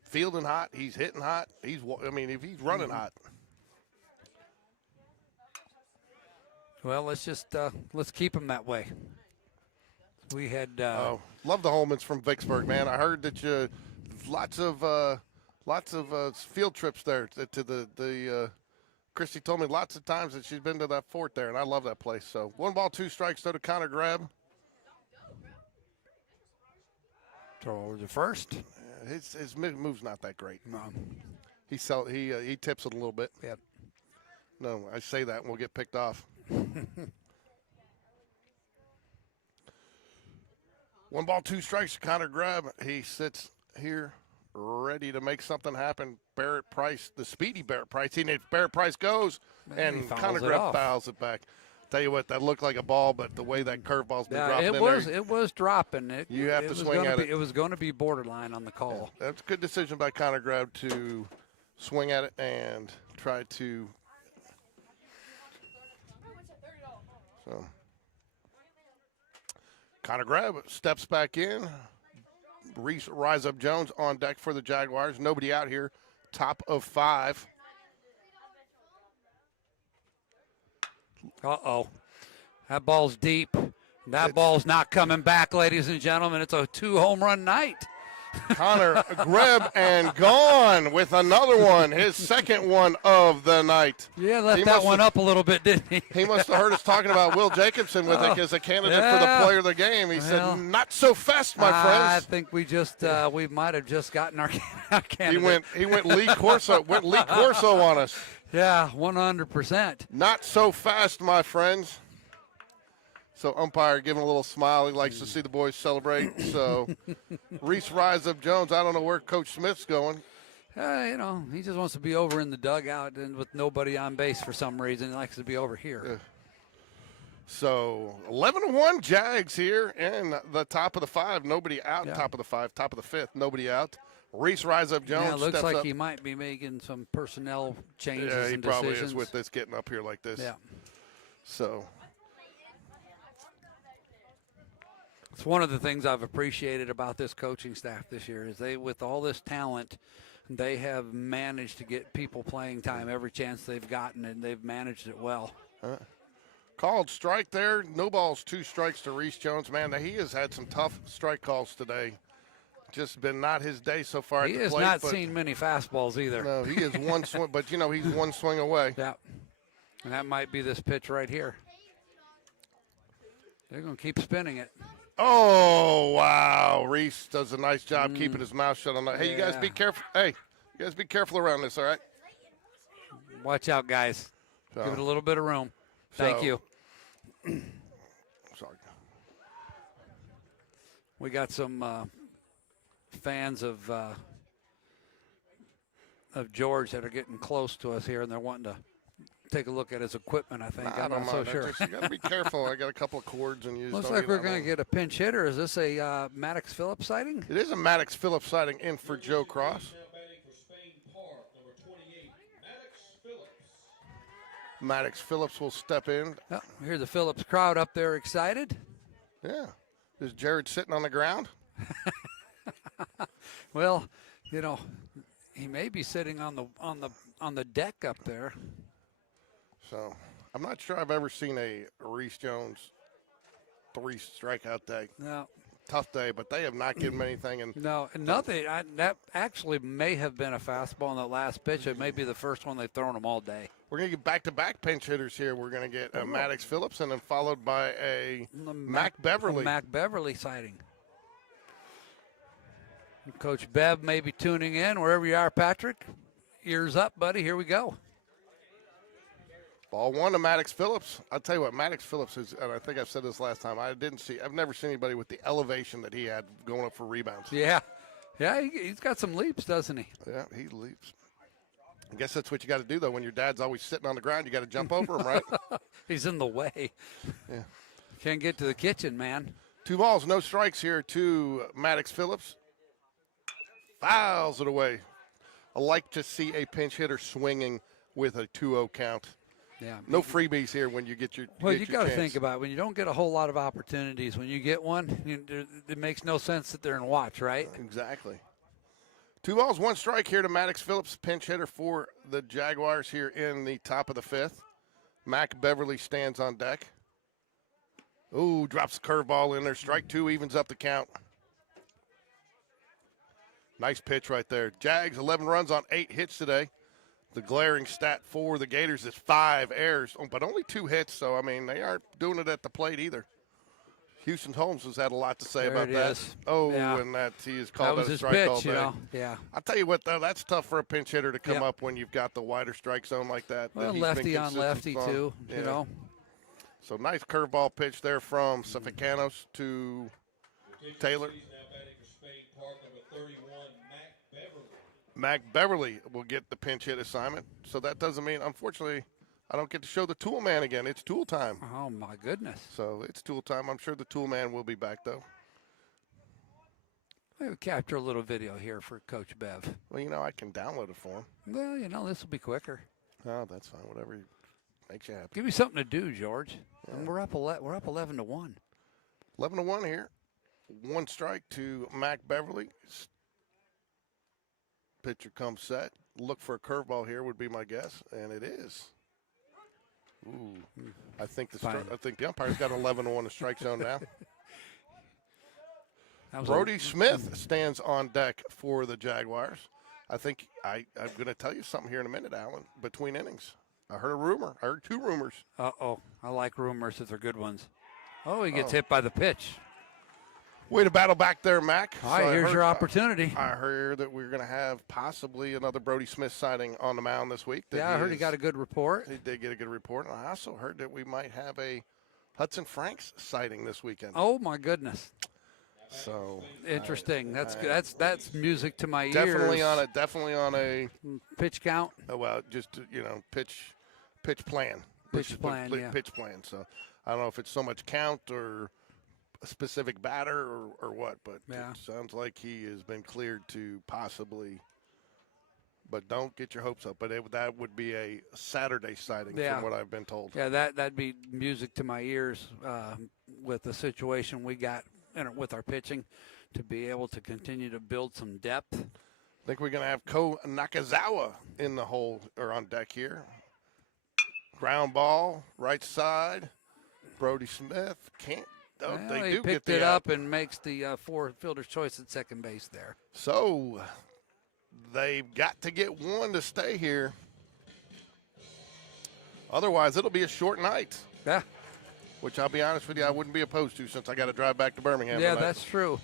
fielding hot. He's hitting hot. If he's running hot. Well, let's keep him that way. We had Love the Holmans from Vicksburg, man. I heard that you lots of field trips there to the Christy told me lots of times that she's been to that fort there, and I love that place. So 1 ball, 2 strikes to Connor Greb. throw over the first. His move's not that great. No. He tips it a little bit. Yep. No, I say that and we'll get picked off. 1 ball, 2 strikes to Connor Greb. He sits here ready to make something happen. Barrett Price, the speedy Barrett Price. Barrett Price goes, and Connor Greb fouls it back. Tell you what, that looked like a ball, but the way that curveball's been dropping in there. It was dropping. You have to swing at it. It was going to be borderline on the call. Yeah, that's a good decision by Connor Greb to swing at it and try to. So Connor Greb steps back in. Reese Rise Up Jones on deck for the Jaguars. Nobody out here. Top of 5. Uh-oh. That ball's deep. That ball's not coming back, ladies and gentlemen. It's a 2-home run night. Connor Greb and gone with another one, his second one of the night. Yeah, left that one up a little bit, didn't he? He must have heard us talking about Will Jacobson with it as a candidate for the player of the game. He said, not so fast, my friends. I think we might have just gotten our candidate. He went Lee Corso on us. Yeah, 100%. Not so fast, my friends. So umpire giving a little smile. He likes to see the boys celebrate. So Reese Rise Up Jones, I don't know where Coach Smith's going. He just wants to be over in the dugout and with nobody on base for some reason. He likes to be over here. So 11-1 Jags here in the top of the 5. Nobody out. Yeah. Top of the 5. Top of the 5th. Nobody out. Reese Rise Up Jones. Yeah, it looks steps like up. he might be making some personnel changes. Yeah, he and probably decisions. is with this getting up here like this. Yeah. So it's one of the things I've appreciated about this coaching staff this year is with all this talent, they have managed to get people playing time every chance they've gotten, and they've managed it well. called strike there. No balls, 2 strikes to Reese Jones. Man, he has had some tough strike calls today. Just been not his day so far. He at the has plate, not but seen many fastballs either. No, he is one swing, but he's one swing away. Yeah, and that might be this pitch right here. They're going to keep spinning it. Oh, wow. Reese does a nice job keeping his mouth shut on that. Hey, you guys be careful. Hey, you guys be careful around this, all right? Watch out, guys. So, Give it a little bit of room. Thank you. Sorry. We got some fans of George that are getting close to us here, and they're wanting to take a look at his equipment, I think. I'm not so sure. You got to be careful. I got a couple of cords and you Looks like we're going to get a pinch hitter. Is this a Maddox Phillips sighting? It is a Maddox Phillips sighting in for Joe Cross. Now batting for Spain Park, number 28, Maddox Phillips. Maddox Phillips will step in. Oh, here's the Phillips crowd up there excited. Yeah. Is Jared sitting on the ground? Well, he may be sitting on the deck up there. So I'm not sure I've ever seen a Reese Jones 3 strikeout day. No. Tough day, but they have not given him anything. And No, nothing. That actually may have been a fastball in that last pitch. It may be the first one they've thrown him all day. we're going to get back-to-back pinch hitters here. We're going to get a Maddox Phillips and then followed by a Mac Beverly. Mac Beverly sighting. Coach Bev may be tuning in wherever you are, Patrick. Ears up, buddy. Here we go. Ball 1 to Maddox Phillips. I'll tell you what, Maddox Phillips is, and I think I've said this last time, I've never seen anybody with the elevation that he had going up for rebounds. Yeah. Yeah, he's got some leaps, doesn't he? Yeah, he leaps. I guess that's what you got to do, though. When your dad's always sitting on the ground, you got to jump over him, right? He's in the way. Yeah. Can't get to the kitchen, man. 2 balls, no strikes here to Maddox Phillips. Fouls it away. I like to see a pinch hitter swinging with a 2-0 count. Yeah. No freebies here when you get your Well, get you your got to chance. think about it. When you don't get a whole lot of opportunities, when you get one, it makes no sense to sit there and watch, right? Exactly. 2 balls, 1 strike here to Maddox Phillips, pinch hitter for the Jaguars here in the top of the 5th. Mac Beverly stands on deck. Ooh, drops the curveball in there. Strike 2 evens up the count. Nice pitch right there. Jags 11 runs on 8 hits today. The glaring stat for the Gators is 5 errors, but only 2 hits. So, I mean, they aren't doing it at the plate either. Houston Holmes has had a lot to say There about it that. is. Oh, Yeah. and that he is That called was out a his strike all pitch, day. Yeah. I'll tell you what, though, that's tough for a pinch hitter to come Yep. up when you've got the wider strike zone like that. Well, he's been lefty on consistent lefty, from. too, Yeah. So nice curveball pitch there from Saficanos to Taylor. He's now batting for Spain Park, number 31, Mac Beverly. Mac Beverly will get the pinch hit assignment. So that doesn't mean, unfortunately, I don't get to show the tool man again. It's tool time. Oh, my goodness. So it's tool time. I'm sure the tool man will be back, though. Let me capture a little video here for Coach Bev. Well, I can download it for him. Well, this will be quicker. Oh, that's fine. Whatever makes you happy. Give me something to do, George. And we're up 11-1. 11-1 here. 1 strike to Mac Beverly. Pitcher comes set. Look for a curveball here would be my guess, and it is. Ooh, I think the umpire's got 11-1 in strike zone now. Brody Smith stands on deck for the Jaguars. I think I'm going to tell you something here in a minute, Alan. Between innings, I heard a rumor. I heard 2 rumors. Uh-oh. I like rumors if they're good ones. Oh, he gets hit by the pitch. Way to battle back there, Mac. All right, here's your opportunity. I heard that we're going to have possibly another Brody Smith sighting on the mound this week. Yeah, I heard he got a good report. He did get a good report. And I also heard that we might have a Hudson Franks sighting this weekend. Oh, my goodness. So interesting. That's music to my ears. Definitely on a pitch count. Oh, well, just pitch plan. Pitch plan. Yeah. Pitch plan. So I don't know if it's so much count or a specific batter or what, but yeah. It sounds like he has been cleared to possibly. But don't get your hopes up. But that would be a Saturday sighting from what I've been told. Yeah, that'd be music to my ears with the situation we got with our pitching to be able to continue to build some depth. I think we're going to have Ko Nakazawa in the hole or on deck here. Ground ball, right side. Brody Smith can't. Oh, well, they he do picked get it up and makes the four fielder's choice at second base there. So they've got to get one to stay here. Otherwise, it'll be a short night. Yeah. Which I'll be honest with you, I wouldn't be opposed to since I got to drive back to Birmingham. Yeah, that's true.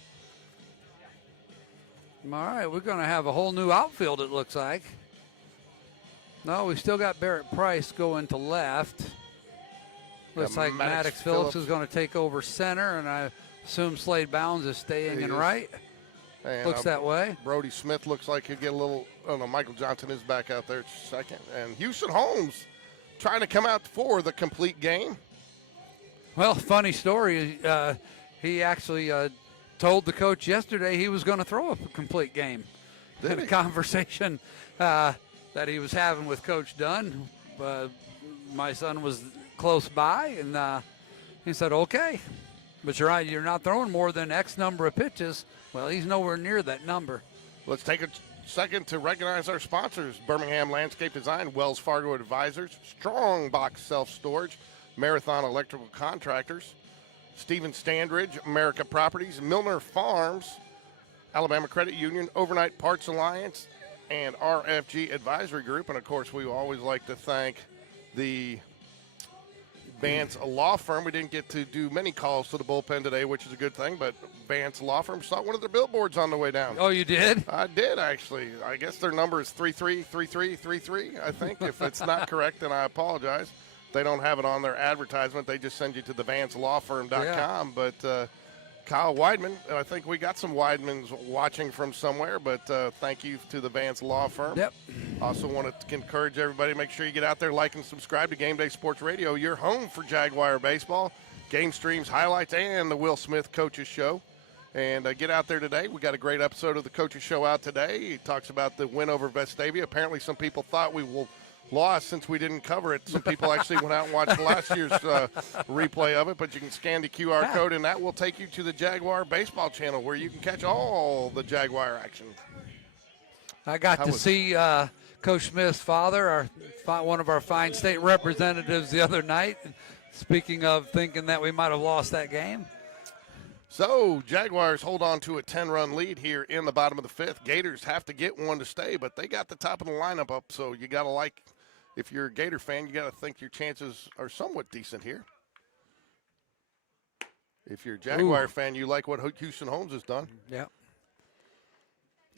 All right, we're going to have a whole new outfield, it looks like. No, we still got Barrett Price going to left. Looks like Maddox Phillips is going to take over center, and I assume Slade Bounds is staying in right. And looks that way. Brody Smith looks like he'll get a little, I don't know, Michael Johnson is back out there at second. And Houston Holmes trying to come out for the complete game. Well, funny story. He actually told the coach yesterday he was going to throw a complete game. In a conversation that he was having with Coach Dunn. My son was close by, and he said, okay. But you're right, you're not throwing more than X number of pitches. Well, he's nowhere near that number. Let's take a second to recognize our sponsors. Birmingham Landscape Design, Wells Fargo Advisors, Strong Box Self-Storage, Marathon Electrical Contractors, Stephen Standridge, America Properties, Milner Farms, Alabama Credit Union, Overnight Parts Alliance, and RFG Advisory Group. And, of course, we always like to thank the Vance Law Firm. We didn't get to do many calls to the bullpen today, which is a good thing, but Vance Law Firm saw one of their billboards on the way down. Oh, you did? I did, actually. I guess their number is 333333, I think. If it's not correct, then I apologize. They don't have it on their advertisement. They just send you to the vancelawfirm.com. Yeah. But Kyle Weidman, I think we got some Weidmans watching from somewhere, but thank you to the Vance Law Firm. Yep. Also want to encourage everybody, make sure you get out there, like and subscribe to Game Day Sports Radio, your home for Jaguar Baseball, game streams, highlights, and the Will Smith Coaches Show. And get out there today. We got a great episode of the Coaches Show out today. He talks about the win over Vestavia. Apparently some people thought we lost since we didn't cover it. Some people actually went out and watched last year's replay of it, but you can scan the QR code, and that will take you to the Jaguar Baseball channel where you can catch all the Jaguar action. I got to see Coach Smith's father, one of our fine state representatives, the other night. Speaking of thinking that we might have lost that game. So, Jaguars hold on to a 10-run lead here in the bottom of the fifth. Gators have to get one to stay, but they got the top of the lineup up, so you got to like, if you're a Gator fan, you got to think your chances are somewhat decent here. If you're a Jaguar fan, you like what Houston Holmes has done. Yeah.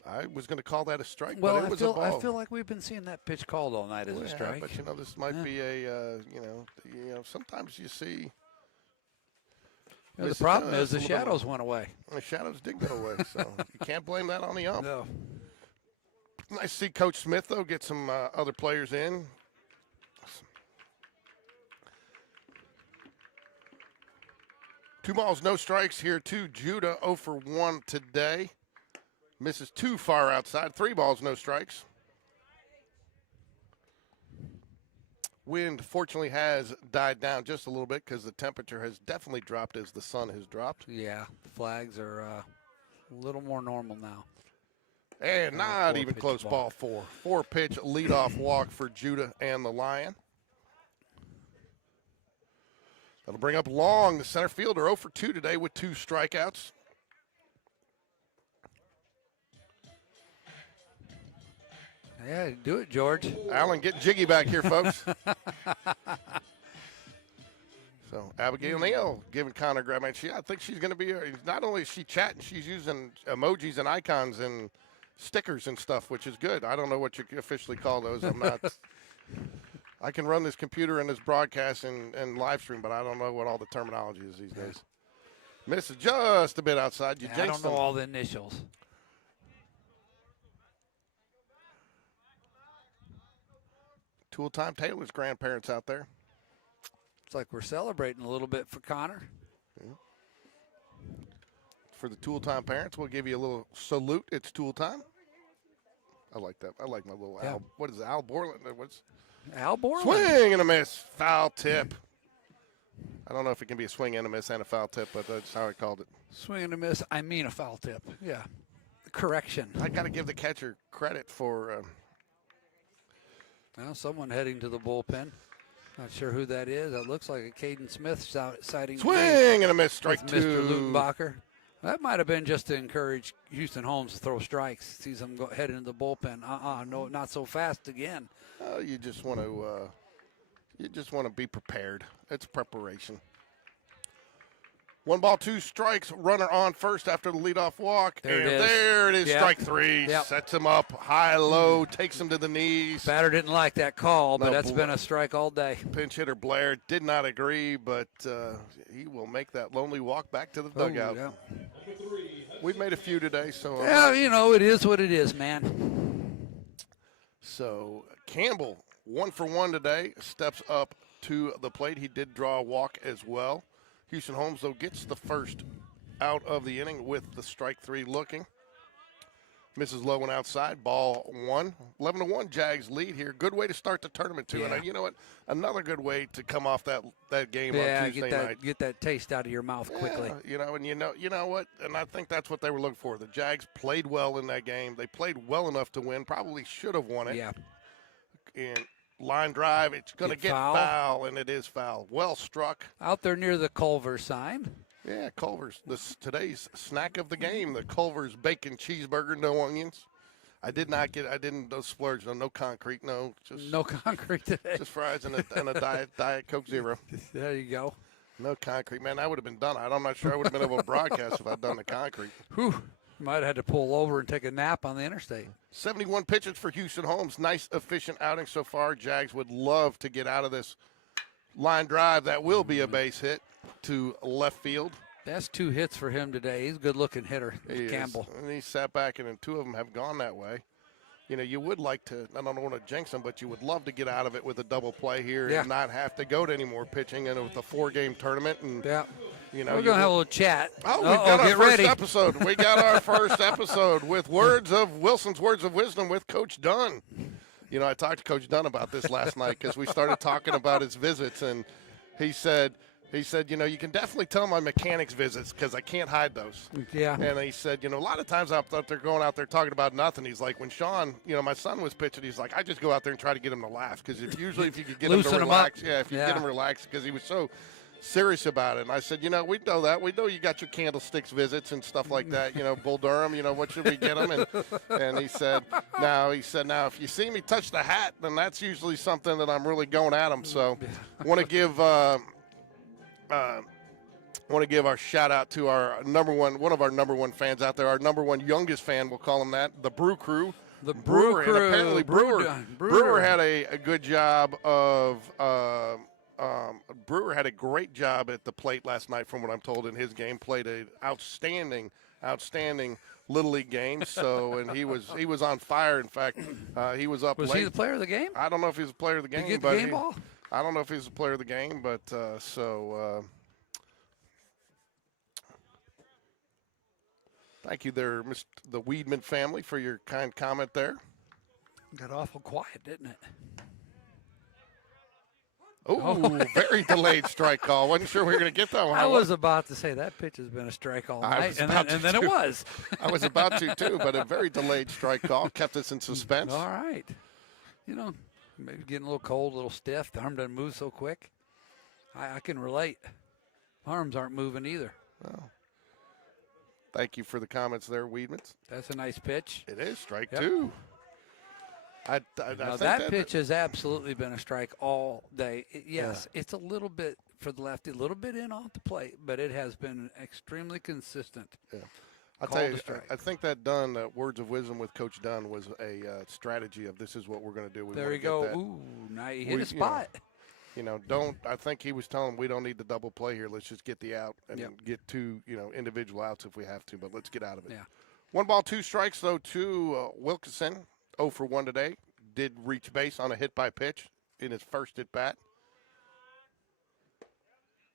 I was going to call that a strike, well, but it was a ball. I feel like we've been seeing that pitch called all night as a strike. But, this might be a, sometimes you see. The problem is the shadows went away. The shadows did go away, so you can't blame that on the ump. No. Nice to see Coach Smith, though, get some other players in. 2 balls, no strikes here to Judah, 0 for 1 today. Misses 2 far outside, 3 balls, no strikes. Wind, fortunately, has died down just a little bit because the temperature has definitely dropped as the sun has dropped. Yeah, the flags are a little more normal now. And not even close, ball 4. 4-pitch leadoff walk for Judah and the Lion. That'll bring up Long, the center fielder, 0 for 2 today with 2 strikeouts. Yeah, do it, George. Allen, get jiggy back here, folks. So Abigail Neal giving Connor a grab. I think she's going to be. Not only is she chatting, she's using emojis and icons and stickers and stuff, which is good. I don't know what you officially call those. I'm not. I can run this computer and this broadcast and live stream, but I don't know what all the terminology is these days. Misses just a bit outside. You I don't know all the initials. Tool Time Taylor's grandparents out there. It's like we're celebrating a little bit for Connor. Yeah. For the Tool Time parents, we'll give you a little salute. It's Tool Time. I like that. I like my little Al. What is it, Al Borland? What's Al Borland? Swing and a miss. Foul tip. I don't know if it can be a swing and a miss and a foul tip, but that's how I called it. Swing and a miss. I mean a foul tip. Yeah. Correction. I got to give the catcher credit for. Well, someone heading to the bullpen. Not sure who that is. It looks like a Caden Smith sighting. Swing and a miss. Strike two. Mr. Lutenbacher. That might have been just to encourage Houston Holmes to throw strikes. Sees him go head into the bullpen. No, not so fast again. You just want to be prepared. It's preparation. 1 ball, 2 strikes. Runner on first after the leadoff walk. There it is. Yep. Strike 3. Yep. Sets him up high, low, takes him to the knees. Batter didn't like that call, but that's been a strike all day. Pinch hitter Blair did not agree, but he will make that lonely walk back to the dugout. Yeah. We've made a few today, so. It is what it is, man. So Campbell, 1 for 1 today, steps up to the plate. He did draw a walk as well. Houston Holmes, though, gets the first out of the inning with the strike 3 looking. Misses low and outside. Ball 1. 11-1 Jags lead here. Good way to start the tournament, too. Yeah. And you know what? Another good way to come off that game on Tuesday night. Get that taste out of your mouth quickly. And you know what? And I think that's what they were looking for. The Jags played well in that game. They played well enough to win. Probably should have won it. Yeah. And line drive, it's going to get foul, and it is foul. Well struck. Out there near the Culver sign. Yeah, Culver's. Today's snack of the game, the Culver's bacon cheeseburger, no onions. I didn't splurge on no concrete, no concrete today. Just fries and a Diet Coke Zero. There you go. No concrete. Man, I would have been done. I'm not sure I would have been able to broadcast if I'd done the concrete. Whew. Might have had to pull over and take a nap on the interstate. 71 pitches for Houston Holmes. Nice, efficient outing so far. Jags would love to get out of this line drive. That will be a base hit to left field. That's 2 hits for him today. He's a good-looking hitter, Campbell. And he sat back, and 2 of them have gone that way. You would like to, I don't want to jinx him, but you would love to get out of it with a double play here and not have to go to any more pitching and with a 4-game tournament. And we're going to have a little chat. Oh, we've got our first episode. We got our first episode with Wilson's Words of Wisdom with Coach Dunn. I talked to Coach Dunn about this last night because we started talking about his visits, and he said, you can definitely tell my mechanics visits because I can't hide those. Yeah. And he said, a lot of times they're going out there talking about nothing. He's like, when Sean, my son was pitching, he's like, I just go out there and try to get him to laugh because if you could get him to relax, get him relaxed because he was so serious about it. And I said, we know that. We know you got your candlesticks visits and stuff like that. Bull Durham, what should we get him? And he said, now if you see me touch the hat, then that's usually something that I'm really going at him. So want to give our shout out to our one of our number one fans out there, our number one youngest fan, we'll call him that, the Brew Crew. The Brewer Crew. And apparently Brewer had a good job of Brewer had a great job at the plate last night from what I'm told in his game. Played an outstanding Little League game. So, and he was on fire. In fact, he was up late. Was he the player of the game? I don't know if he was the player of the game. Did he get the game ball? I don't know if he's the player of the game, but thank you there, the Weedman family, for your kind comment there. Got awful quiet, didn't it? Oh, very delayed strike call. Wasn't sure we were going to get that one. I was about to say that pitch has been a strike all night, and then it was. I was about to, too, but a very delayed strike call kept us in suspense. All right. Maybe getting a little cold, a little stiff. The arm doesn't move so quick. I can relate. Arms aren't moving either. Well, thank you for the comments there, Weedmans. That's a nice pitch. It is strike 2. That pitch has absolutely been a strike all day. Yes, it's a little bit for the lefty, a little bit in off the plate, but it has been extremely consistent. Yeah. I'll Call tell you, to strike. I think that Dunn, words of wisdom with Coach Dunn, was a strategy of this is what we're going to do. We There wanna you get go. that. Ooh, now you hit a spot. I think he was telling them we don't need the double play here. Let's just get the out and get two, individual outs if we have to, but let's get out of it. Yeah. 1 ball, 2 strikes, though, to Wilkinson. 0 for 1 today. Did reach base on a hit by pitch in his first at bat.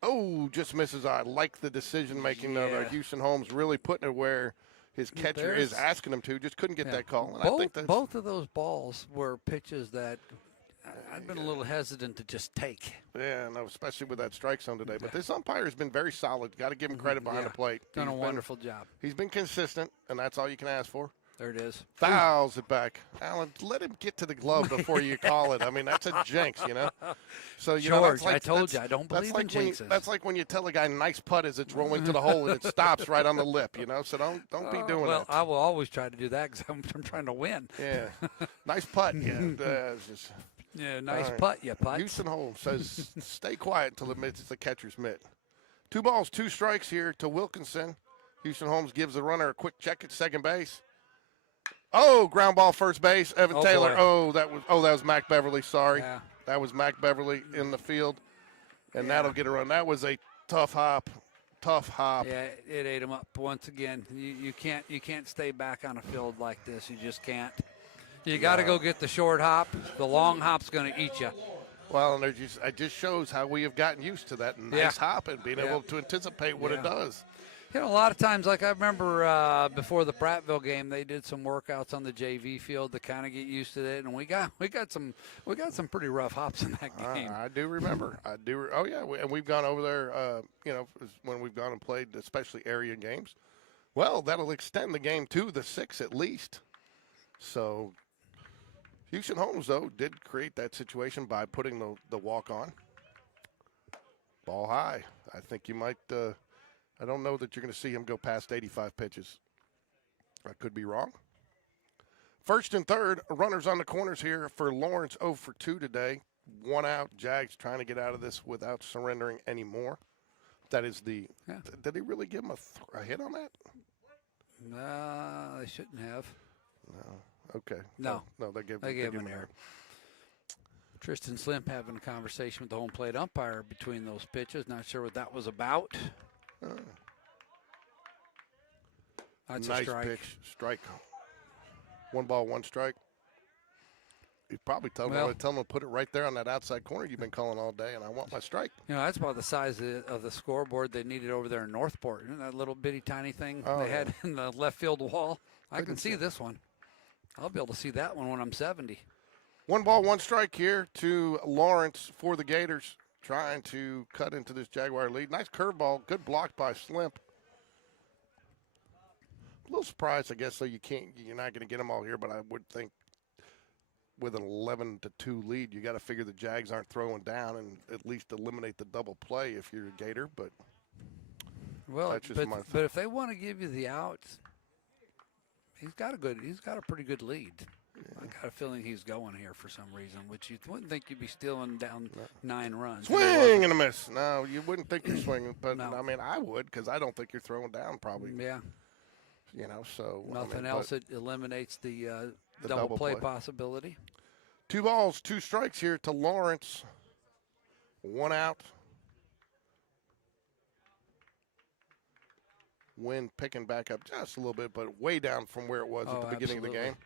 Oh, just misses. I like the decision making of Houston Holmes, really putting it where his catcher is asking him to. Just couldn't get that call. And I think that's, both of those balls were pitches that I've been a little hesitant to just take. Yeah, no, especially with that strike zone today. But this umpire has been very solid. Got to give him credit behind the plate. Done a wonderful job. He's been consistent, and that's all you can ask for. There it is. Fouls it back. Alan, let him get to the glove before you call it. I mean, that's a jinx, So, George, I told you, I don't believe in jinxes. That's like when you tell a guy nice putt as it's rolling to the hole and it stops right on the lip, So don't be doing that. Well, I will always try to do that because I'm trying to win. Yeah. Nice putt. Yeah. Nice putt, you putt. Houston Holmes says stay quiet until it's the catcher's mitt. 2 balls, 2 strikes here to Wilkinson. Houston Holmes gives the runner a quick check at second base. Oh, ground ball first base. Evan Taylor. Boy. That was Mac Beverly. Sorry. Yeah. That was Mac Beverly in the field. And that'll get a run. That was a tough hop. Yeah, it ate him up once again. You can't stay back on a field like this. You just can't. You got to go get the short hop. The long hop's going to eat you. Well, and it just shows how we have gotten used to that nice hop and being able to anticipate what it does. A lot of times, like I remember before the Prattville game, they did some workouts on the JV field to kind of get used to it, and we got some pretty rough hops in that game. I do remember. Oh yeah, and we've gone over there. When we've gone and played, especially area games. Well, that'll extend the game to the 6 at least. So, Houston Holmes though did create that situation by putting the walk on. Ball high. I think you might. I don't know that you're going to see him go past 85 pitches. I could be wrong. First and third, runners on the corners here for Lawrence. 0 for 2 today. 1 out. Jags trying to get out of this without surrendering anymore. That is the. Yeah. Did he really give him a hit on that? No, they shouldn't have. No. Okay. No. They gave him an error. Tristan Slimp having a conversation with the home plate umpire between those pitches. Not sure what that was about. That's nice a strike. Pitch. Strike. 1 ball, 1 strike. You probably tell him to put it right there on that outside corner you've been calling all day, and I want my strike. That's about the size of the scoreboard they needed over there in Northport. That little bitty tiny thing they had in the left field wall. I can see this one. I'll be able to see that one when I'm 70. 1 ball, 1 strike here to Lawrence for the Gators. Trying to cut into this Jaguar lead. Nice curveball. Good block by Slimp. A little surprised, I guess, so you're not going to get them all here, but I would think with an 11-2 lead, you got to figure the Jags aren't throwing down and at least eliminate the double play if you're a Gator, but that's just my but if they want to give you the outs, he's got a pretty good lead. I got a feeling he's going here for some reason, which you wouldn't think you'd be stealing down 9 runs. Swing and a miss. No, you wouldn't think you're swinging, but no. I mean, I would because I don't think you're throwing down probably. Yeah. So. Nothing else. It eliminates the double play possibility. 2 balls, 2 strikes here to Lawrence. 1 out. Wind picking back up just a little bit, but way down from where it was at the beginning of the game.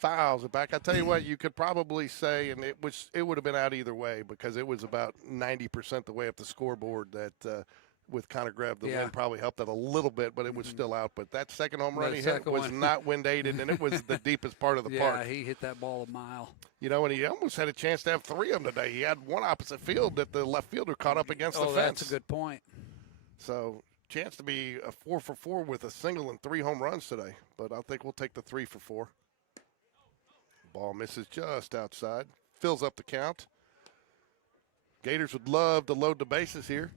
Fouls it back. I tell you what, you could probably say, and it would have been out either way because it was about 90% the way up the scoreboard that with Connor Greb, the wind probably helped that a little bit, but it was still out. But that second home run he hit was not wind aided, and it was the deepest part of the park. Yeah, he hit that ball a mile. And he almost had a chance to have 3 of them today. He had one opposite field that the left fielder caught up against the fence. That's a good point. So chance to be a 4 for 4 with a single and 3 home runs today. But I think we'll take the 3 for 4. Ball misses just outside. Fills up the count. Gators would love to load the bases here.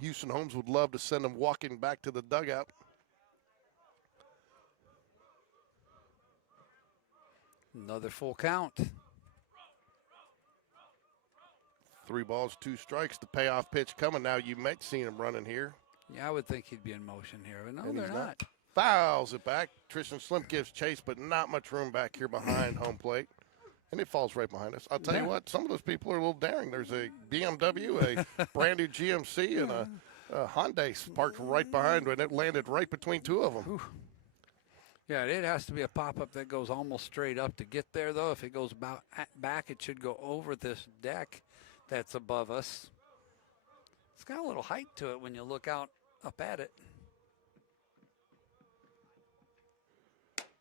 Houston Holmes would love to send them walking back to the dugout. Another full count. 3 balls, 2 strikes. The payoff pitch coming now. You might see him running here. Yeah, I would think he'd be in motion here, but no, And they're he's not. Fouls it back. Tristan Slim gives chase, but not much room back here behind home plate. And it falls right behind us. I'll tell you what, some of those people are a little daring. There's a BMW, a brand new GMC, and a Hyundai parked right behind, and it landed right between 2 of them. Whew. Yeah, it has to be a pop-up that goes almost straight up to get there, though. If it goes back, it should go over this deck that's above us. It's got a little height to it when you look out up at it.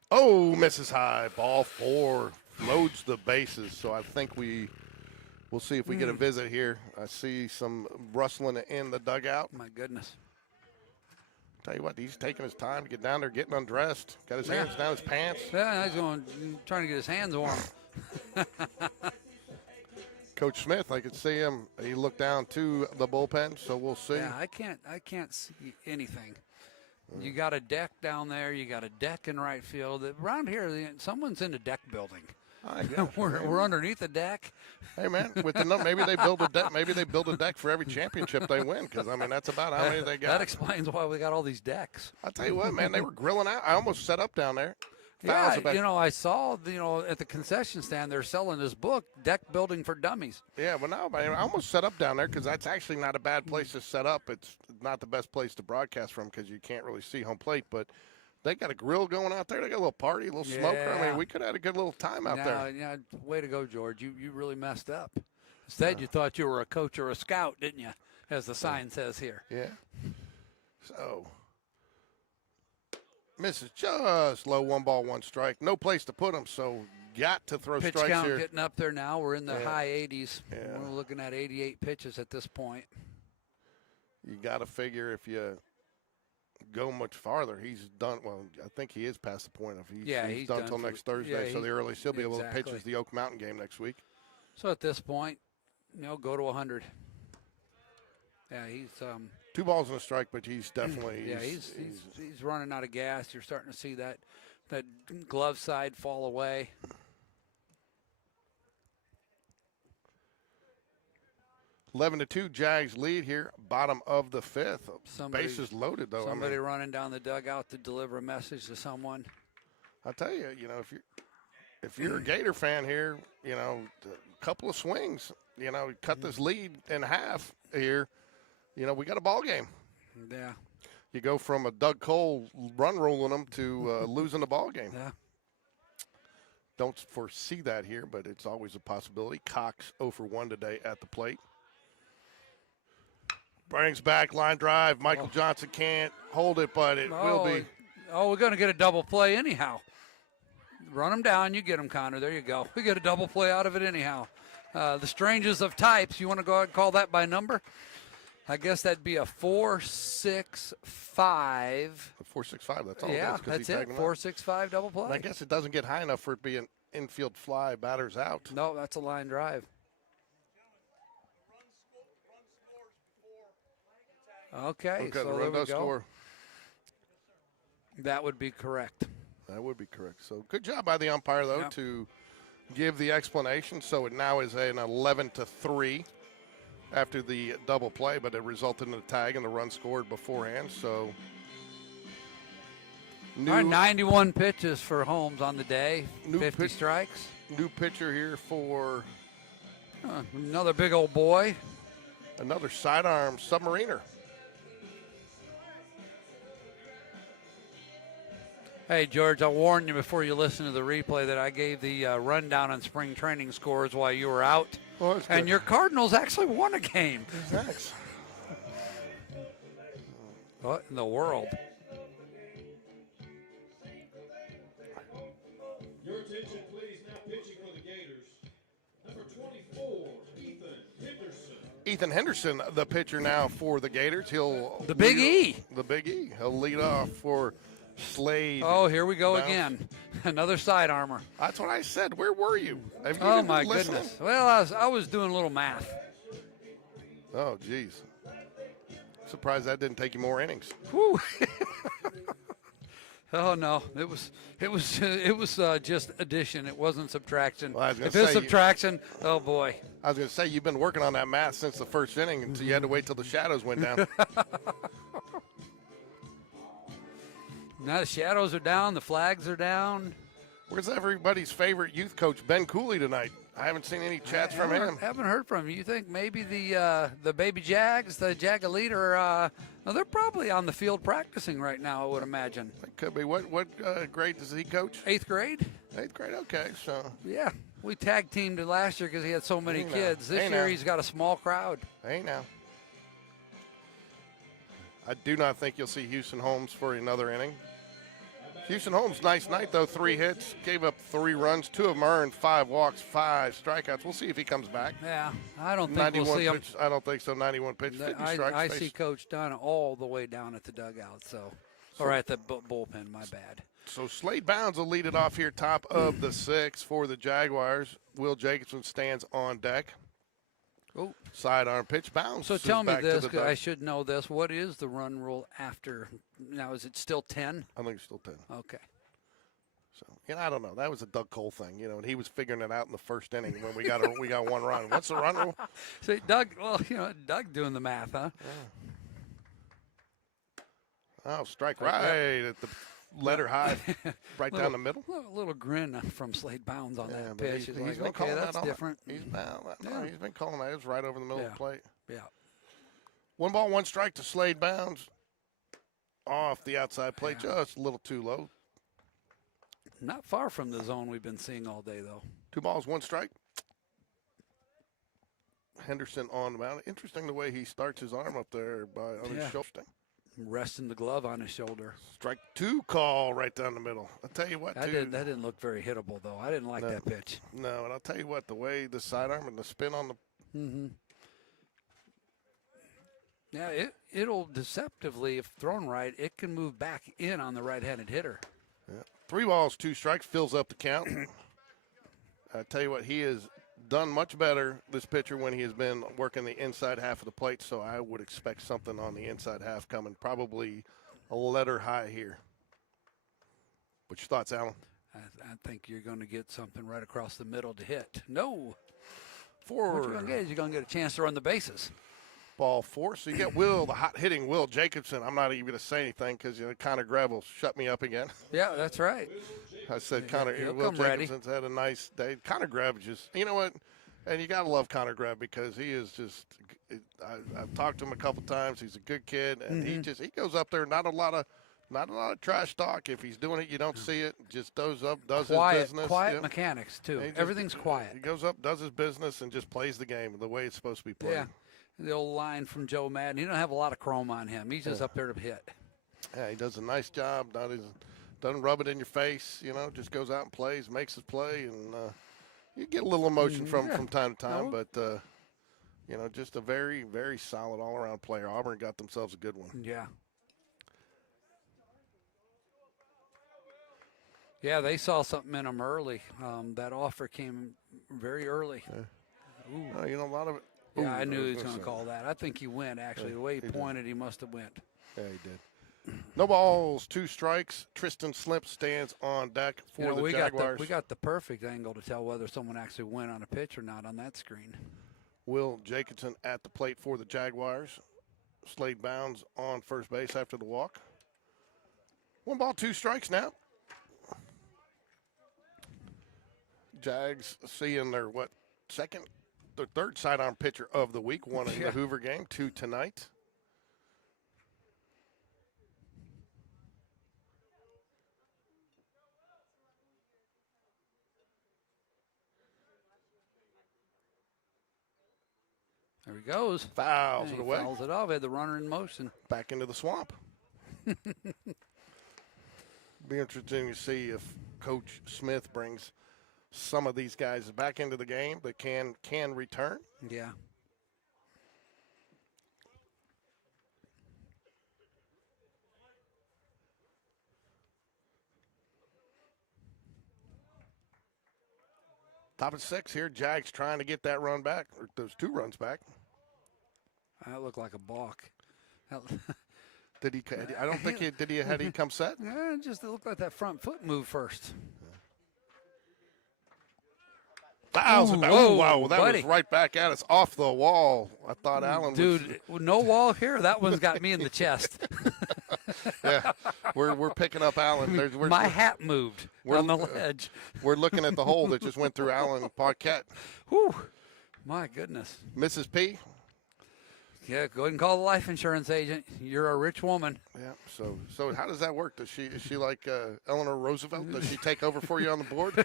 Oh, misses high. Ball 4. Loads the bases, so I think we'll see if we get a visit here. I see some rustling in the dugout. My goodness. Tell you what, he's taking his time to get down there, getting undressed. Got his hands down his pants. Yeah, he's trying to get his hands warm. Coach Smith, I could see him. He looked down to the bullpen, so we'll see. Yeah, I can't see anything. You got a deck down there. You got a deck in right field. Around here, someone's in the deck building. We're underneath the deck. Hey man, with the maybe they build a deck. Maybe they build a deck for every championship they win. Because I mean, that's about how many they got. That explains why we got all these decks. I'll tell you what, man, they were grilling out. I almost set up down there. Yeah, I saw, at the concession stand, they're selling this book, Deck Building for Dummies. Yeah, well, no, man, I almost set up down there because that's actually not a bad place to set up. It's not the best place to broadcast from because you can't really see home plate, but they got a grill going out there. They got a little party, a little smoker. I mean, we could have had a good little time out there. Yeah, way to go, George. You really messed up. Instead, you thought you were a coach or a scout, didn't you, as the sign says here. Yeah. So, misses just low, 1 ball, 1 strike. No place to put him, so got to throw Pitch strikes count here. Getting up there now. We're in the high 80s. Yeah. We're looking at 88 pitches at this point. You got to figure if you go much farther, he's done. Well, I think he is past the point of he's done until next Thursday. So the earliest he'll be able to pitch is the Oak Mountain game next week. So at this point, go to 100. Yeah, he's 2 balls and a strike, but he's definitely he's running out of gas. You're starting to see that glove side fall away. – 11-2, Jags lead here, bottom of the 5th. Bases loaded, though. Somebody running down the dugout to deliver a message to someone. I'll tell you, if you're a Gator fan here, a couple of swings, cut this lead in half here. We got a ball game. Yeah. You go from a Doug Cole run ruling them to losing the ball game. Yeah. Don't foresee that here, but it's always a possibility. Cox 0 for 1 today at the plate. Brings back line drive. Michael Johnson can't hold it, but it will be. Oh, we're going to get a double play anyhow. Run him down. You get him, Connor. There you go. We get a double play out of it anyhow. The strangest of types. You want to go ahead and call that by number? I guess that'd be a 4-6-5. 4-6-5. That's all. Yeah, that's it. 4-6-5 double play. And I guess it doesn't get high enough for it to be an infield fly. Batter's out. No, that's a line drive. Okay, so there we go. Score. That would be correct. That would be correct. So good job by the umpire, though, to give the explanation. So it now is an 11-3 after the double play, but it resulted in a tag and the run scored beforehand. So all right, 91 pitches for Holmes on the day, 50 strikes. New pitcher here for another big old boy. Another sidearm submariner. Hey, George, I'll warn you before you listen to the replay that I gave the rundown on spring training scores while you were out. Oh, and your Cardinals actually won a game. Thanks. What in the world? Your attention, please. Now pitching for the Gators. Number 24, Ethan Henderson, the pitcher now for the Gators. The Big E. The Big E. He'll lead off for Slade. Oh, here we go again. Another side armor. That's what I said. Where were you? Oh, my goodness. Well, I was doing a little math. Oh, geez. Surprised that didn't take you more innings. Whew. Oh no, it was just addition. It wasn't subtraction. Well, I was gonna if it's say, subtraction, oh boy. I was going to say, you've been working on that math since the first inning until you had to wait till the shadows went down. Now the shadows are down, the flags are down. Where's everybody's favorite youth coach, Ben Cooley, tonight? I haven't seen any chats from him. Haven't heard from him. You think maybe the baby Jags, the Jag Elite, are no, they're probably on the field practicing right now, I would imagine. It could be. What grade does he coach? 8th grade? 8th grade, okay. So Yeah, we tag teamed it last year because he had so many Hey, now. kids. This Hey, year now. he's got a small crowd. Hey, now. I do not think you'll see Houston Holmes for another inning. Houston Holmes, nice night, though. 3 hits, gave up 3 runs. 2 of them earned, 5 walks, 5 strikeouts. We'll see if he comes back. Yeah, I don't think we'll see him. Pitch, I don't think so. 91 pitch, 50 strikes. I see Coach Dunn all the way down at the dugout, or at the bullpen, my bad. So Slade Bounds will lead it off here, top of the 6th for the Jaguars. Will Jacobson stands on deck. Oh, sidearm pitch. Bounce. So tell me this, 'cause I should know this. What is the run rule after? Now, is it still 10? I think it's still 10. Okay. So, I don't know. That was a Doug Cole thing, and he was figuring it out in the first inning when we got 1 run. What's the run rule? See, Doug, Doug doing the math, huh? Oh, strike right at the letter high, right down the middle. Little grin from Slade Bounds on that pitch. He's He's been like, calling okay, that that's on different. He's been calling that. It was right over the middle of the plate. Yeah. 1 ball, 1 strike to Slade Bounds. Off the outside plate, just a little too low. Not far from the zone we've been seeing all day, though. 2 balls, 1 strike. Henderson on the mound. Interesting the way he starts his arm up there on his shoulder. Resting the glove on his shoulder. Strike 2 call right down the middle. I'll tell you what, that didn't look very hittable, though. I didn't like that pitch. No, and I'll tell you what, the way the sidearm and the spin on the Yeah, it'll deceptively, if thrown right, it can move back in on the right-handed hitter. Yeah. 3 balls, 2 strikes, fills up the count. I tell you what, he has done much better, this pitcher, when he has been working the inside half of the plate, so I would expect something on the inside half coming, probably a letter high here. What's your thoughts, Alan? I think you're going to get something right across the middle to hit. No. What you're going to get is you're going to get a chance to run the bases. Ball 4. So you get the hot-hitting Will Jacobson. I'm not even going to say anything because Connor Greb will shut me up again. Yeah, that's right. I said Will Jacobson's had a nice day. Connor Greb just, you know what? And you got to love Connor Greb because he is just, I've talked to him a couple times. He's a good kid, and he goes up there, not a lot of trash talk. If he's doing it, you don't see it. Just does his business. Quiet mechanics, too. Everything's quiet. He goes up, does his business, and just plays the game the way it's supposed to be played. Yeah. The old line from Joe Madden. He don't have a lot of chrome on him. He's just up there to hit. Yeah, he does a nice job. Doesn't rub it in your face. Just goes out and plays, makes his play, and you get a little emotion from time to time. But just a very, very solid all-around player. Auburn got themselves a good one. Yeah. Yeah, they saw something in him early. That offer came very early. Yeah. A lot of it. Yeah, I knew he was going to call that. I think he went, actually. The way he pointed, he must have went. Yeah, he did. No balls, 2 strikes. Tristan Slimp stands on deck for the Jaguars. We got the perfect angle to tell whether someone actually went on a pitch or not on that screen. Will Jacobson at the plate for the Jaguars. Slade Bounds on first base after the walk. 1 ball, 2 strikes now. Jags seeing their, their 3rd sidearm pitcher of the week, 1 in the Hoover game, 2 tonight. There he goes. Fouls it away. Fouls it off. Had the runner in motion. Back into the swamp. Be interesting to see if Coach Smith brings some of these guys back into the game that can return. Yeah. Top of 6 here. Jags trying to get that run back, or those 2 runs back. That looked like a balk. Did he? I don't think he did. Had he come set? Yeah, just it looked like that front foot moved first. Whoa, wow, that buddy. was right back at us off the wall. I thought Allen Dude, no wall here. That one's got me in the chest. Yeah, we're picking up Allen. My hat moved on the ledge. We're looking at the hole that just went through Allen Paquette. Whew, my goodness. Mrs. P? Yeah, go ahead and call the life insurance agent. You're a rich woman. Yeah. So how does that work? Is she like Eleanor Roosevelt? Does she take over for you on the board?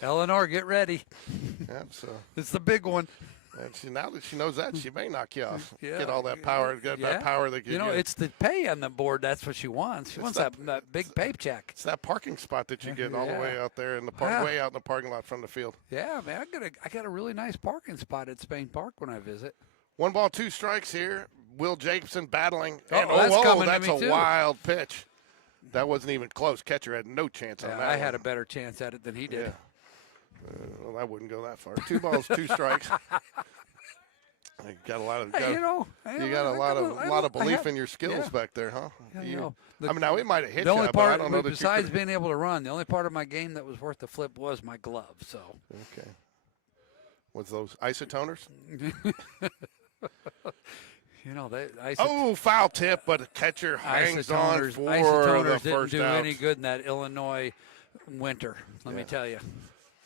Eleanor, get ready. Yeah. So It's the big one. and now that she knows that, she may knock you off. Yeah. Get all that power. Get that power that you know. It's the pay on the board. That's what she wants. She wants that big paycheck. It's that parking spot that you get all the way out there in the way out in the parking lot from the field. Yeah, man. I got a really nice parking spot at Spain Park when I visit. 1 ball, 2 strikes here. Will Jacobson battling. That's a wild pitch. That wasn't even close. Catcher had no chance on that. I had a better chance at it than he did. Yeah. Well, I wouldn't go that far. 2 balls, 2 strikes. You got a lot of. You got a lot of belief in your skills back there, huh? Yeah, now it might have hit the only you, part, but I don't know that besides being able to run, the only part of my game that was worth the flip was my glove. So. Okay. Was those isotoners? Foul tip, but the catcher hangs on for the first didn't do out. any good in that Illinois winter. Let me tell you.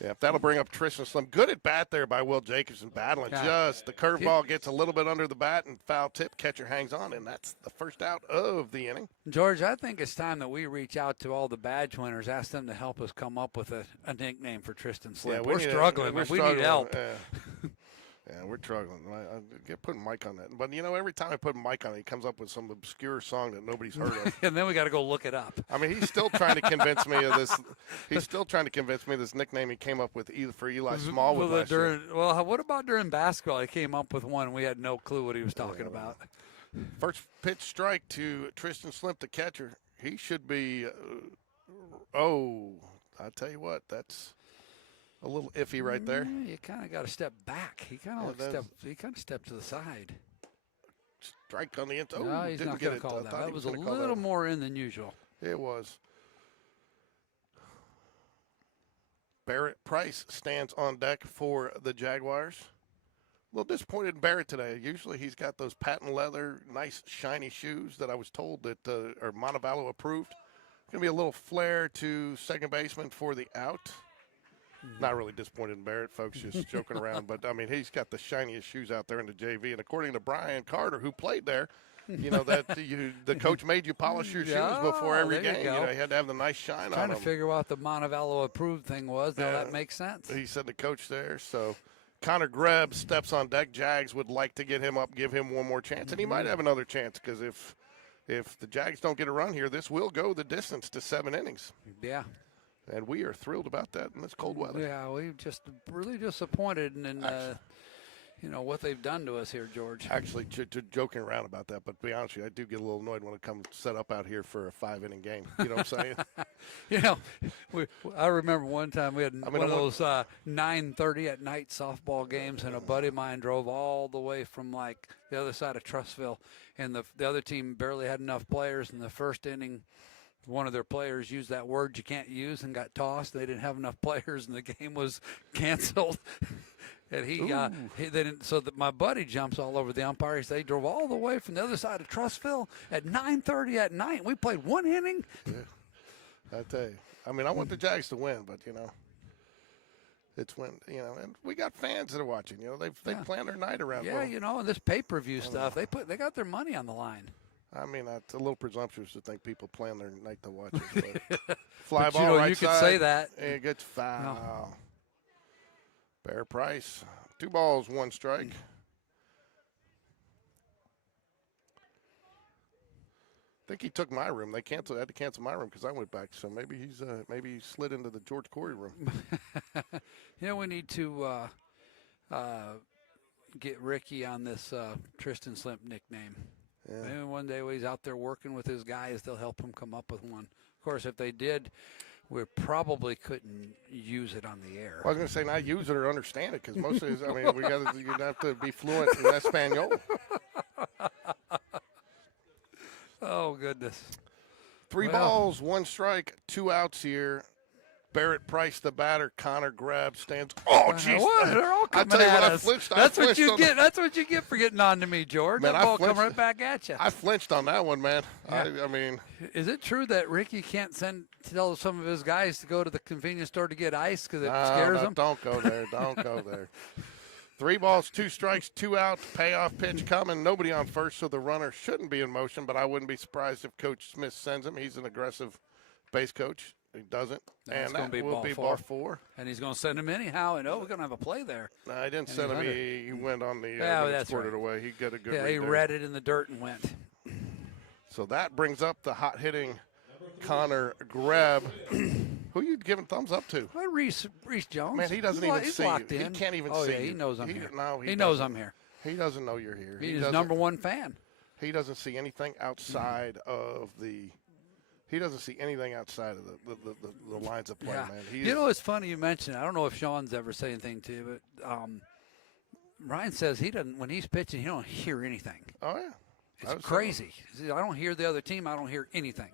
Yeah, that'll bring up Tristan Slim. Good at bat there by Will Jacobson, battling. Just the curveball gets a little bit under the bat and foul tip. Catcher hangs on, and that's the first out of the inning. George, I think it's time that we reach out to all the badge winners, ask them to help us come up with a nickname for Tristan Slim. Yeah, we're struggling. We need help. Yeah, we're struggling. I get putting Mike on that. But, every time I put Mike on it, he comes up with some obscure song that nobody's heard of. And then we got to go look it up. I mean, he's still trying to convince me of this. He's still trying to convince me of this nickname he came up with for Eli Smallwood last year. Well, what about during basketball? He came up with one. We had no clue what he was talking about. First pitch strike to Tristan Slim, the catcher. He should be I tell you what, that's a little iffy right there. Yeah, you kind of got to step back. He kind of stepped to the side. Strike on the inside. No, he's not going to call that. That was a little more in than usual. It was. Barrett Price stands on deck for the Jaguars. A little disappointed in Barrett today. Usually he's got those patent leather, nice shiny shoes that I was told that are Montevallo approved. Going to be a little flare to second baseman for the out. Not really disappointed in Barrett, folks, just joking around. But, I mean, he's got the shiniest shoes out there in the JV. And according to Brian Carter, who played there, that the coach made you polish your shoes before every game. You had to have the nice shine on them. Trying to figure out what the Montevallo approved thing was. Now that makes sense. He said the coach there. So Connor Greb steps on deck. Jags would like to get him up, give him one more chance. And he might have another chance because if the Jags don't get a run here, this will go the distance to 7 innings. Yeah. And we are thrilled about that in this cold weather. Yeah, we're just really disappointed in what they've done to us here, George. Actually, joking around about that, but to be honest with you, I do get a little annoyed when I come set up out here for a 5-inning game. You know what I'm saying? I remember one time we had one of those 9:30 at night softball games, and a buddy of mine drove all the way from like the other side of Trussville, and the other team barely had enough players in the first inning. One of their players used that word you can't use and got tossed. They didn't have enough players, and the game was canceled. And my buddy jumps all over the umpire. They drove all the way from the other side of Trussville at 9:30 at night. We played 1 inning. Yeah. I tell you, I mean, I want the Jags to win, but it's when and we got fans that are watching. They plan their night around. Yeah, and this pay-per-view stuff, they got their money on the line. I mean, it's a little presumptuous to think people plan their night to watch it. But fly but ball right you side. could say that. It gets foul. No. Bear Price. 2 balls, 1 strike. I think he took my room. They had to cancel my room because I went back. So maybe he slid into the George Corey room. We need to get Ricky on this Tristan Slim nickname. Yeah. Maybe one day when he's out there working with his guys, they'll help him come up with one. Of course, if they did we probably couldn't use it on the air. I was going to say not use it or understand it because most of it, I mean, you'd have to be fluent in Espanol. Oh, goodness. Three balls, 1 strike, 2 outs here. Barrett Price, the batter. Connor Grab stands. Oh, jeez. They're all coming tell you at what, us. That's what you get. That's what you get for getting on to me, George. Man, that ball coming right back at you. I flinched on that one, man. Yeah. I mean. Is it true that Ricky can't tell some of his guys to go to the convenience store to get ice because it scares them? Don't go there. Don't go there. 3 balls, 2 strikes, 2 outs. Payoff pitch coming. Nobody on first, so the runner shouldn't be in motion, but I wouldn't be surprised if Coach Smith sends him. He's an aggressive base coach. He doesn't. That's and that will be ball 4. And he's going to send him anyhow, and we're going to have a play there. No, I didn't send him. He went on the that's squirted right. away. He got a good Yeah, read he there. read it in the dirt and went. So that brings up the hot-hitting Connor Greb. Who you giving thumbs up to? Well, Reese Jones. Man, he doesn't He's see you. locked in. He can't even oh, see yeah, you. he knows I'm here. No, he knows I'm here. He doesn't know you're here. He's number 1 fan. He doesn't see anything outside of the – he doesn't see anything outside of the lines of play, Yeah. man. You know, it's funny you mentioned it. I don't know if Sean's ever said anything to you, but Ryan says he doesn't – when he's pitching, he don't hear anything. Oh, yeah. It's crazy. He says, I don't hear the other team. I don't hear anything.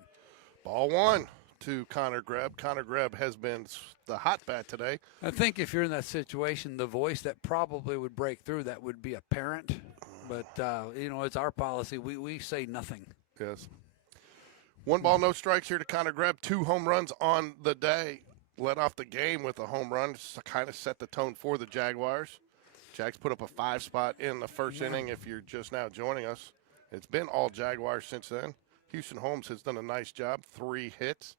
Ball 1 to Connor Greb. Connor Greb has been the hot bat today. I think if you're in that situation, the voice that probably would break through that would be a parent. But, it's our policy. We say nothing. Yes. 1 ball, no strikes here to Connor Greb. 2 home runs on the day. Led off the game with a home run. Kind of set the tone for the Jaguars. Jags put up a 5 spot in the first inning if you're just now joining us. It's been all Jaguars since then. Houston Holmes has done a nice job. 3 hits.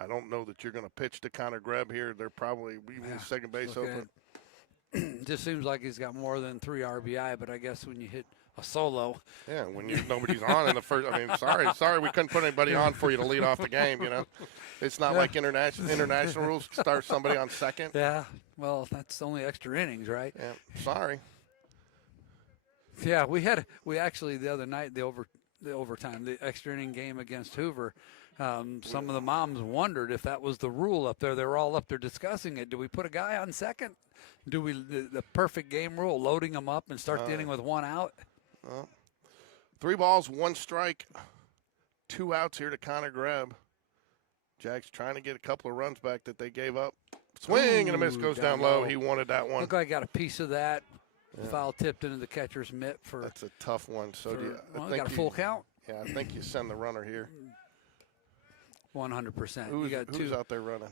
I don't know that you're going to pitch to Connor Greb here. They're probably second base open. Just seems like he's got more than 3 RBI, but I guess when you hit a solo. Yeah, when nobody's on in the first. I mean, sorry, we couldn't put anybody on for you to lead off the game. It's not like international rules. Start somebody on second. Yeah, well, that's only extra innings, right? Yeah, sorry. Yeah, we actually the other night the overtime, the extra inning game against Hoover. Some of the moms wondered if that was the rule up there. They were all up there discussing it. Do we put a guy on second? Do we the perfect game rule, loading them up and start the inning with 1 out? 3 balls, 1 strike, 2 outs here to Connor Greb. Jags trying to get a couple of runs back that they gave up. Swing and a miss, goes down low. He wanted that one. Look like I got a piece of that. Yeah. Foul tipped into the catcher's mitt for. That's a tough one. So you got a full count. Yeah, I think you send the runner here. 100%. Who's out there running?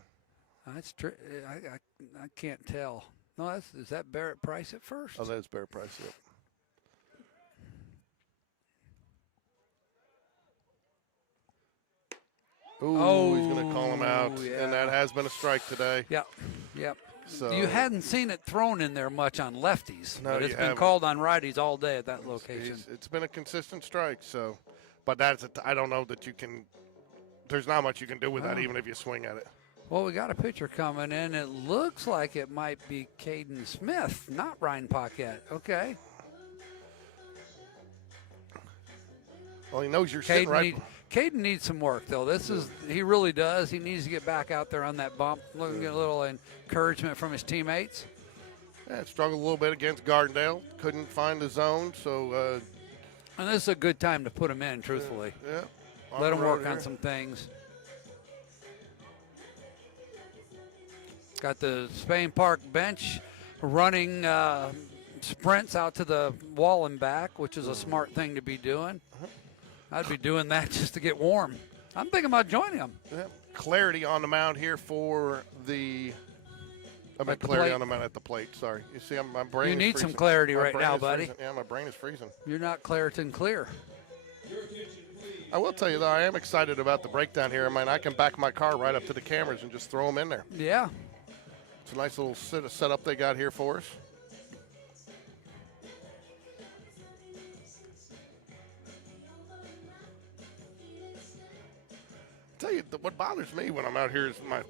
That's I can't tell. No, is that Barrett Price at first? Oh, that's Barrett Price. Yep. Ooh, he's going to call him out, and that has been a strike today. Yep. So you hadn't seen it thrown in there much on lefties, no, but it's been called on righties all day at that location. It's been a consistent strike. So, but I don't know that you can. There's not much you can do with that, even if you swing at it. Well, we got a pitcher coming in. It looks like it might be Caden Smith, not Ryan Paquette. Okay. Well, he knows you're sitting right. Caden needs some work, though. He really does. He needs to get back out there on that bump, looking at a little encouragement from his teammates. Yeah, struggled a little bit against Gardendale. Couldn't find the zone, so. And this is a good time to put him in, truthfully. Yeah. Let him work on some things. Got the Spain Park bench running sprints out to the wall and back, which is a smart thing to be doing. I'd be doing that just to get warm. I'm thinking about joining them. Yeah. Clarity on the mound here for the. Clarity on the mound at the plate. Sorry. You see, my brain. You need freezing. some clarity right now, buddy. Freezing. Yeah, my brain is freezing. You're not Claritin clear. I will tell you, though, I am excited about the breakdown here. I mean, I can back my car right up to the cameras and just throw them in there. Yeah. It's a nice little setup they got here for us. I tell you, what bothers me when I'm out here is my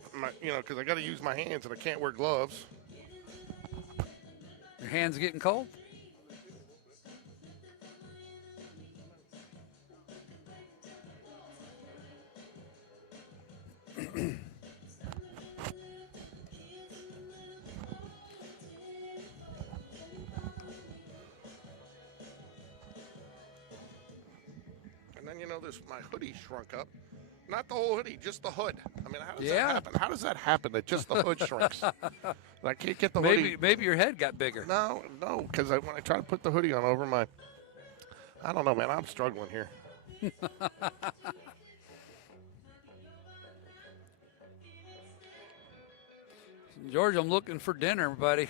because I got to use my hands and I can't wear gloves. Your hands getting cold? And then, my hoodie shrunk up. Not the whole hoodie, just the hood. I mean, how does Yeah. that happen? How does that happen that just the hood shrinks? I can't get the hoodie. Maybe your head got bigger. No, because when I try to put the hoodie on over my, I don't know, man. I'm struggling here. George, I'm looking for dinner, buddy.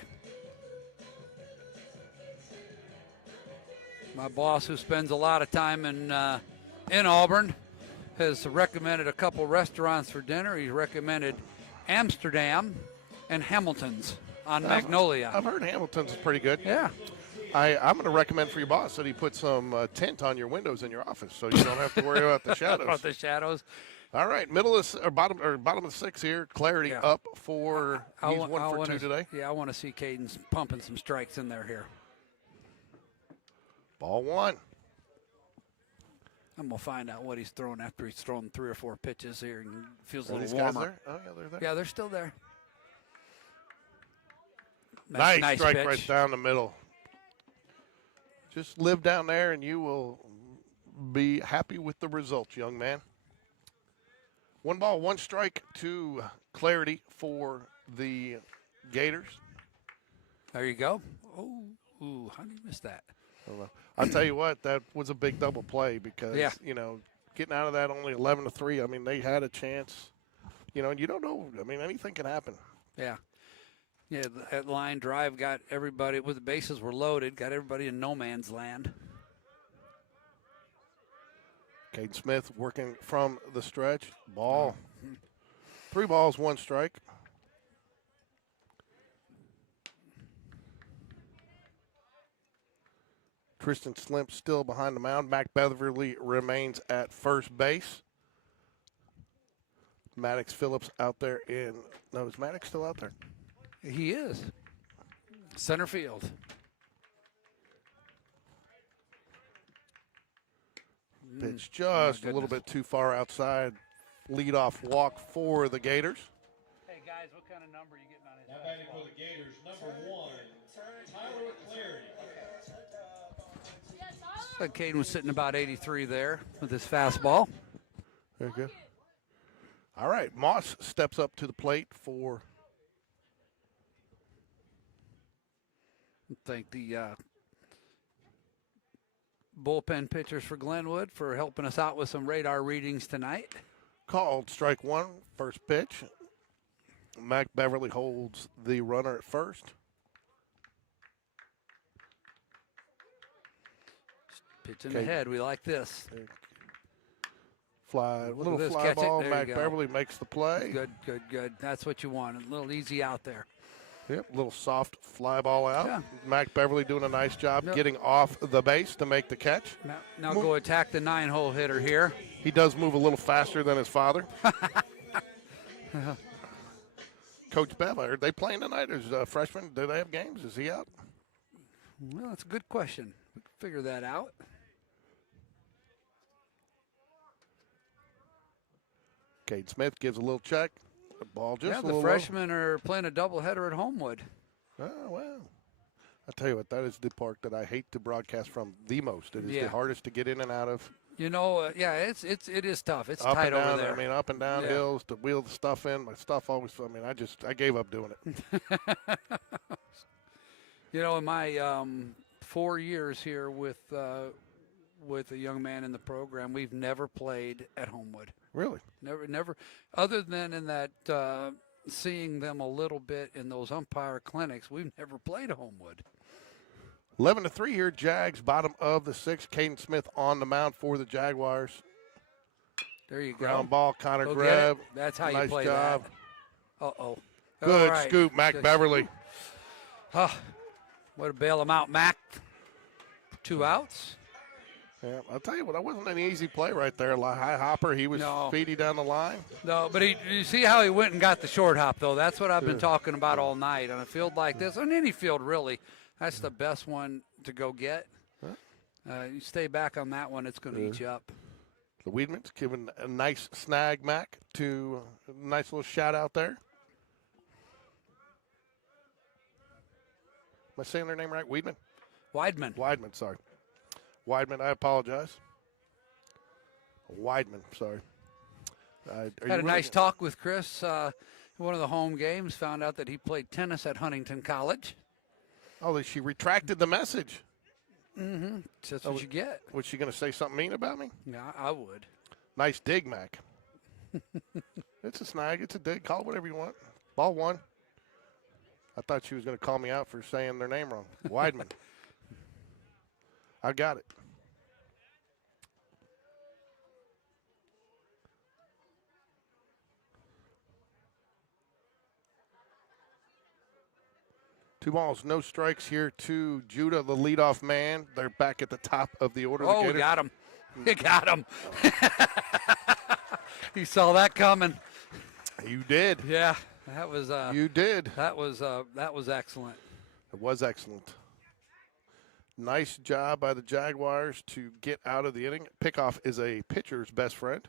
My boss, who spends a lot of time in Auburn, has recommended a couple restaurants for dinner. He's recommended Amsterdam and Hamilton's on Magnolia. I've heard Hamilton's is pretty good. Yeah. I'm going to recommend for your boss that he put some tint on your windows in your office so you don't have to worry about the shadows. About the shadows. All right, bottom of the six here. Clarity up for he's 1 for 2 today. Yeah, I want to see Caden's pumping some strikes in there here. Ball 1. And we'll find out what he's throwing after he's thrown 3 or 4 pitches here and feels a Are little these guys warmer. there? Oh, yeah, they're there. Yeah, they're still there. Nice strike pitch. right down the middle. Just live down there and you will be happy with the results, young man. 1 ball, 1 strike to Clarity for the Gators. There you go. Oh, ooh, how did you miss that? I don't know. I'll tell you what, that was a big double play because, getting out of that only 11-3, I mean, they had a chance. And you don't know. I mean, anything can happen. Yeah. Yeah, that line drive got everybody, with the bases were loaded, got everybody in no man's land. Caden Smith working from the stretch. Ball. 3 balls, 1 strike. Tristan Slimp still behind the mound. Mac Beverly remains at first base. Maddox Phillips out there is Maddox still out there? He is. Center field. Pitch just a little bit too far outside. Leadoff walk for the Gators. Hey, guys, what kind of number are you getting on his Now batting for the Gators, number 1, Tyler Clarity. So Caden was sitting about 83 there with his fastball. Very good. All right, Moss steps up to the plate for. Thank the bullpen pitchers for Glenwood for helping us out with some radar readings tonight. Called strike 1, first pitch. Mac Beverly holds the runner at first. Pitching ahead, we like this. Little this, fly catch it. ball. There Mac you go. Beverly makes the play. Good. That's what you want. A little easy out there. Yep, little soft fly ball out. Yeah. Mac Beverly doing a nice job getting off the base to make the catch. Now go attack the 9-hole hitter here. He does move a little faster than his father. Coach Bev, are they playing tonight? Is a freshman? Do they have games? Is he out? Well, that's a good question. We can figure that out. Cade Smith gives a little check. The ball just a the little freshmen are playing a doubleheader at Homewood. Oh, well. I tell you what, that is the park that I hate to broadcast from the most. It is the hardest to get in and out of. You know, it is tough. It's up tight and down, over there. I mean, up and down hills to wheel the stuff in. My stuff always, I gave up doing it. You know, in my 4 years here with a young man in the program, we've never played at Homewood. Really? Never. Other than in that seeing them a little bit in those umpire clinics, we've never played a Homewood. 11-3 here, Jags, bottom of the 6th. Caden Smith on the mound for the Jaguars. There you go. Ground ball, Connor Go Greb. get it. That's how nice you play job. that. Uh-oh. Good All right. scoop, Mac Good Beverly. Way to bail him out, Mac. 2 outs. Yeah, I'll tell you what, that wasn't an easy play right there. High hopper, he was speedy down the line. No, but you see how he went and got the short hop, though. That's what I've been talking about all night. On a field like this, on any field, really, that's the best one to go get. You stay back on that one, it's going to eat you up. The Weedman's giving a nice snag, Mac, to a nice little shout out there. Am I saying their name right? Weedman? Weidman, sorry. Weidman, I apologize. Weidman, sorry. Had a nice talk with Chris. One of the home games, found out that he played tennis at Huntington College. Oh, she retracted the message. Mm-hmm. That's what you get. Was she going to say something mean about me? Yeah, I would. Nice dig, Mac. It's a snag. It's a dig. Call it whatever you want. Ball one. I thought she was going to call me out for saying their name wrong. Weidman. I got it. Two balls, no strikes here to Judah, the leadoff man. They're back at the top of the order. Oh, got him. You got him. You saw that coming. You did. Yeah, that was. You did. That was excellent. It was excellent. Nice job by the Jaguars to get out of the inning. Pickoff is a pitcher's best friend.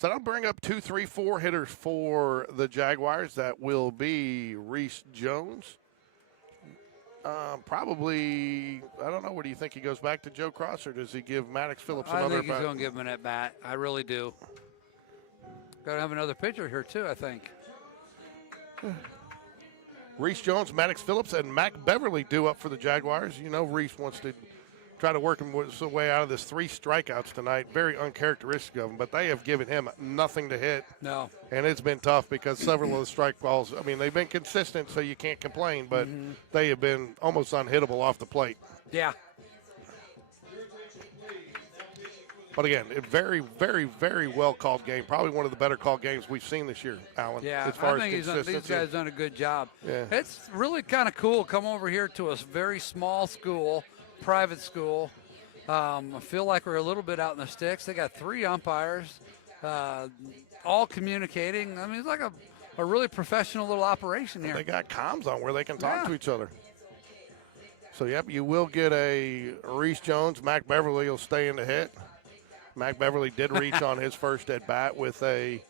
So that'll bring up 2, 3, 4 hitters for the Jaguars. That will be Reese Jones. Probably, I don't know. What do you think? He goes back to Joe Cross, or does he give Maddox Phillips another? I think he's going to give him an at bat. I really do. Got to have another pitcher here too, I think. Reese Jones, Maddox Phillips, and Mac Beverly due up for the Jaguars. You know, Reese wants to try to work his way out of this 3 strikeouts tonight. Very uncharacteristic of him, but they have given him nothing to hit. No. And it's been tough because several of the strike balls, I mean, they've been consistent, so you can't complain, but they have been almost unhittable off the plate. Yeah. But again, a very, very, very well called game. Probably one of the better called games we've seen this year, Alan. Yeah, as far I think as these guys done a good job. Yeah. It's really kind of cool. Come over here to a very small school, private school. I feel like we're a little bit out in the sticks. They got 3 umpires, all communicating. I mean, it's like a really professional little operation here. They got comms on where they can talk to each other. So, yep, you will get a Reese Jones. Mac Beverly will stay in the hit. Mac Beverly did reach on his first at bat with a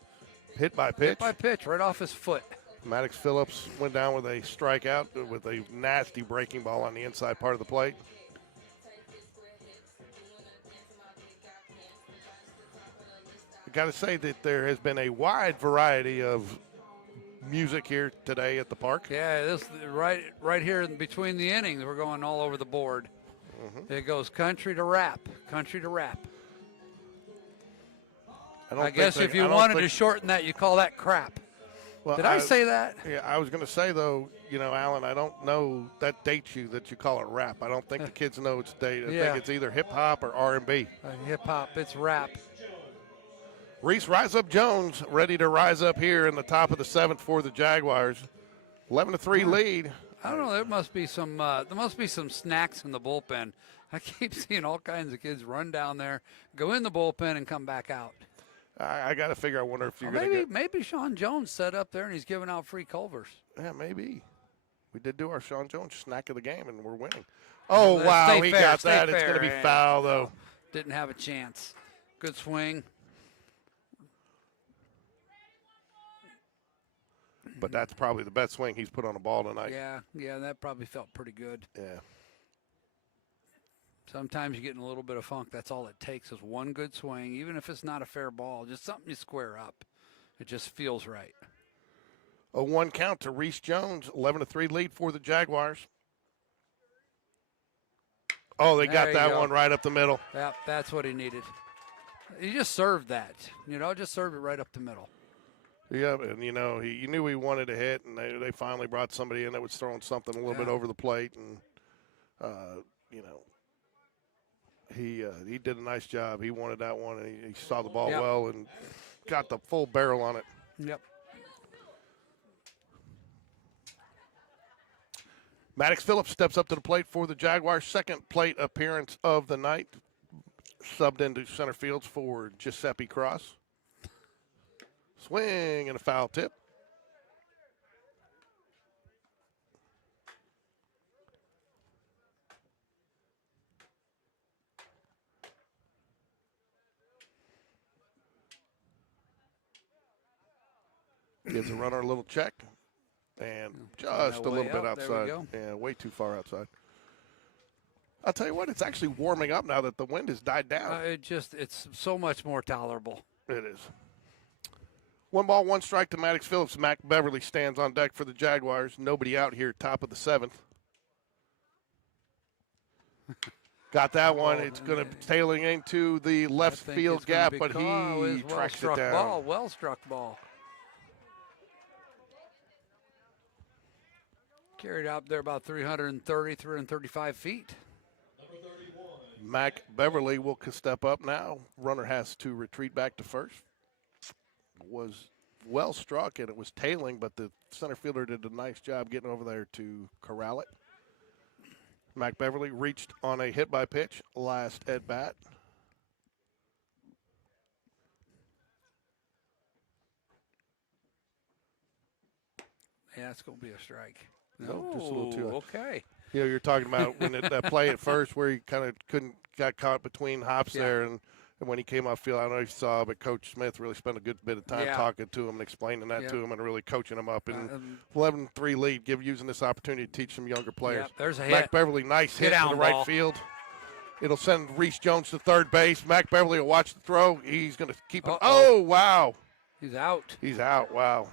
hit by pitch. Hit by pitch, right off his foot. Maddox Phillips went down with a strikeout with a nasty breaking ball on the inside part of the plate. I got to say that there has been a wide variety of music here today at the park. Yeah, this right here in between the innings, we're going all over the board. It goes country to rap, country to rap. I guess if you wanted to shorten that, you call that crap. Well, Did I say that? Yeah, I was going to say, though, you know, Alan, I don't know that dates you that you call it rap. I don't think the kids know it's dated. I think it's either hip-hop or R&B. Hip-hop, it's rap. Reese Rise Up Jones ready to rise up here in the top of the 7th for the Jaguars. 11-3 lead. I don't know. There must be some snacks in the bullpen. I keep seeing all kinds of kids run down there, go in the bullpen, and come back out. I got to figure. I wonder if you're going to get. Maybe Sean Jones set up there and he's giving out free Culvers. Yeah, maybe. We did do our Sean Jones snack of the game, and we're winning. Oh, wow, he got that. It's going to be foul, though. Didn't have a chance. Good swing. But that's probably the best swing he's put on a ball tonight. Yeah, that probably felt pretty good. Yeah. Sometimes you get in a little bit of funk. That's all it takes is one good swing, even if it's not a fair ball, just something you square up. It just feels right. A 1 count to Reese Jones, 11-3 lead for the Jaguars. Oh, they got that one right up the middle. Yep, that's what he needed. He just served that, just served it right up the middle. Yeah, and, you knew he wanted to hit, and they finally brought somebody in that was throwing something a little bit over the plate, and, he did a nice job. He wanted that one, and he saw the ball well and got the full barrel on it. Yep. Maddox Phillips steps up to the plate for the Jaguars' second plate appearance of the night. Subbed into center field for Giuseppe Cross. Swing and a foul tip. Gives the runner a little check. And just a little bit outside. Yeah, way too far outside. I'll tell you what, it's actually warming up now that the wind has died down. It's so much more tolerable. It is. 1 ball, 1 strike to Maddox Phillips. Mac Beverly stands on deck for the Jaguars. Nobody out here, top of the 7th. Got that one. It's going to tailing into the left field gap, but he tracks it down. Well struck ball. Carried out there about 330, 335 feet. Mac Beverly will step up now. Runner has to retreat back to first. Was well struck, and it was tailing, but the center fielder did a nice job getting over there to corral it. Mac Beverly reached on a hit by pitch last at bat. Yeah, it's going to be a strike. No, just a little too. Okay. You know, you're talking about when that play at first where he kind of got caught between hops there, and when he came off field, I don't know if you saw, but Coach Smith really spent a good bit of time talking to him and explaining that to him and really coaching him up. And 11-3 lead, using this opportunity to teach some younger players. There's a hit. Mac Beverly, nice hit to the right field. It'll send Reese Jones to third base. Mac Beverly will watch the throw. He's going to keep it. Oh, wow. He's out. He's out. Wow.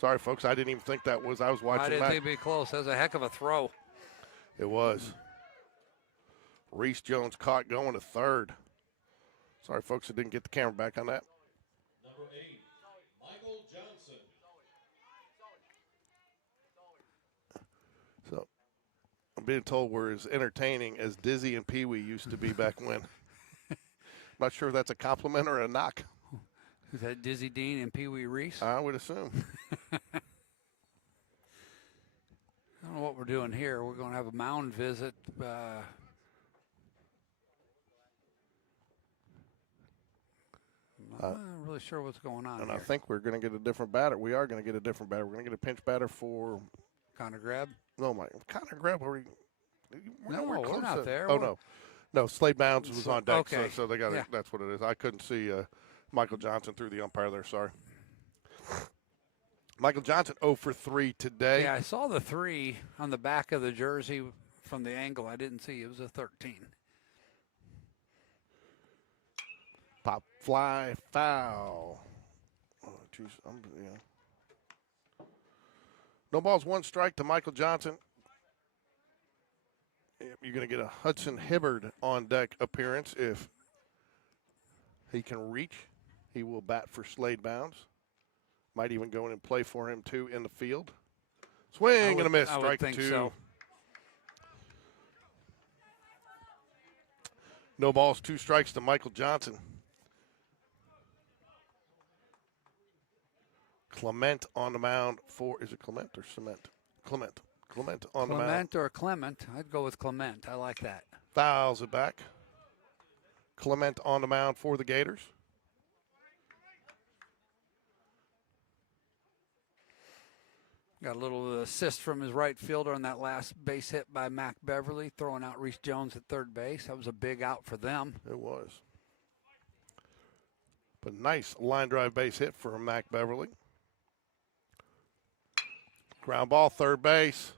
Sorry, folks. I didn't even think that was. I was watching that. I didn't think it'd be close. That was a heck of a throw. It was. Reese Jones caught going to third. Sorry, folks. I didn't get the camera back on that. Number 8, Michael Johnson. So, I'm being told we're as entertaining as Dizzy and Pee Wee used to be back when. I'm not sure if that's a compliment or a knock. Is that Dizzy Dean and Pee Wee Reese? I would assume. I don't know what we're doing here. We're going to have a mound visit. I'm not really sure what's going on. And here. I think we're going to get a different batter. We are going to get a different batter. We're going to get a pinch batter for Connor Greb. No, Connor Greb. We're not there. Oh, no. Slade Bounds was on deck, okay. so they got it. That's what it is. I couldn't see Michael Johnson through the umpire there. Sorry. Michael Johnson 0 for 3 today. Yeah, I saw the 3 on the back of the jersey from the angle. I didn't see it was a 13. Pop fly foul. Oh, geez. No balls, 1 strike to Michael Johnson. You're going to get a Hudson Hibbard on deck appearance if he can reach. He will bat for Slade Bounds. Might even go in and play for him, too, in the field. Swing and a miss. Strike 2. So. No balls, 2 strikes to Michael Johnson. Clement on the mound for, is it Clement or Cement? Clement. Clement on the mound. Clement or Clement. I'd go with Clement. I like that. Fouls it back. Clement on the mound for the Gators. Got a little assist from his right fielder on that last base hit by Mac Beverly, throwing out Reese Jones at third base. That was a big out for them. It was. But nice line drive base hit for Mac Beverly. Ground ball, third base.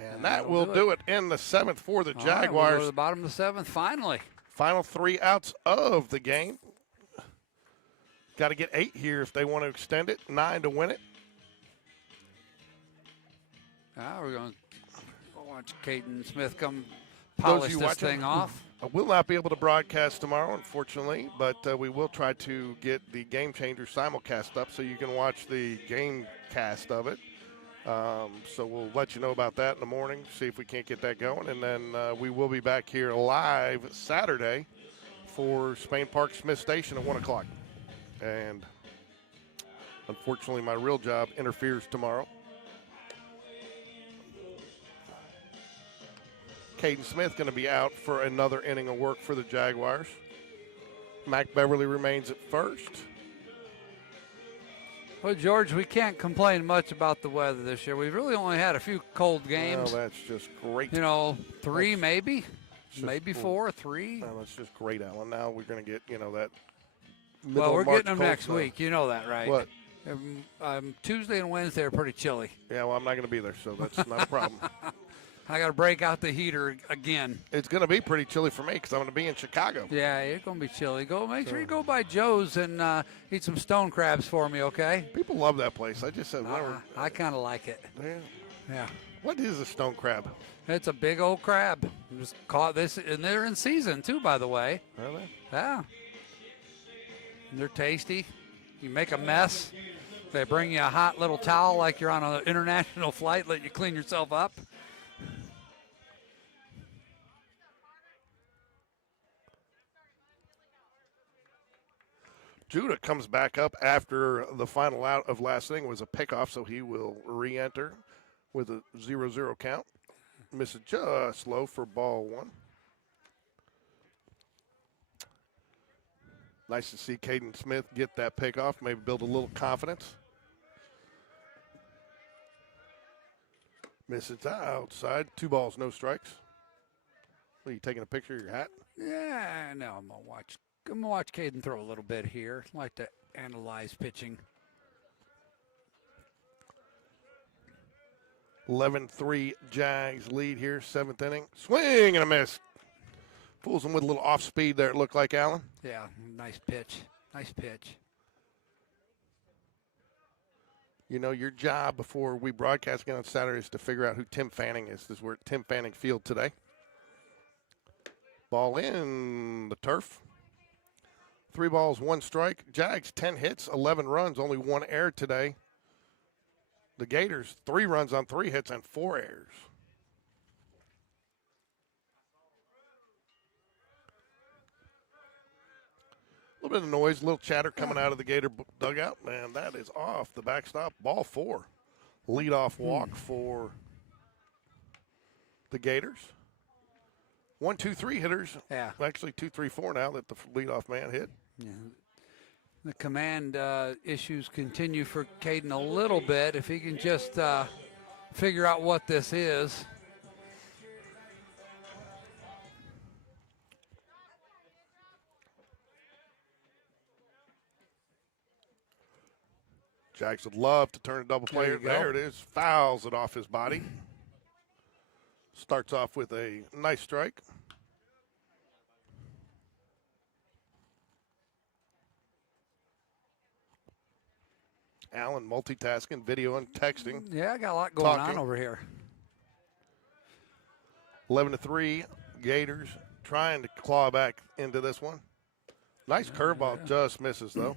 And that will do it in the 7th for the Jaguars. Right, we'll go to the bottom of the 7th, finally. Final 3 outs of the game. Got to get 8 here if they want to extend it, 9 to win it. We're going to watch Caden Smith come polish this thing off. I will not be able to broadcast tomorrow, unfortunately, but we will try to get the Game Changer simulcast up so you can watch the game cast of it. So we'll let you know about that in the morning, see if we can't get that going. And then we will be back here live Saturday for Spain Park Smith Station at 1 o'clock. And unfortunately, my real job interferes tomorrow. Caden Smith going to be out for another inning of work for the Jaguars. Mac Beverly remains at first. Well, George, we can't complain much about the weather this year. We've really only had a few cold games. Well, that's just great. 3 maybe. Maybe 4, 3. Well, that's just great, Alan. Now we're going to get, that middle Well, we're of March getting them cold next snow. week. You know that, right? What? Tuesday and Wednesday are pretty chilly. Yeah, well, I'm not going to be there, so that's not a problem. I got to break out the heater again. It's going to be pretty chilly for me because I'm going to be in Chicago. Yeah, it's going to be chilly. Make sure you go by Joe's and eat some stone crabs for me, okay? People love that place. I just said, whenever. I kind of like it. Yeah. Yeah. What is a stone crab? It's a big old crab. Just caught this, and they're in season too, by the way. Are they? Yeah. And they're tasty. You make a mess. They bring you a hot little towel like you're on an international flight, let you clean yourself up. Judah comes back up after the final out of last inning was a pickoff, so he will re-enter with a 0-0 count. Misses just low for ball one. Nice to see Caden Smith get that pickoff, maybe build a little confidence. Misses outside. 2 balls, no strikes. What, are you taking a picture of your hat? Yeah, no, I'm gonna watch Caden throw a little bit here. I like to analyze pitching. 11-3 Jags lead here, 7th inning. Swing and a miss. Fools him with a little off speed there, it looked like, Allen. Yeah, nice pitch. Nice pitch. You know, your job before we broadcast again on Saturday is to figure out who Tim Fanning is. This is we're at Tim Fanning Field today. Ball in the turf. 3 balls, 1 strike. Jags, 10 hits, 11 runs, only 1 error today. The Gators, 3 runs on 3 hits and 4 errors. A little bit of noise, a little chatter coming out of the Gator dugout. Man, that is off the backstop. Ball 4. Leadoff walk for the Gators. 1, 2, 3 hitters. Yeah. Actually, 2, 3, 4 now that the leadoff man hit. Yeah. The command issues continue for Caden a little bit. If he can just figure out what this is. Jags would love to turn a double play. There it is. Fouls it off his body. Starts off with a nice strike. Allen multitasking, video and texting. Yeah, I got a lot going on over here. 11-3, Gators trying to claw back into this one. Nice curveball, just misses though.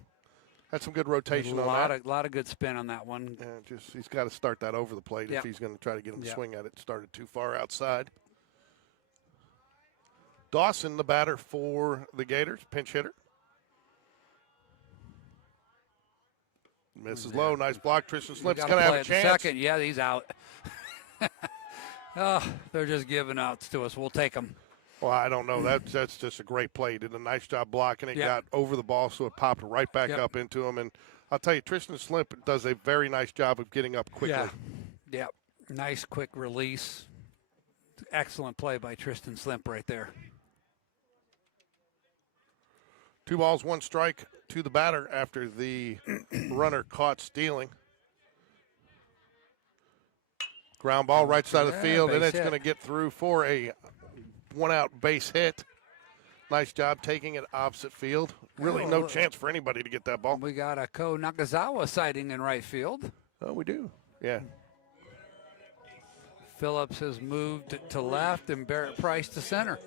Had some good rotation on that. A lot of good spin on that one. Yeah, he's got to start that over the plate if he's going to try to get him to swing at it. Started too far outside. Dawson, the batter for the Gators, pinch hitter. Misses low, nice block. Tristan Slip's going to have a chance. Second, yeah, he's out. Oh, they're just giving outs to us. We'll take them. Well, I don't know. That's just a great play. Did a nice job blocking it. Got over the ball, so it popped right back up into him. And I'll tell you, Tristan Slip does a very nice job of getting up quickly. Yeah. Nice quick release. Excellent play by Tristan Slip right there. 2 balls, 1 strike to the batter after the runner caught stealing. Ground ball right side of the field, and it's going to get through for a 1-out base hit. Nice job taking it opposite field. Really no chance for anybody to get that ball. We got a Ko Nakazawa sighting in right field. Oh, we do. Yeah. Phillips has moved to left and Barrett Price to center.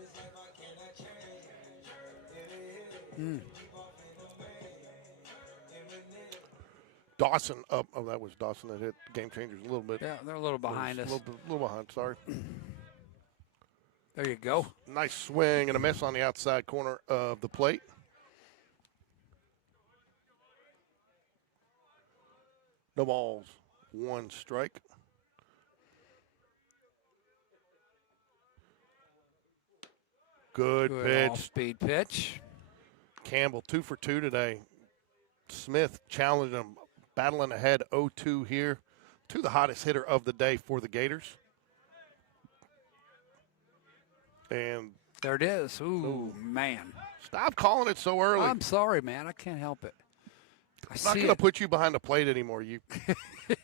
Dawson up. Oh, that was Dawson that hit Game Changers a little bit. Yeah, they're a little behind us. A little behind, sorry. There you go. Nice swing and a miss on the outside corner of the plate. No balls, 1 strike. Good pitch. Off-speed pitch. Campbell 2 for 2 today. Smith challenged him, battling ahead 0-2 here to the hottest hitter of the day for the Gators. And There it is. Ooh, man. Stop calling it so early. I'm sorry, man. I can't help it. I'm not going to put you behind the plate anymore. You.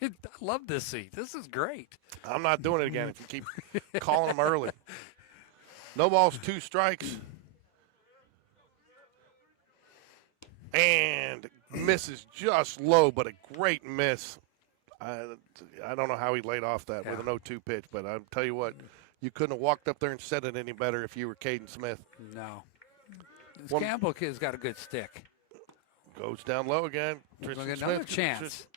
I love this seat. This is great. I'm not doing it again if you keep calling them early. No balls, 2 strikes. And misses just low, but a great miss. I don't know how he laid off that with an 0-2 pitch, but I'll tell you what, you couldn't have walked up there and said it any better if you were Caden Smith. No. This Campbell kid's got a good stick. Goes down low again. We're going to get another chance.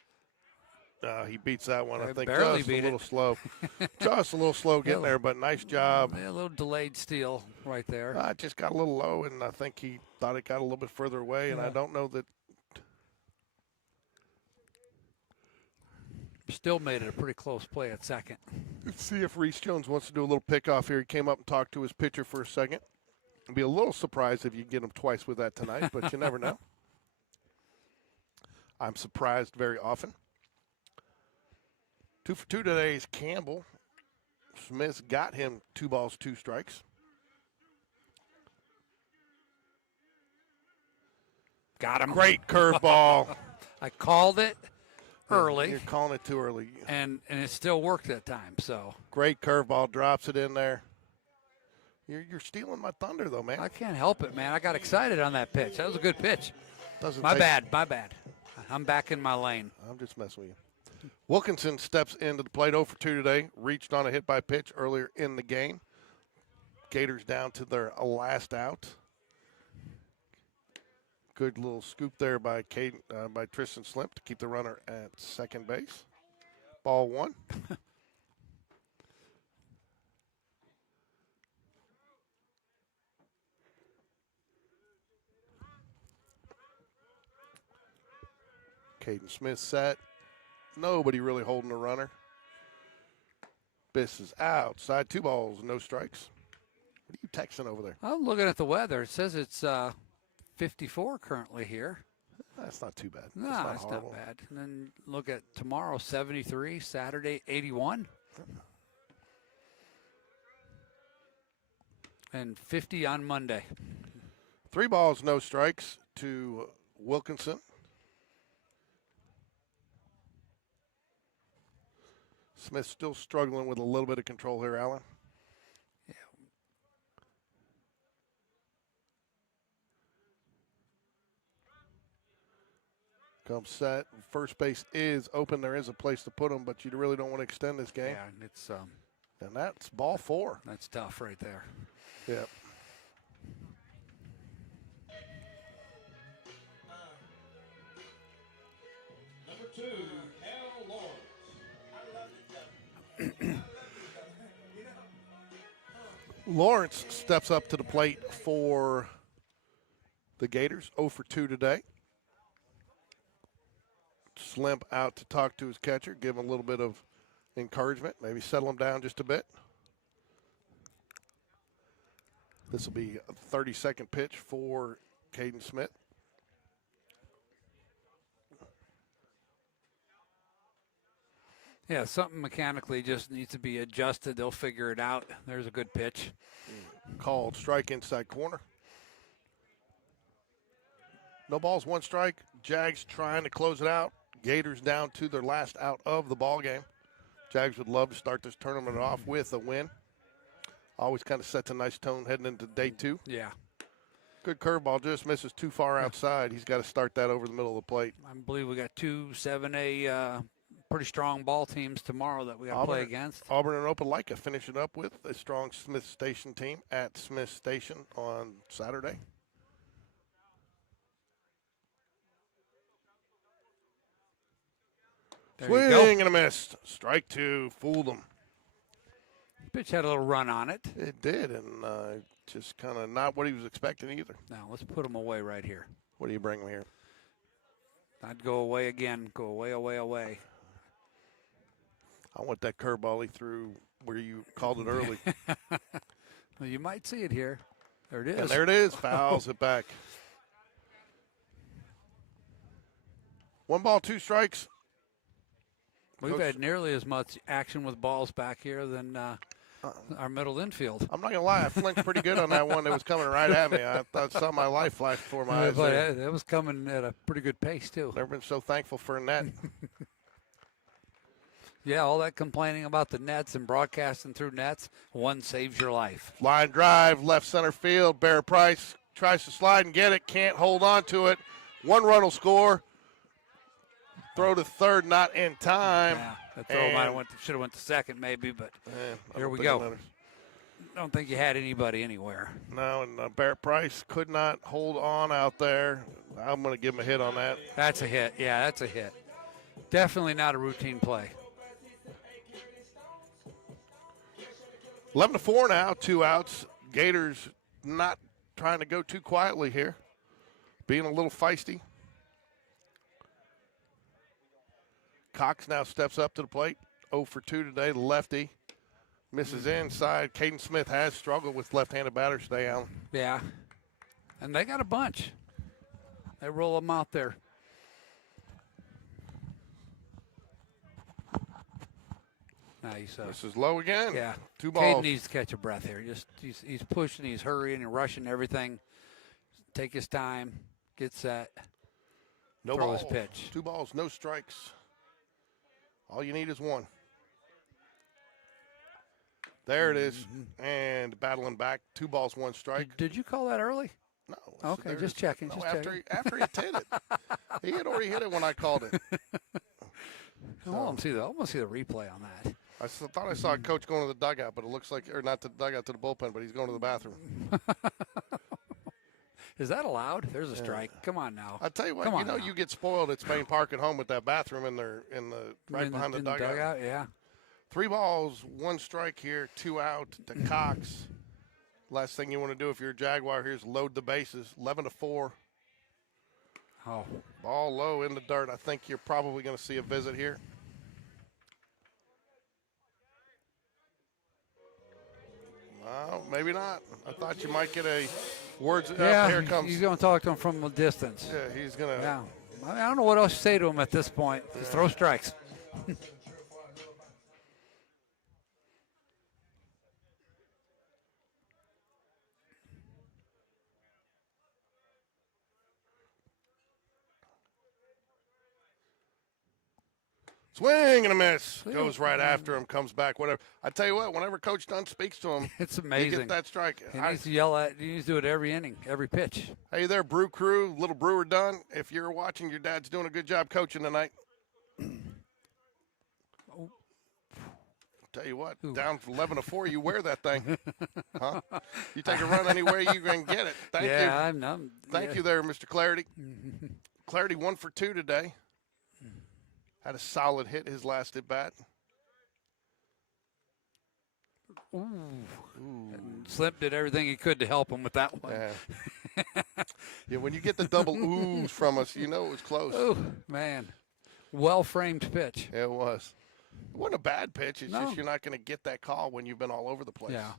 He beats that one. I think barely just beat a little it. slow. Just a little slow getting there, but nice job. Yeah, a little delayed steal right there. It just got a little low, and I think he thought it got a little bit further away, and I don't know that. Still made it a pretty close play at second. Let's see if Reese Jones wants to do a little pickoff here. He came up and talked to his pitcher for a second. I'd be a little surprised if you get him twice with that tonight, but you never know. I'm surprised very often. 2 for 2 today is Campbell. Smith got him 2 balls, 2 strikes. Got him. Great curveball. I called it early. You're calling it too early. And it still worked that time. So great curveball, drops it in there. You're stealing my thunder, though, man. I can't help it, man. I got excited on that pitch. That was a good pitch. My bad. I'm back in my lane. I'm just messing with you. Wilkinson steps into the plate 0 for 2 today. Reached on a hit by pitch earlier in the game. Gators down to their last out. Good little scoop there by Tristan Slimp to keep the runner at second base. Ball 1. Caden Smith set. Nobody really holding the runner. Biss is outside. 2 balls, no strikes. What are you texting over there? I'm looking at the weather. It says it's 54 currently here. That's not too bad. No, it's not bad. And then look at tomorrow, 73. Saturday, 81. And 50 on Monday. 3 balls, no strikes to Wilkinson. Smith still struggling with a little bit of control here, Alan. Yeah. Comes set. First base is open. There is a place to put him, but you really don't want to extend this game. Yeah, it's and that's ball 4. That's tough right there. Yep. Number 2, Cal Lawrence. Lawrence steps up to the plate for the Gators. 0 for 2 today. Slimp out to talk to his catcher, give him a little bit of encouragement, maybe settle him down just a bit. This will be a 30-second pitch for Caden Smith. Yeah, something mechanically just needs to be adjusted. They'll figure it out. There's a good pitch. Called strike inside corner. No balls, 1 strike. Jags trying to close it out. Gators down to their last out of the ball game. Jags would love to start this tournament off with a win. Always kind of sets a nice tone heading into day 2. Yeah. Good curveball, just misses too far outside. He's got to start that over the middle of the plate. I believe we got 2 7A pretty strong ball teams tomorrow that we got to play against. Auburn and Opelika finishing up with a strong Smith Station team at Smith Station on Saturday. Swing and a miss. Strike 2, fooled him. Pitch had a little run on it. It did, and just kind of not what he was expecting either. Now, let's put him away right here. What do you bring him here? I'd go away again. Go away, away, away. I want that curveball he threw where you called it early. Well, you might see it here. There it is. And there it is. Fouls it back. 1 ball, 2 strikes. We've had nearly as much action with balls back here than our middle infield. I'm not going to lie. I flinched pretty good on that one that was coming right at me. I thought saw my life flash before my eyes. But there. it was coming at a pretty good pace, too. Never been so thankful for a net. Yeah, all that complaining about the nets and broadcasting through nets, one saves your life. Line drive, left center field. Bear Price tries to slide and get it. Can't hold on to it. One run will score. Throw to third, not in time. Yeah, that throw should have went to second maybe, but here we go. Don't think you had anybody anywhere. No, and Barrett Price could not hold on out there. I'm going to give him a hit on that. That's a hit. Yeah, that's a hit. Definitely not a routine play. 11-4 now, 2 outs. Gators not trying to go too quietly here, being a little feisty. Cox now steps up to the plate. 0 for 2 today, the lefty. Misses inside. Caden Smith has struggled with left-handed batters today, Alan. Yeah, and they got a bunch. They roll them out there. Nice. This is low again. Yeah. 2 balls. Caden needs to catch a breath here. He's pushing, he's hurrying and rushing everything. Take his time, get set, No throw balls. his pitch. 2 balls, no strikes. All you need is 1. There it is. And battling back. 2 balls, 1 strike. Did you call that early? No. Okay, just checking. No, just after checking. After he hit it. He had already hit it when I called it. I want to see the replay on that. I thought I saw a coach going to the dugout, but it looks like, or not to the dugout, to the bullpen, but he's going to the bathroom. Is that allowed? There's a strike. Come on now. I tell you what, you get spoiled at Spain Park at home with that bathroom behind the dugout. Yeah. 3 balls, 1 strike here, 2 out to Cox. Last thing you want to do if you're a Jaguar here is load the bases. 11-4. Oh. Ball low in the dirt. I think you're probably going to see a visit here. Well, maybe not. I thought you might get a words. Yeah, here it comes. he's going to talk to him from a distance. Yeah, he's going to. Yeah. I don't know what else to say to him at this point. Just throw strikes. Swing and a miss. Goes right after him, comes back, whatever. I tell you what, whenever Coach Dunn speaks to him, it's amazing. You get that strike. He needs to yell at. He needs to do it every inning, every pitch. Hey there, Brew Crew, little Brewer Dunn. If you're watching, your dad's doing a good job coaching tonight. Tell you what, down 11-4, you wear that thing, huh? You take a run anywhere you can get it. Thank you. Thank you there, Mr. Clarity. Clarity 1 for 2 today. Had a solid hit his last at bat. Ooh. Slimp did everything he could to help him with that one. Yeah, when you get the double oohs from us, you know it was close. Oh, man. Well-framed pitch. Yeah, it was. It wasn't a bad pitch. It's No. just you're not going to get that call when you've been all over the place. Yeah.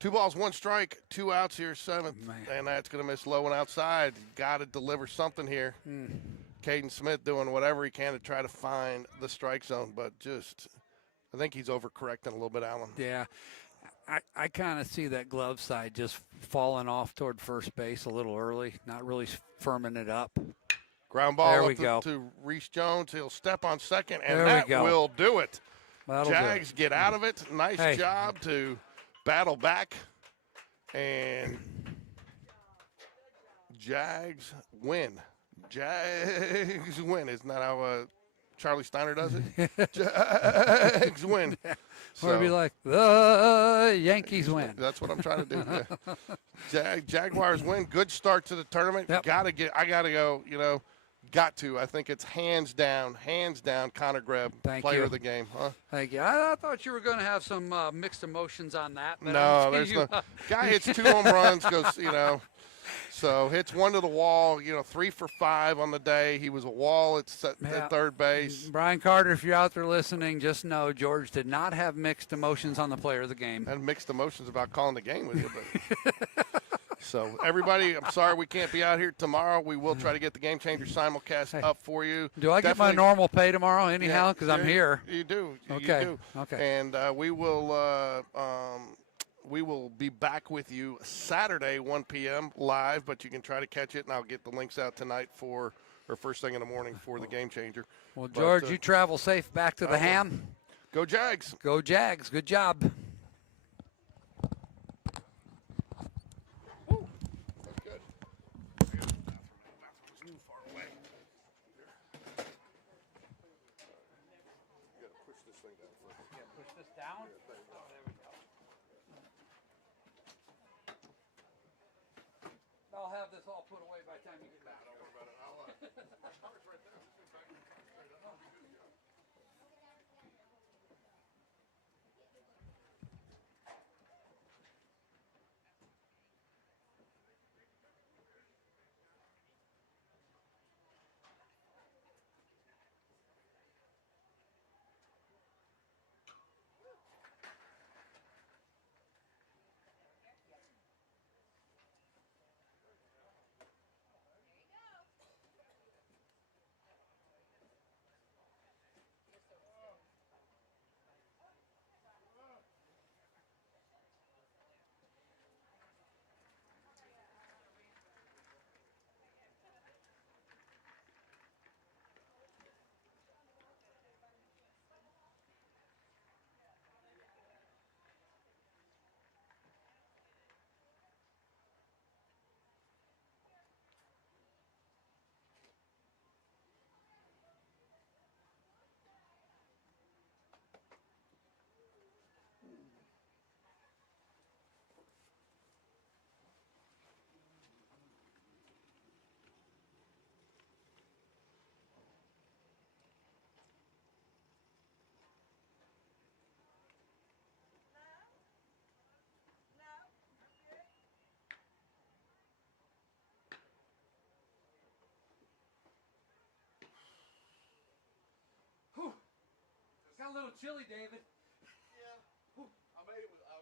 2 balls, 1 strike, 2 outs here, 7th. And that's going to miss low and outside. Got to deliver something here. Caden Smith doing whatever he can to try to find the strike zone, but I think he's overcorrecting a little bit, Alan. Yeah. I kind of see that glove side just falling off toward first base a little early, not really firming it up. Ground ball there we up go. to Reese Jones. He'll step on second, and there that we go. will do it. That'll Jags do it. get out of it. Nice job to battle back. And Jags win. Jags win. Isn't that how Charlie Steiner does it? Jags win. Or it'd be like, the Yankees win. That's what I'm trying to do. Yeah. Jaguars win. Good start to the tournament. Yep. I gotta go, I think it's hands down, Connor Greb, player of the game, huh? Thank you. I thought you were going to have some mixed emotions on that. But No, there's no. Guy hits 2 home runs, goes, so hits 1 to the wall, 3 for 5 on the day. He was a wall at third base. Brian Carter, if you're out there listening, just know George did not have mixed emotions on the player of the game. And mixed emotions about calling the game with you, but So, everybody, I'm sorry we can't be out here tomorrow. We will try to get the Game Changer simulcast up for you. Do I get my normal pay tomorrow anyhow? Because I'm here. You do. Okay. You do. Okay. And we will be back with you Saturday, 1 p.m. live, but you can try to catch it, and I'll get the links out tonight or first thing in the morning for the Game Changer. Well, George, you travel safe back to the ham. Go Jags. Go Jags. Good job. I'll have this all put away by the time you get back. Don't worry about it. My car's right there. Just go back and straight up. Got a little chilly, David. Yeah. I made it with. I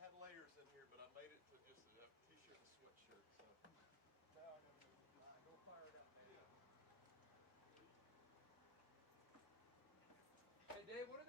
had layers in here, but I made it to just a t-shirt and sweatshirt. So. Go fire it up, baby. Hey, Dave, what are